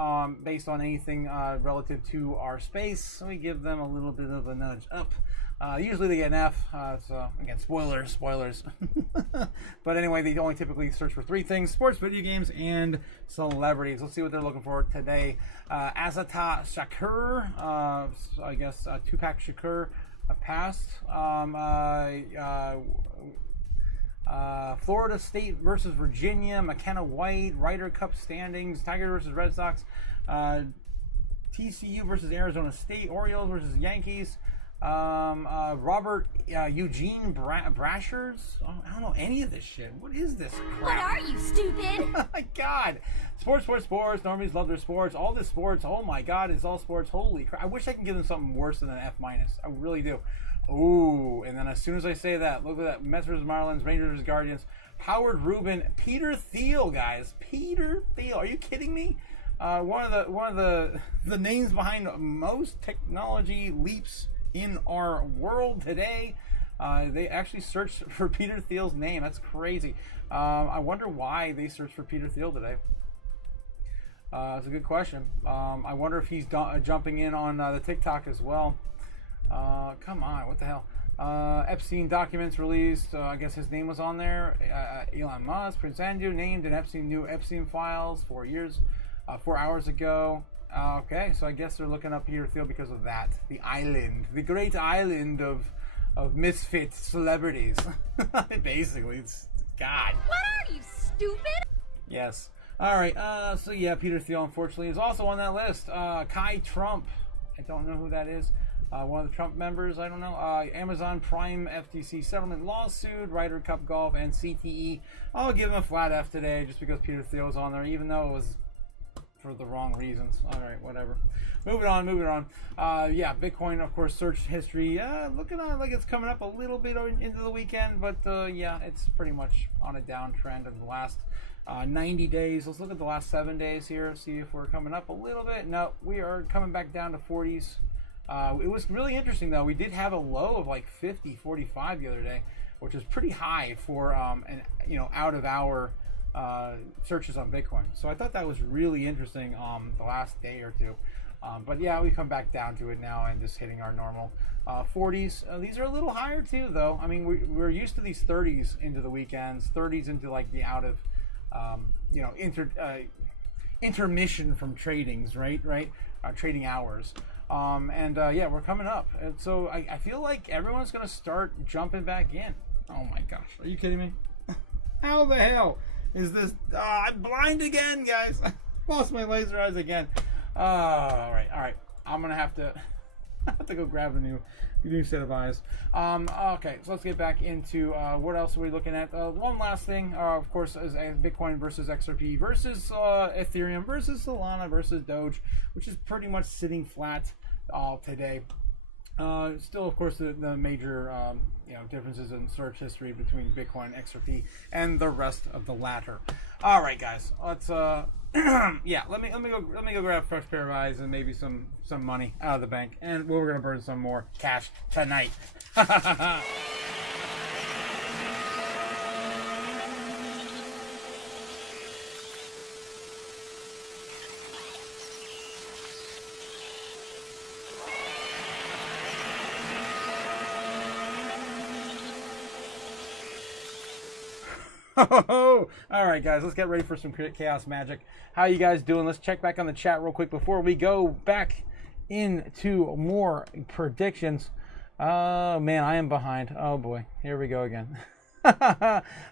based on anything relative to our space. So we give them a little bit of a nudge up. Usually they get an F, so again, spoilers. But anyway, they only typically search for three things: sports, video games, and celebrities. Let's see what they're looking for today. Azata Shakur, I guess Tupac Shakur passed. Florida State versus Virginia, McKenna White, Ryder Cup standings, Tigers versus Red Sox, TCU versus Arizona State, Orioles versus Yankees, Robert Eugene Brashers. I don't know any of this shit. What is this crap? What are you, stupid? Oh my god. Sports. Normies love their sports. All this sports. Oh my god, it's all sports. Holy crap. I wish I could give them something worse than an F-. I really do. Ooh, and then as soon as I say that, look at that. Mets versus Marlins, Rangers versus Guardians, Howard Rubin, Peter Thiel, guys. Peter Thiel. Are you kidding me? One of the names behind most technology leaps in our world today. They actually searched for Peter Thiel's name. That's crazy. I wonder why they searched for Peter Thiel today. That's a good question. I wonder if he's jumping in on the TikTok as well. Come on, what the hell? Epstein documents released. I guess his name was on there. Elon Musk, Prince Andrew named in new Epstein files 4 hours ago. Okay, so I guess they're looking up Peter Thiel because of that. The island, the great island of misfit celebrities. Basically, it's God. What are you, stupid? Yes. All right. So yeah, Peter Thiel unfortunately is also on that list. Kai Trump. I don't know who that is. One of the Trump members. I don't know. Amazon Prime FTC settlement lawsuit, Ryder Cup golf, and CTE. I'll give him a flat F today just because Peter Thiel was on there, even though it was for the wrong reasons. All right, whatever. Moving on. Yeah, Bitcoin, of course, search history. Looking like it's coming up a little bit into the weekend, but yeah, it's pretty much on a downtrend of the last 90 days. Let's look at the last 7 days here, see if we're coming up a little bit. No, we are coming back down to 40s. It was really interesting, though. We did have a low of like 50, 45 the other day, which is pretty high for out of hour searches on Bitcoin. So I thought that was really interesting the last day or two. But yeah, we come back down to it now and just hitting our normal 40s. These are a little higher too, though. I mean, we're used to these 30s into the weekends, 30s into like the out of intermission from tradings, right? Trading hours. Yeah, we're coming up. And so I feel like everyone's going to start jumping back in. Oh my gosh. Are you kidding me? How the hell is this? I'm blind again, guys. I lost my laser eyes again. All right. I'm going to have to go grab a new set of eyes. Okay, so let's get back into what else are we looking at. One last thing, of course, is Bitcoin versus XRP versus Ethereum versus Solana versus Doge, which is pretty much sitting flat today. Still, of course, the major differences in search history between Bitcoin, XRP, and the rest of the latter. All right, guys, let's yeah, let me go grab a fresh pair of eyes and maybe some money out of the bank, and we're gonna burn some more cash tonight. All right, guys, let's get ready for some chaos magic. How you guys doing? Let's check back on the chat real quick before we go back into more predictions. Oh man, I am behind. Oh boy, here we go again.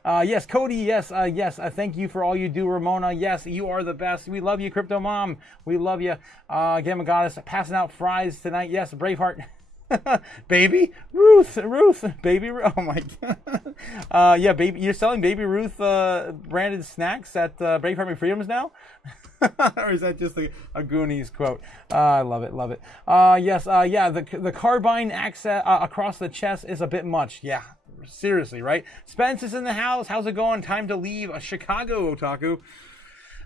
Yes, Cody. Yes. Thank you for all you do, Ramona. Yes, you are the best. We love you, Crypto Mom. We love you. Gamma Goddess passing out fries tonight. Yes, Braveheart. Baby Ruth, Baby Ruth. Oh my god. Yeah, baby, you're selling Baby Ruth branded snacks at Braveheart McFreedom's now? Or is that just a Goonies quote? I love it. Yes, yeah, the carbine access across the chest is a bit much. Yeah, Seriously, right? Spence is in the house. How's it going? Time to leave Chicago, Otaku.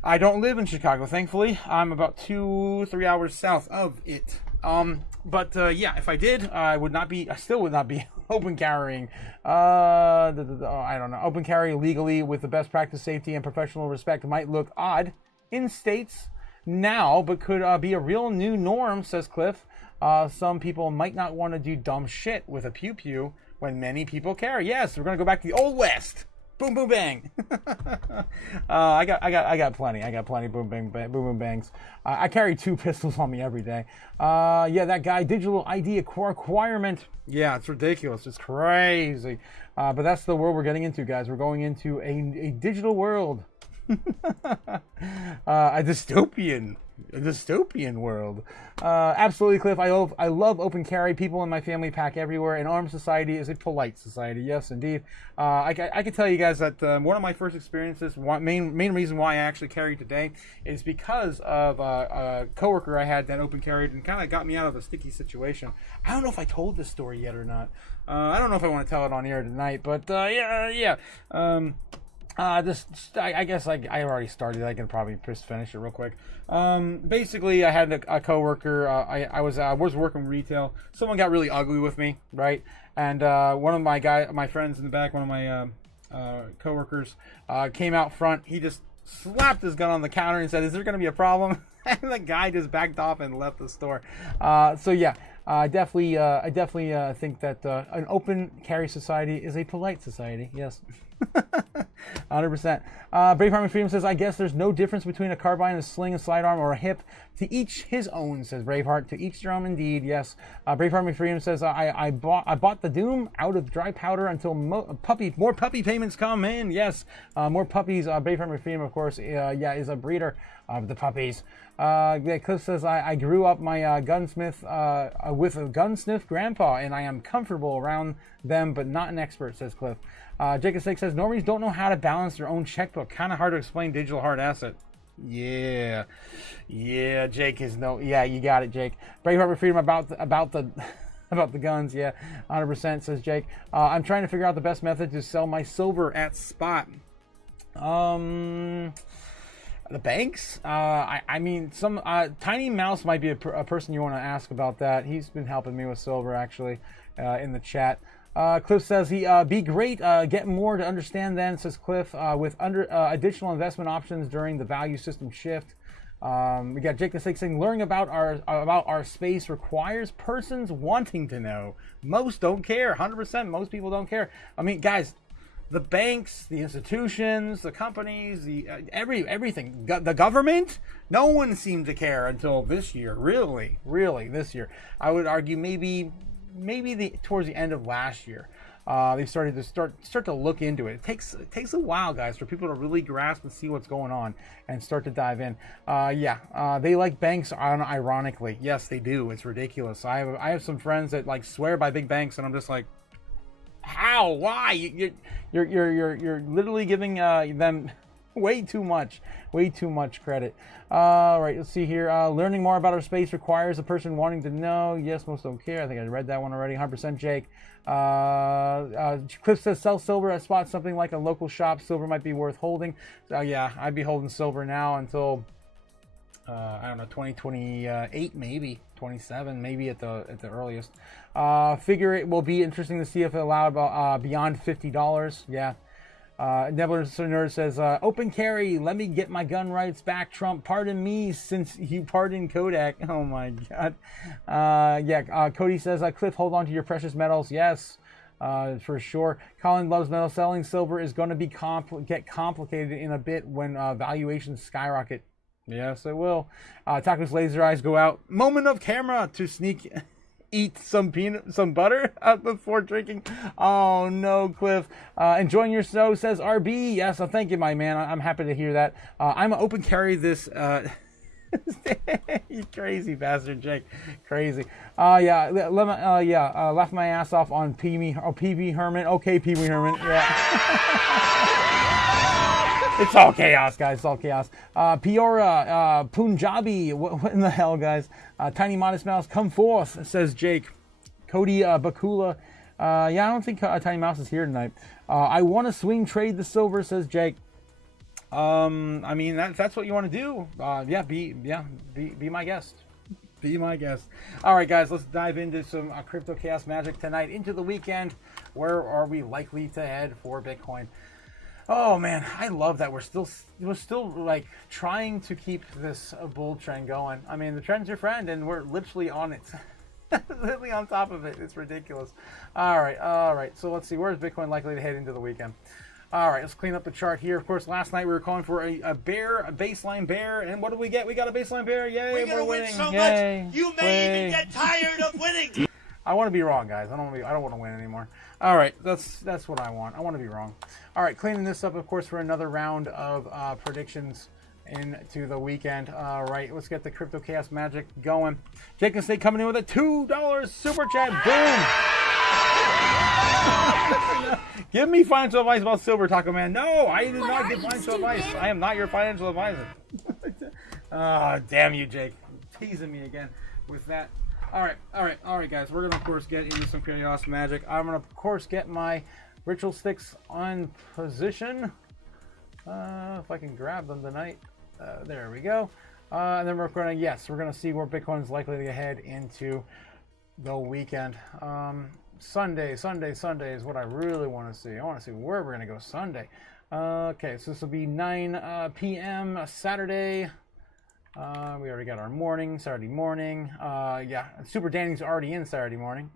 I don't live in Chicago, thankfully. I'm about 2-3 hours south of it. Yeah, if I did, I still would not be open carrying. I don't know. Open carry legally with the best practice, safety, and professional respect might look odd in states now, but could be a real new norm, says Cliff. Some people might not want to do dumb shit with a pew pew when many people carry. Yes, we're gonna go back to the old west. Boom boom bang. I got plenty. I got plenty boom boom bangs. I carry 2 pistols on me every day. Yeah, that guy, digital ID requirement. Yeah, it's ridiculous. It's crazy. But that's the world we're getting into, guys. We're going into a digital world. A dystopian world. Absolutely, Cliff. I love open carry. People in my family pack everywhere. An armed society is a polite society. Yes, indeed. I can tell you guys that one of my first experiences, main reason why I actually carry today, is because of a coworker I had that open carried and kind of got me out of a sticky situation. I don't know if I told this story yet or not. I don't know if I want to tell it on air tonight, but yeah. I guess I already started. I can probably just finish it real quick. Basically, I had a coworker. I was working retail. Someone got really ugly with me, right? And one of my friends in the back, one of my coworkers, came out front. He just slapped his gun on the counter and said, "Is there going to be a problem?" And the guy just backed off and left the store. So yeah. I definitely think that an open carry society is a polite society. Yes. 100%. Brave Army Freedom says, I guess there's no difference between a carbine, a sling, a sidearm, or a hip. To each his own, says Braveheart. To each their own, indeed. Yes. Brave Army Freedom says, I bought the Doom out of dry powder until more puppy payments come in. Yes. More puppies. Brave Army Freedom, of course, is a breeder of the puppies. Cliff says, I grew up my gunsmith with a gunsmith grandpa, and I am comfortable around them, but not an expert, says Cliff. Jacob Sake says, normies don't know how to balance their own checkbook. Kind of hard to explain digital hard asset. Yeah, Jake is you got it, Jake. Brave Harbor Freedom about the guns, yeah, 100%, says Jake. I'm trying to figure out the best method to sell my silver at spot. The banks? I mean, some Tiny Mouse might be a person you want to ask about that. He's been helping me with silver, actually, in the chat. Cliff says, be great, get more to understand then, says Cliff, with additional investment options during the value system shift. We got Jake the Six saying, learning about our space requires persons wanting to know. Most don't care, 100%, most people don't care. I mean, guys, the banks, the institutions, the companies, the everything, the government, no one seemed to care until this year. Really this year. I would argue maybe towards the end of last year, they started to start to look into it. It takes a while, guys, for people to really grasp and see what's going on and start to dive in. They like banks, ironically. Yes, they do. It's ridiculous. I have some friends that like swear by big banks, and I'm just like, how? Why? You're literally giving them way too much credit. All right, let's see here. Learning more about our space requires a person wanting to know. Yes, most don't care. I think I read that one already. 100% Jake. Cliff says, sell silver at spot, something like a local shop. Silver might be worth holding. Yeah, I'd be holding silver now until I don't know, 2028, maybe 27, maybe at the earliest. Figure it will be interesting to see if it allowed beyond $50. Yeah. Nebler Nerd says, open carry, let me get my gun rights back, Trump. Pardon me since you pardoned Kodak. Oh my God. Cody says, Cliff, hold on to your precious metals. Yes, for sure. Colin loves metal. Selling silver is going to get complicated in a bit when valuations skyrocket. Yes, it will. Taco's laser eyes go out. Moment of camera to eat some butter before drinking. Oh no, Cliff. Enjoying your snow, says RB. Yes, thank you, my man. I'm happy to hear that. I'm an open carry this. You crazy bastard, Jake. Crazy. Laugh my ass off on PB Herman. Okay, PB Herman. Yeah. It's all chaos, guys. It's all chaos. Peora, Punjabi. What in the hell, guys? Tiny Modest Mouse, come forth, says Jake. Cody Bakula Yeah, I don't think Tiny Mouse is here tonight. I want to swing trade the silver, says Jake. I mean, that's what you want to do. Yeah, be my guest. Be my guest. All right, guys, let's dive into some Crypto Chaos magic tonight into the weekend. Where are we likely to head for Bitcoin? Oh man, I love that we're still like trying to keep this bull trend going. I mean, the trend's your friend, and we're literally on it, literally on top of it. It's ridiculous. All right. So let's see, where's Bitcoin likely to head into the weekend? All right, let's clean up the chart here. Of course, last night we were calling for a bear, a baseline bear, and what did we get? We got a baseline bear. Yay, we're winning. So Yay. much, you may even get tired of winning. I want to be wrong, guys. I don't want to win anymore. All right, that's what I want. I want to be wrong. All right, cleaning this up, of course, for another round of predictions into the weekend. All right, let's get the Crypto Chaos magic going. Jake and Snake coming in with a $2 super chat. Boom. Give me financial advice about silver, Taco Man. No, I did not give financial advice. I am not your financial advisor. Oh, damn you, Jake. Teasing me again with that. All right, guys. We're gonna, of course, get into some chaos magic. I'm gonna, of course, get my ritual sticks on position. If I can grab them tonight. There we go. And then we're gonna see where Bitcoin is likely to head into the weekend. Sunday is what I really want to see. I want to see where we're gonna go Sunday. Okay, so this will be 9 p.m. Saturday. We already got our morning, Saturday morning. Yeah, Super Danny's already in Saturday morning.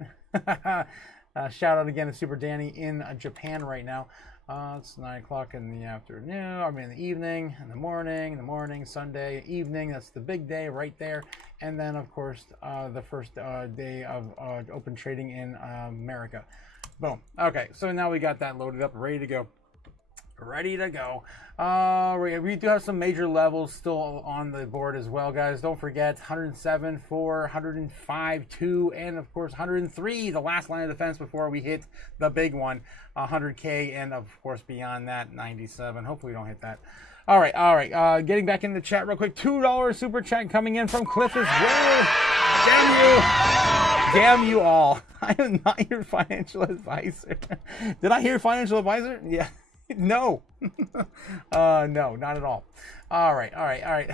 Shout out again to Super Danny in Japan right now. It's 9 o'clock in the afternoon, I mean in the evening, in the morning, Sunday evening. That's the big day right there. And then, of course, the first day of open trading in America. Boom. Okay, so now we got that loaded up, ready to go. We do have some major levels still on the board as well, guys. Don't forget 107, 4, 105, 2, and of course 103, the last line of defense before we hit the big one, 100K, and of course beyond that 97. Hopefully we don't hit that. All right. Getting back in the chat real quick. $2 super chat coming in from Cliff as well. Damn you all. I am not your financial advisor. Did I hear financial advisor? Yeah. No. No, not at all. All right.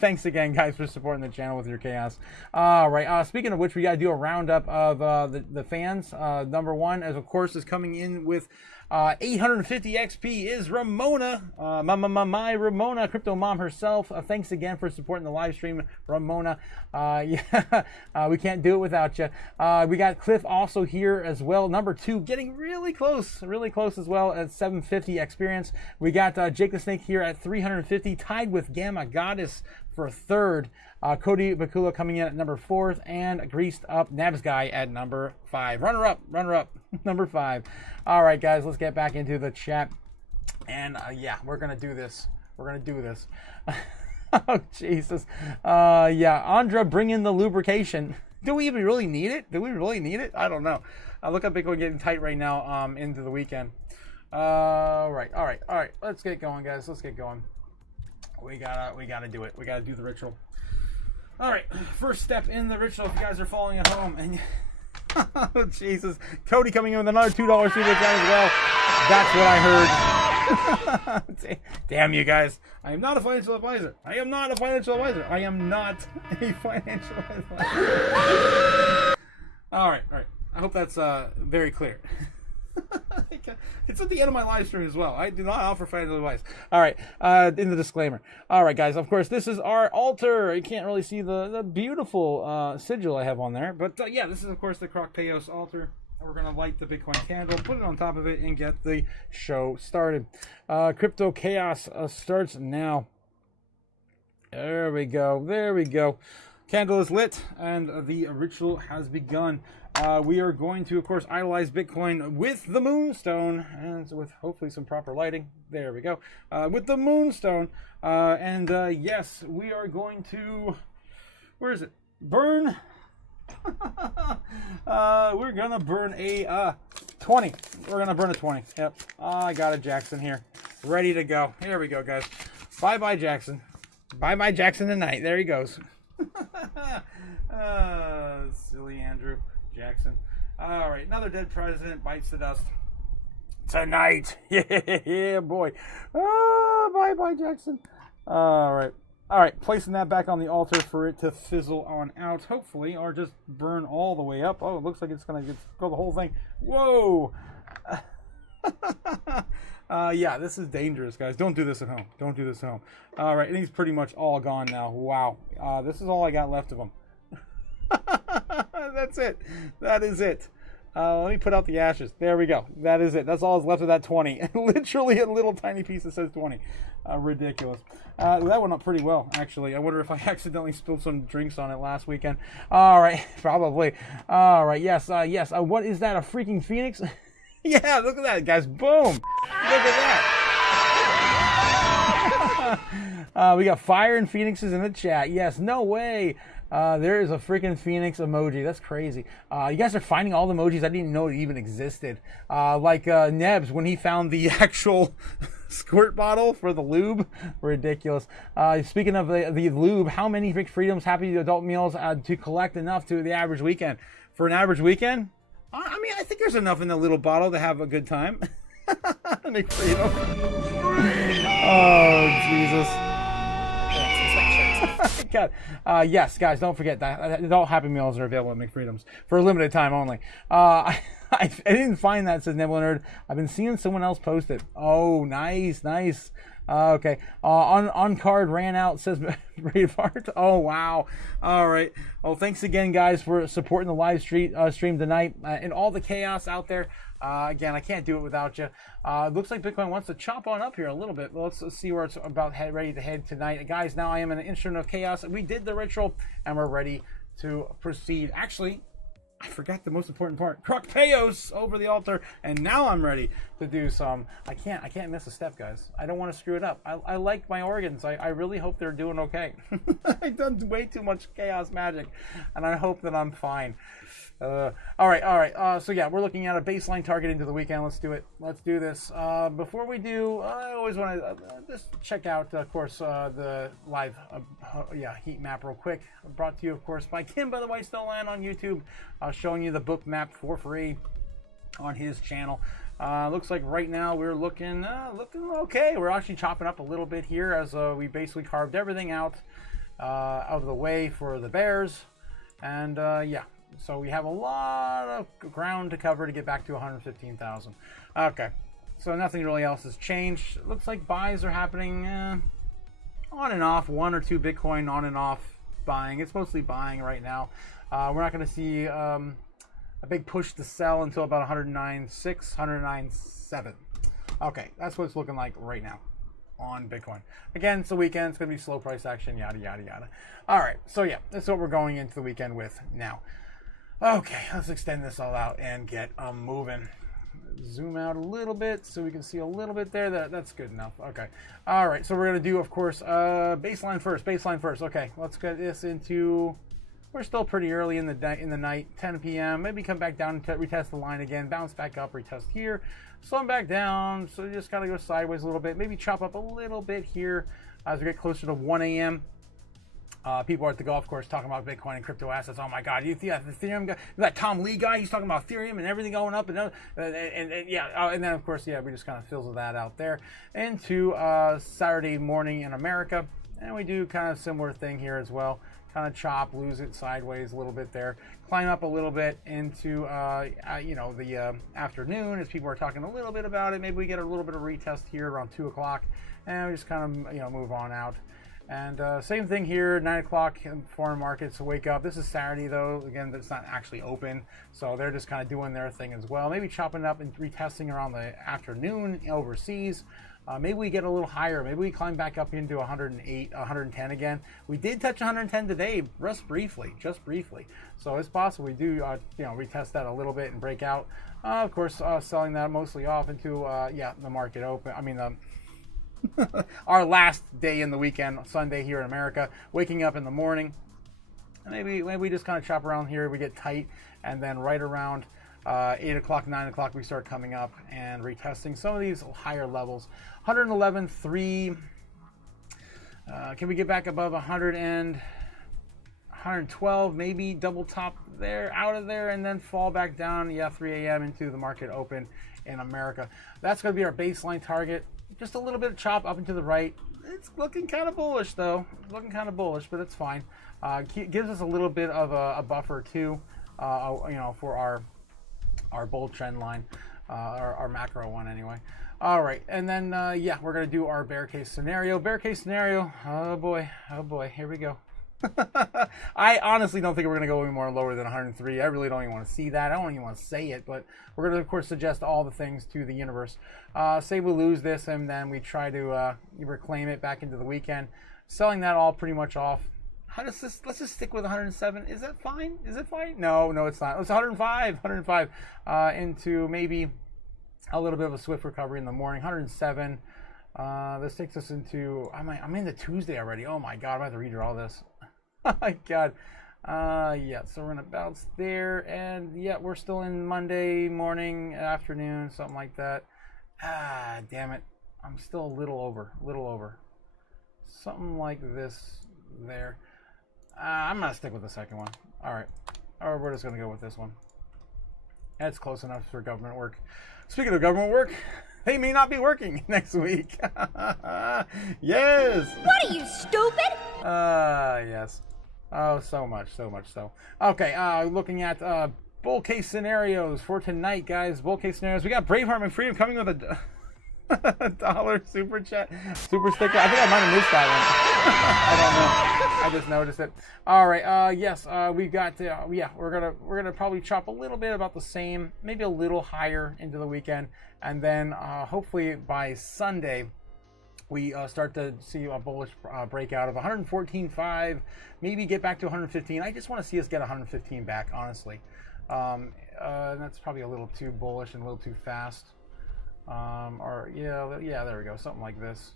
Thanks again, guys, for supporting the channel with your chaos. All right. Speaking of which, we got to do a roundup of the fans. Number one, as of course, is coming in with 850 XP is Ramona, my Ramona, crypto mom herself. Thanks again for supporting the live stream, Ramona. We can't do it without you. We got Cliff also here as well. Number two, getting really close as well at 750 experience. We got Jake the Snake here at 350, tied with Gamma Goddess for third. Cody Bakula coming in at number 4th, and greased up Nabs Guy at number 5. Runner up, number 5. All right, guys, let's get back into the chat. And yeah, we're gonna do this. Oh Jesus. Yeah, Andra, bring in the lubrication. Do we even really need it? I don't know. Look at Bitcoin getting tight right now. Into the weekend. All right. Let's get going, guys. Let's get going. We gotta do it. We gotta do the ritual. All right, first step in the ritual. If you guys are following at home, and oh Jesus, Cody coming in with another $2 super chat as well. That's what I heard. Damn you guys! I am not a financial advisor. I am not a financial advisor. All right. I hope that's very clear. It's at the end of my live stream as well. I do not offer financial advice. All right, in the disclaimer. All right, guys, of course, this is our altar. You can't really see the beautiful sigil I have on there. But yeah, this is, of course, the Crypto altar. We're going to light the Bitcoin candle, put it on top of it, and get the show started. Crypto Chaos starts now. There we go. Candle is lit, and the ritual has begun. We are going to, of course, idolize Bitcoin with the Moonstone, and with hopefully some proper lighting. There we go. With the Moonstone. And yes, we are going to, where is it? Burn. We're going to burn a 20. We're going to burn a 20. Yep. I got a Jackson here. Ready to go. Here we go, guys. Bye-bye, Jackson. Bye-bye, Jackson tonight. There he goes. Silly Andrew Jackson. All right, another dead president bites the dust tonight. Yeah, boy. Bye, Jackson. All right. Placing that back on the altar for it to fizzle on out, hopefully, or just burn all the way up. Oh, it looks like it's gonna go the whole thing. Whoa. Yeah, this is dangerous, guys. Don't do this at home. Don't do this at home. All right, and he's pretty much all gone now. Wow. This is all I got left of him. That's it. That is it. Let me put out the ashes. There we go. That is it. That's all that's left of that 20. Literally a little tiny piece that says 20. Ridiculous. That went up pretty well, actually. I wonder if I accidentally spilled some drinks on it last weekend. All right. Probably. All right. Yes. Yes. What is that? A freaking phoenix? Yeah. Look at that, guys. Boom. Look at that. We got fire and phoenixes in the chat. Yes. No way. There is a freaking phoenix emoji. That's crazy. You guys are finding all the emojis I didn't even know it even existed. Like Nebs when he found the actual squirt bottle for the lube. Ridiculous. Speaking of the lube, how many Big Freedoms Happy Adult Meals to collect enough to the average weekend? For an average weekend? I mean, I think there's enough in the little bottle to have a good time. Big Freedom. Oh, Jesus. God. Yes, guys, don't forget that adult Happy Meals are available at McFreedom's for a limited time only. I didn't find that, says Nibbler Nerd. I've been seeing someone else post it. Oh, nice. Okay. On card ran out, says Braveheart. Oh, wow. All right. Well, thanks again, guys, for supporting the live stream tonight and all the chaos out there. Again, I can't do it without you. It looks like Bitcoin wants to chop on up here a little bit. Let's see where it's about ready to head tonight. Guys, now I am in an instrument of chaos. We did the ritual, and we're ready to proceed. Actually, I forgot the most important part. Crocteos over the altar, and now I'm ready to do some. I can't miss a step, guys. I don't want to screw it up. I like my organs. I really hope they're doing okay. I've done way too much chaos magic, and I hope that I'm fine. All right. So yeah, we're looking at a baseline target into the weekend. Let's do it. Let's do this. Before we do, I always want to just check out, of course, the live heat map real quick. Brought to you, of course, by Kim, by the way, still on YouTube, showing you the book map for free on his channel. Looks like right now we're looking okay. We're actually chopping up a little bit here as we basically carved everything out of the way for the bears, and yeah. So we have a lot of ground to cover to get back to 115,000. Okay, so nothing really else has changed. It looks like buys are happening on and off, 1 or 2 Bitcoin on and off buying. It's mostly buying right now. We're not going to see a big push to sell until about 109.6, 109.7. Okay, that's what it's looking like right now on Bitcoin. Again, it's the weekend. It's going to be slow price action, yada, yada, yada. All right, so yeah, that's what we're going into the weekend with now. Okay, let's extend this all out and get moving. Zoom out a little bit so we can see a little bit there. That's good enough. Okay. All right, so we're going to do, of course, baseline first. Okay, let's get this into... We're still pretty early in the night, 10 p.m. Maybe come back down and retest the line again, bounce back up, retest here, slow back down. So you just got to go sideways a little bit. Maybe chop up a little bit here as we get closer to 1 a.m. People are at the golf course talking about Bitcoin and crypto assets. Oh my God, you see that Ethereum guy, that Tom Lee guy? He's talking about Ethereum and everything going up, and yeah, and then of course, yeah, we just kind of fizzle that out there into Saturday morning in America, and we do kind of similar thing here as well. Kind of chop, lose it sideways a little bit there, climb up a little bit into the afternoon as people are talking a little bit about it. Maybe we get a little bit of retest here around 2 o'clock, and we just kind of move on out. And same thing here, 9 o'clock in foreign markets wake up. This is Saturday, though. Again, it's not actually open, so they're just kind of doing their thing as well. Maybe chopping up and retesting around the afternoon overseas. Maybe we get a little higher. Maybe we climb back up into 108, 110 again. We did touch 110 today, just briefly. So it's possible we do, retest that a little bit and break out. Of course, selling that mostly off into, the market open. I mean, our last day in the weekend, Sunday here in America, waking up in the morning. Maybe we just kind of chop around here. We get tight, and then right around 8 o'clock, 9 o'clock, we start coming up and retesting some of these higher levels. 111.3. Can we get back above 100 and 112, maybe double top there, out of there, and then fall back down. Yeah, 3 a.m. into the market open in America. That's going to be our baseline target. Just a little bit of chop up and to the right. It's looking kind of bullish, though. Looking kind of bullish, but it's fine. Gives us a little bit of a buffer too, you know, for our bull trend line, our macro one anyway. All right, and then yeah, we're gonna do our bear case scenario. Bear case scenario. Oh boy, here we go. I honestly don't think we're going to go any more lower than 103. I really don't even want to see that. I don't even want to say it, but we're going to, of course, suggest all the things to the universe. Say we lose this, and then we try to reclaim it back into the weekend. Selling that all pretty much off. How does this? Let's just stick with 107. Is that fine? Is it fine? No, it's not. It's 105 into maybe a little bit of a swift recovery in the morning. 107. This takes us into, I'm into Tuesday already. Oh my God, I'm about to read all this. Oh my God. Yeah, so we're gonna bounce there, and yeah, we're still in Monday morning, afternoon, something like that. Ah, damn it. I'm still a little over. Something like this there. I'm gonna stick with the second one. All right, or we're just gonna go with this one. That's close enough for government work. Speaking of government work, they may not be working next week. Yes. What are you, stupid? Yes. Oh, so much so. Okay, looking at bull case scenarios for tonight, guys. Bull case scenarios. We got Braveheart McFreedom coming with a $1 super chat, super sticker. I think I might have missed that one. I don't know. I just noticed it. All right. Yes. We got. Yeah. We're gonna probably chop a little bit about the same, maybe a little higher into the weekend, and then hopefully by Sunday we start to see a bullish breakout of 114.5, maybe get back to 115. I just want to see us get 115 back, honestly. That's probably a little too bullish and a little too fast. Or yeah, there we go, something like this.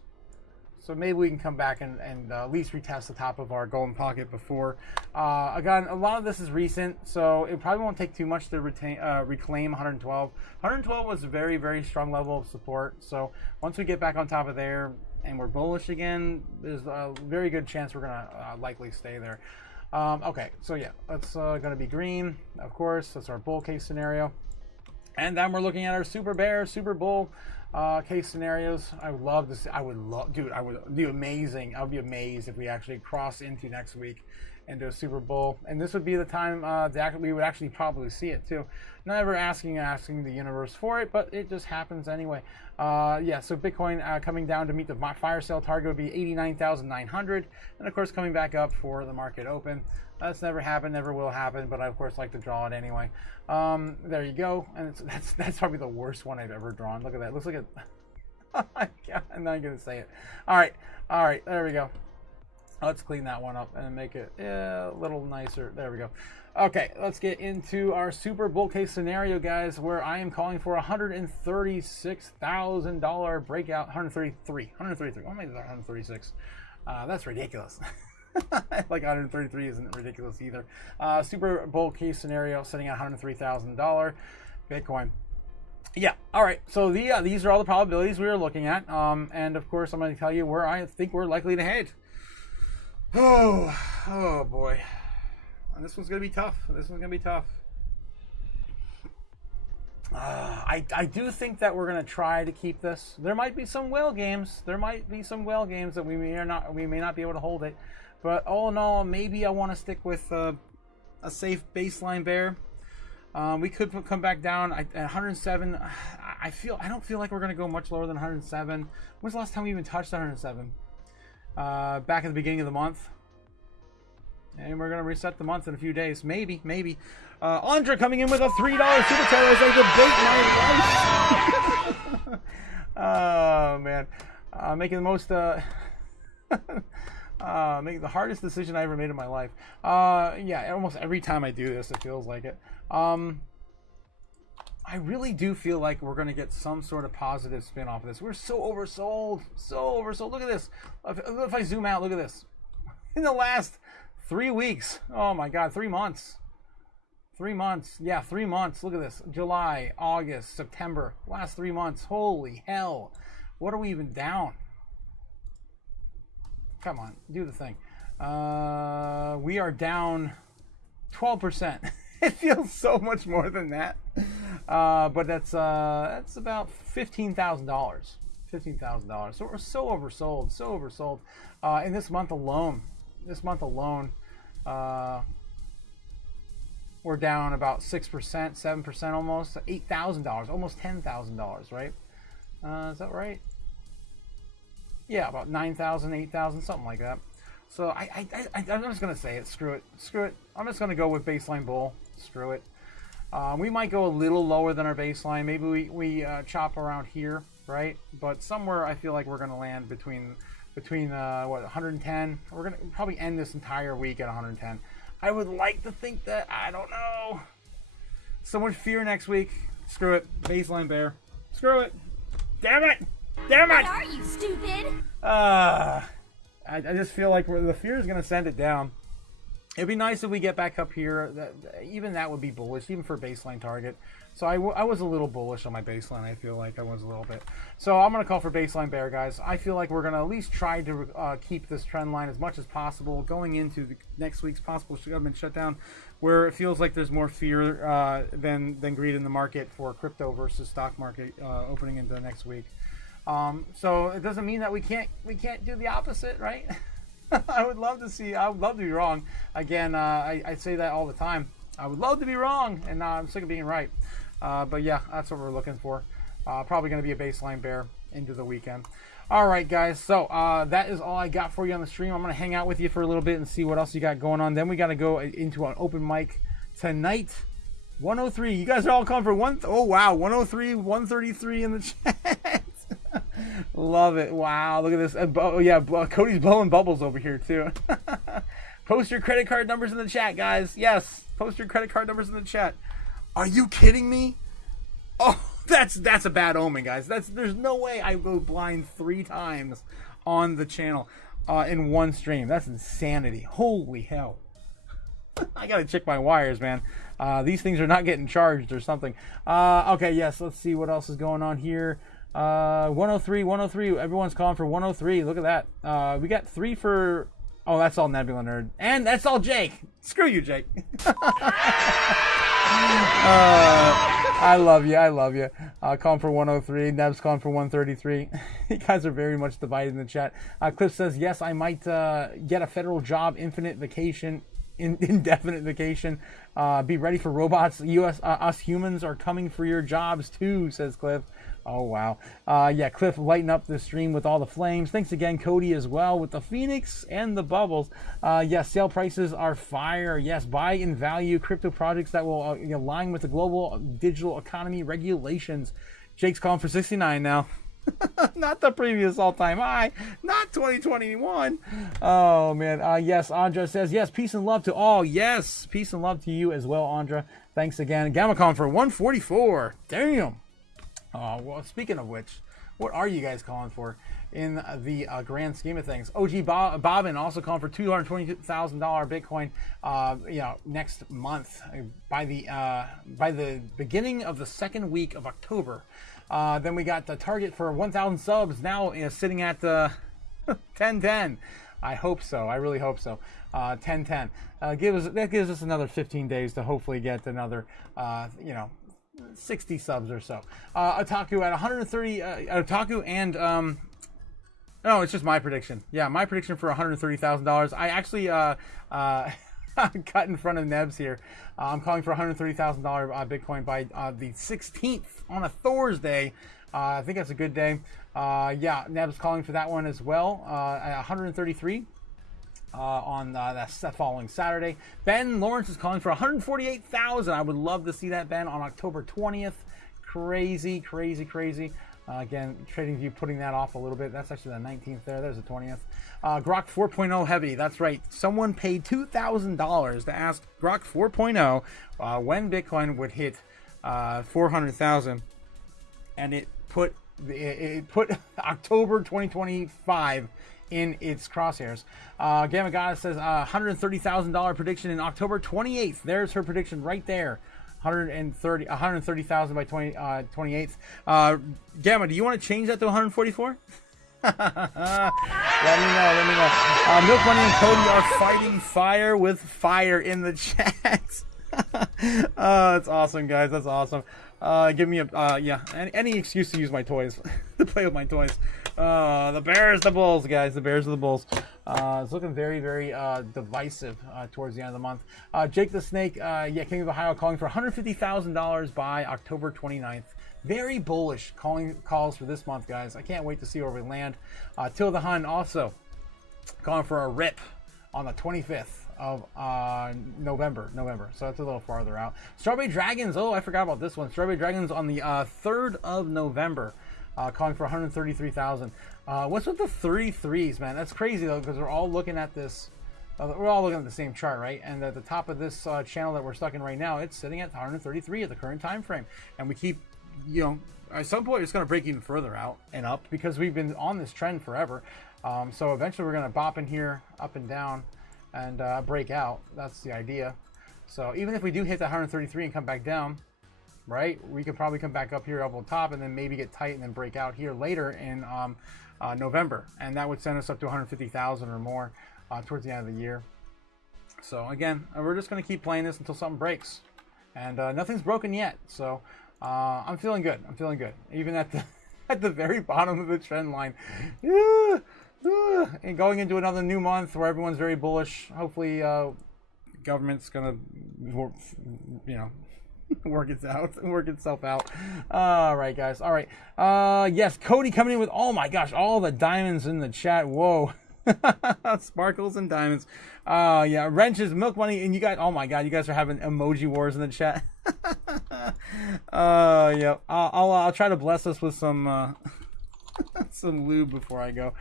So maybe we can come back and at least retest the top of our golden pocket before. Again, a lot of this is recent, so it probably won't take too much to reclaim 112. 112 was a very, very strong level of support. So once we get back on top of there and we're bullish again, there's a very good chance we're gonna likely stay there. Okay, so yeah, that's gonna be green, of course. That's our bull case scenario. And then we're looking at our super bear, super bull case scenarios. I would love to see, I would be amazing. I would be amazed if we actually cross into next week into a Super Bowl. And this would be the time that we would actually probably see it too. Never asking the universe for it, but it just happens anyway. Yeah, so Bitcoin coming down to meet the fire sale target would be 89,900. And of course coming back up for the market open. That's never happened, never will happen, but I of course like to draw it anyway. There you go. And that's probably the worst one I've ever drawn. Look at that. It looks like a oh my God, I'm not gonna say it. All right, there we go. Let's clean that one up and make it a little nicer. There we go. Okay, let's get into our super bull case scenario, guys, where I am calling for $136,000 breakout. 133. What am I doing? 136. That's ridiculous. Like 133 isn't ridiculous either. Super bull case scenario sitting at $103,000 Bitcoin. Yeah, all right. So these are all the probabilities we are looking at. And of course, I'm going to tell you where I think we're likely to head. Oh boy. And this one's going to be tough. I do think that we're going to try to keep this. There might be some whale games. That we may not be able to hold it. But all in all, maybe I want to stick with a safe baseline bear. We could come back down at 107. I don't feel like we're going to go much lower than 107. When's the last time we even touched 107? Back at the beginning of the month. And we're going to reset the month in a few days. Maybe. Andra coming in with a $3 super chat as I debate my life. Oh, man. Making the most... making the hardest decision I ever made in my life. Yeah, almost every time I do this, it feels like it. I really do feel like we're going to get some sort of positive spin off of this. We're so oversold. Look at this. If I zoom out, look at this. In the last 3 weeks. Oh my God, 3 months. 3 months. Yeah, 3 months. Look at this. July, August, September. Last 3 months. Holy hell. What are we even down? Come on, do the thing. We are down 12%. It feels so much more than that, but that's about $15,000. $15,000. So we're so oversold. In this month alone, we're down about 6%, 7% almost, $8,000, almost $10,000, right? Is that right? Yeah, about 9,000, 8,000, something like that. So I'm just gonna say it. Screw it. I'm just gonna go with baseline bull. Screw it. We might go a little lower than our baseline. Maybe we chop around here, right? But somewhere I feel like we're gonna land between what, 110. We're gonna probably end this entire week at 110. I would like to think that, I don't know. So much fear next week. Screw it. Baseline bear. Screw it. Damn it. Damn it. What are you, stupid? I just feel like the fear is going to send it down. It'd be nice if we get back up here. Even that would be bullish, even for a baseline target. So I was a little bullish on my baseline. I feel like I was a little bit. So I'm going to call for baseline bear, guys. I feel like we're going to at least try to keep this trend line as much as possible going into next week's possible government shutdown, where it feels like there's more fear than greed in the market for crypto versus stock market opening into next week. So it doesn't mean that we can't do the opposite, right? I would love to be wrong. Again, I say that all the time. I would love to be wrong, and I'm sick of being right. But yeah, that's what we're looking for. Probably going to be a baseline bear into the weekend. All right, guys. So that is all I got for you on the stream. I'm going to hang out with you for a little bit and see what else you got going on. Then we got to go into an open mic tonight. 103. You guys are all coming for one. Oh wow, 103, 133 in the chat. Love it. Wow, look at this. Oh yeah, Cody's blowing bubbles over here too. Post your credit card numbers in the chat, guys. Yes, post your credit card numbers in the chat. Are you kidding me? Oh, that's a bad omen, guys. There's no way I go blind 3 times on the channel in one stream. That's insanity. Holy hell. I gotta check my wires, man. These things are not getting charged or something. Okay, yes, let's see what else is going on here. 103. Everyone's calling for 103. Look at that. We got 3 for. Oh, that's all Nebula Nerd, and that's all Jake. Screw you, Jake. I love you. Calling for 103. Neb's calling for 133. You guys are very much divided in the chat. Cliff says yes. I might get a federal job. Infinite vacation. Indefinite vacation. Be ready for robots. Us humans are coming for your jobs too, says Cliff. Oh wow. Yeah, Cliff, lighten up the stream with all the flames. Thanks again, Cody, as well, with the Phoenix and the bubbles. Yes, sale prices are fire. Yes, buy in value crypto projects that will align with the global digital economy regulations. Jake's calling for 69 now. Not the previous all-time high. Not 2021. Oh, man. Yes, Andra says, yes, peace and love to all. Yes, peace and love to you as well, Andra. Thanks again. Gamma for 144. Damn. Well, speaking of which, what are you guys calling for in the grand scheme of things? OG Bobbin also calling for $222,000 Bitcoin, next month by the beginning of the second week of October. Then we got the target for 1,000 subs now sitting at 1010. I hope so. I really hope so. 1010. That gives us another 15 days to hopefully get another 60 subs or so. Otaku at 130. Otaku and no, it's just my prediction. Yeah, my prediction for $130,000. I actually cut in front of Nebs here. I'm calling for $130,000 Bitcoin by the 16th on a Thursday. I think that's a good day. Yeah, Nebs calling for that one as well at 133. On that following Saturday. Ben Lawrence is calling for 148,000. I would love to see that, Ben, on October 20th. Crazy. Again, TradingView putting that off a little bit. That's actually the 19th there. There's the 20th. Grok 4.0 heavy. That's right. Someone paid $2,000 to ask Grok 4.0 when Bitcoin would hit 400,000, and it put October 2025 in its crosshairs. Gamma Goddess says $130,000 prediction in October 28th. There's her prediction right there. 130,000 by 28th. Gamma, do you want to change that to 144? Let me know. Milk Money and Cody are fighting fire with fire in the chat. That's awesome, guys. That's awesome. Give me any excuse to use my toys, to play with my toys. The Bears, the Bulls, guys. The Bears are the Bulls. It's looking very, very divisive towards the end of the month. Jake the Snake, King of Ohio, calling for $150,000 by October 29th. Very bullish calls for this month, guys. I can't wait to see where we land. Till the Hun also calling for a rip on the 25th of November. So that's a little farther out. Strawberry Dragons. Oh, I forgot about this one. Strawberry Dragons on the 3rd of November, calling for 133,000. What's with the 33s, man? That's crazy though, because we're all looking at this. We're all looking at the same chart, right? And at the top of this channel that we're stuck in right now, it's sitting at 133 at the current time frame, and we keep, at some point it's going to break even further out and up because we've been on this trend forever. So eventually we're going to bop in here, up and down, and break out. That's the idea. So even if we do hit the 133 and come back down, right, we could probably come back up here up on top and then maybe get tight and then break out here later in November, and that would send us up to 150,000 or more towards the end of the year. So again, we're just going to keep playing this until something breaks, and nothing's broken yet. So I'm feeling good. Even at the very bottom of the trend line. And going into another new month where everyone's very bullish. Hopefully government's gonna work itself out. All right, guys. All right. Yes, Cody coming in with, oh my gosh, all the diamonds in the chat. Whoa. Sparkles and diamonds. Yeah, wrenches, milk money, and you guys, oh my god, you guys are having emoji wars in the chat. Yeah, I'll try to bless us with some some lube before I go.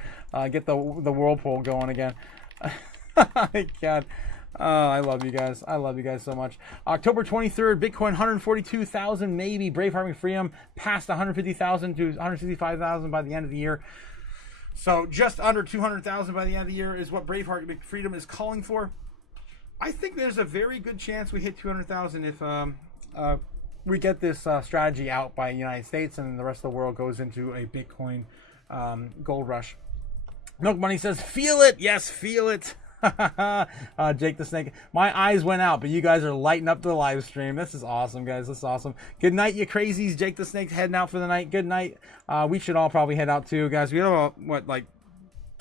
Get the whirlpool going again. God. I love you guys. I love you guys so much. October 23rd, Bitcoin 142,000 maybe. Braveheart McFreedom past 150,000 to 165,000 by the end of the year. So just under 200,000 by the end of the year is what Braveheart McFreedom is calling for. I think there's a very good chance we hit 200,000 if we get this strategy out by the United States and the rest of the world goes into a Bitcoin gold rush. Milk Money says, feel it. Yes, feel it. Jake the Snake, my eyes went out, but you guys are lighting up the live stream. This is awesome, guys. This is awesome. Good night, you crazies. Jake the Snake's heading out for the night. Good night. We should all probably head out too, guys. We have about, what, like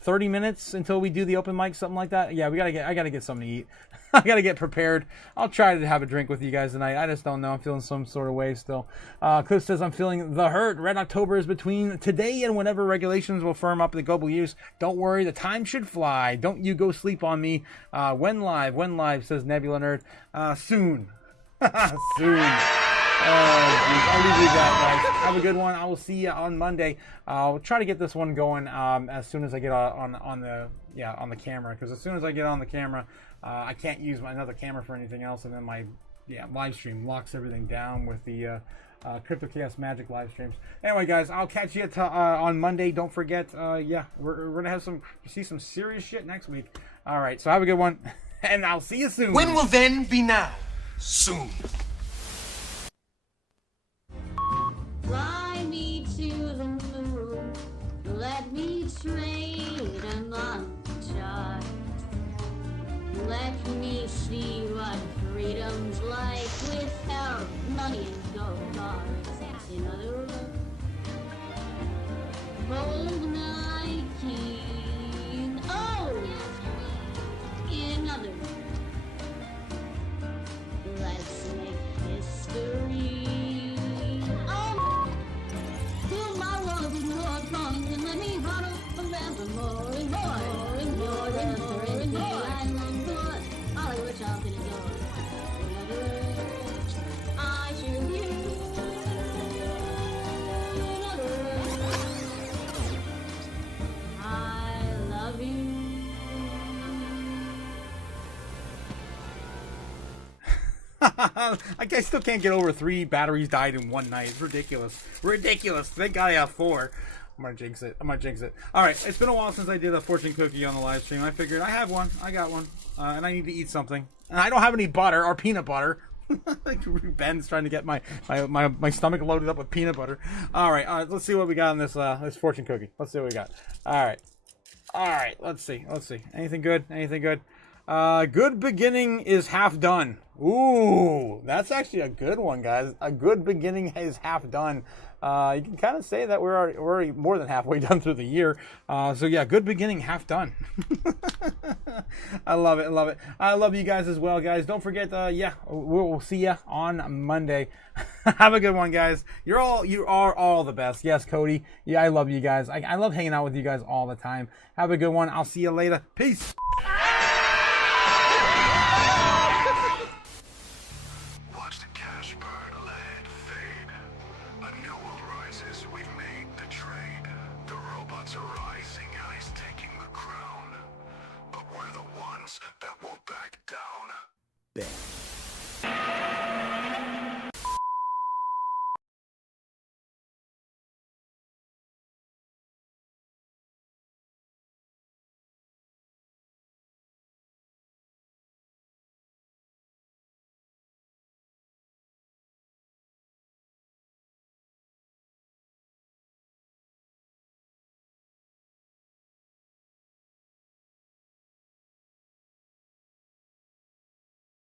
30 minutes until we do the open mic, something like that. Yeah, I gotta get something to eat. I gotta get prepared. I'll try to have a drink with you guys tonight. I just don't know. I'm feeling some sort of way still. Cliff says, I'm feeling the hurt. Red October is between today and whenever regulations will firm up the global use. Don't worry, the time should fly. Don't you go sleep on me. When live, says Nebula Nerd. Soon. Soon. I'll leave you that, guys. Have a good one. I will see you on Monday. I'll try to get this one going as soon as I get on the camera, because as soon as I get on the camera, I can't use another camera for anything else, and then my live stream locks everything down with the Crypto Chaos Magic live streams. Anyway, guys, I'll catch you on Monday. Don't forget, we're gonna have see some serious shit next week. All right, so have a good one, and I'll see you soon. When will then be now? Soon. Fly me to the moon, let me trade among the stars. Let me see what freedom's like without money and gold bars. In other words, hold my king. Oh! In other words, let's make history. I still can't get over 3 batteries died in one night. It's ridiculous. Thank God I have 4. I'm gonna jinx it. All right, it's been a while since I did a fortune cookie on the live stream. I figured I have one. I got one, and I need to eat something. And I don't have any butter or peanut butter. Ben's trying to get my stomach loaded up with peanut butter. All right, let's see what we got on this fortune cookie. Let's see what we got. All right, let's see. Anything good? Good beginning is half done. Ooh, that's actually a good one, guys. A good beginning is half done. You can kind of say that we're already more than halfway done through the year. So yeah, good beginning, half done. I love it. I love you guys as well, guys. Don't forget, we'll see you on Monday. Have a good one, guys. You are all the best. Yes, Cody. Yeah, I love you guys. I love hanging out with you guys all the time. Have a good one. I'll see you later. Peace.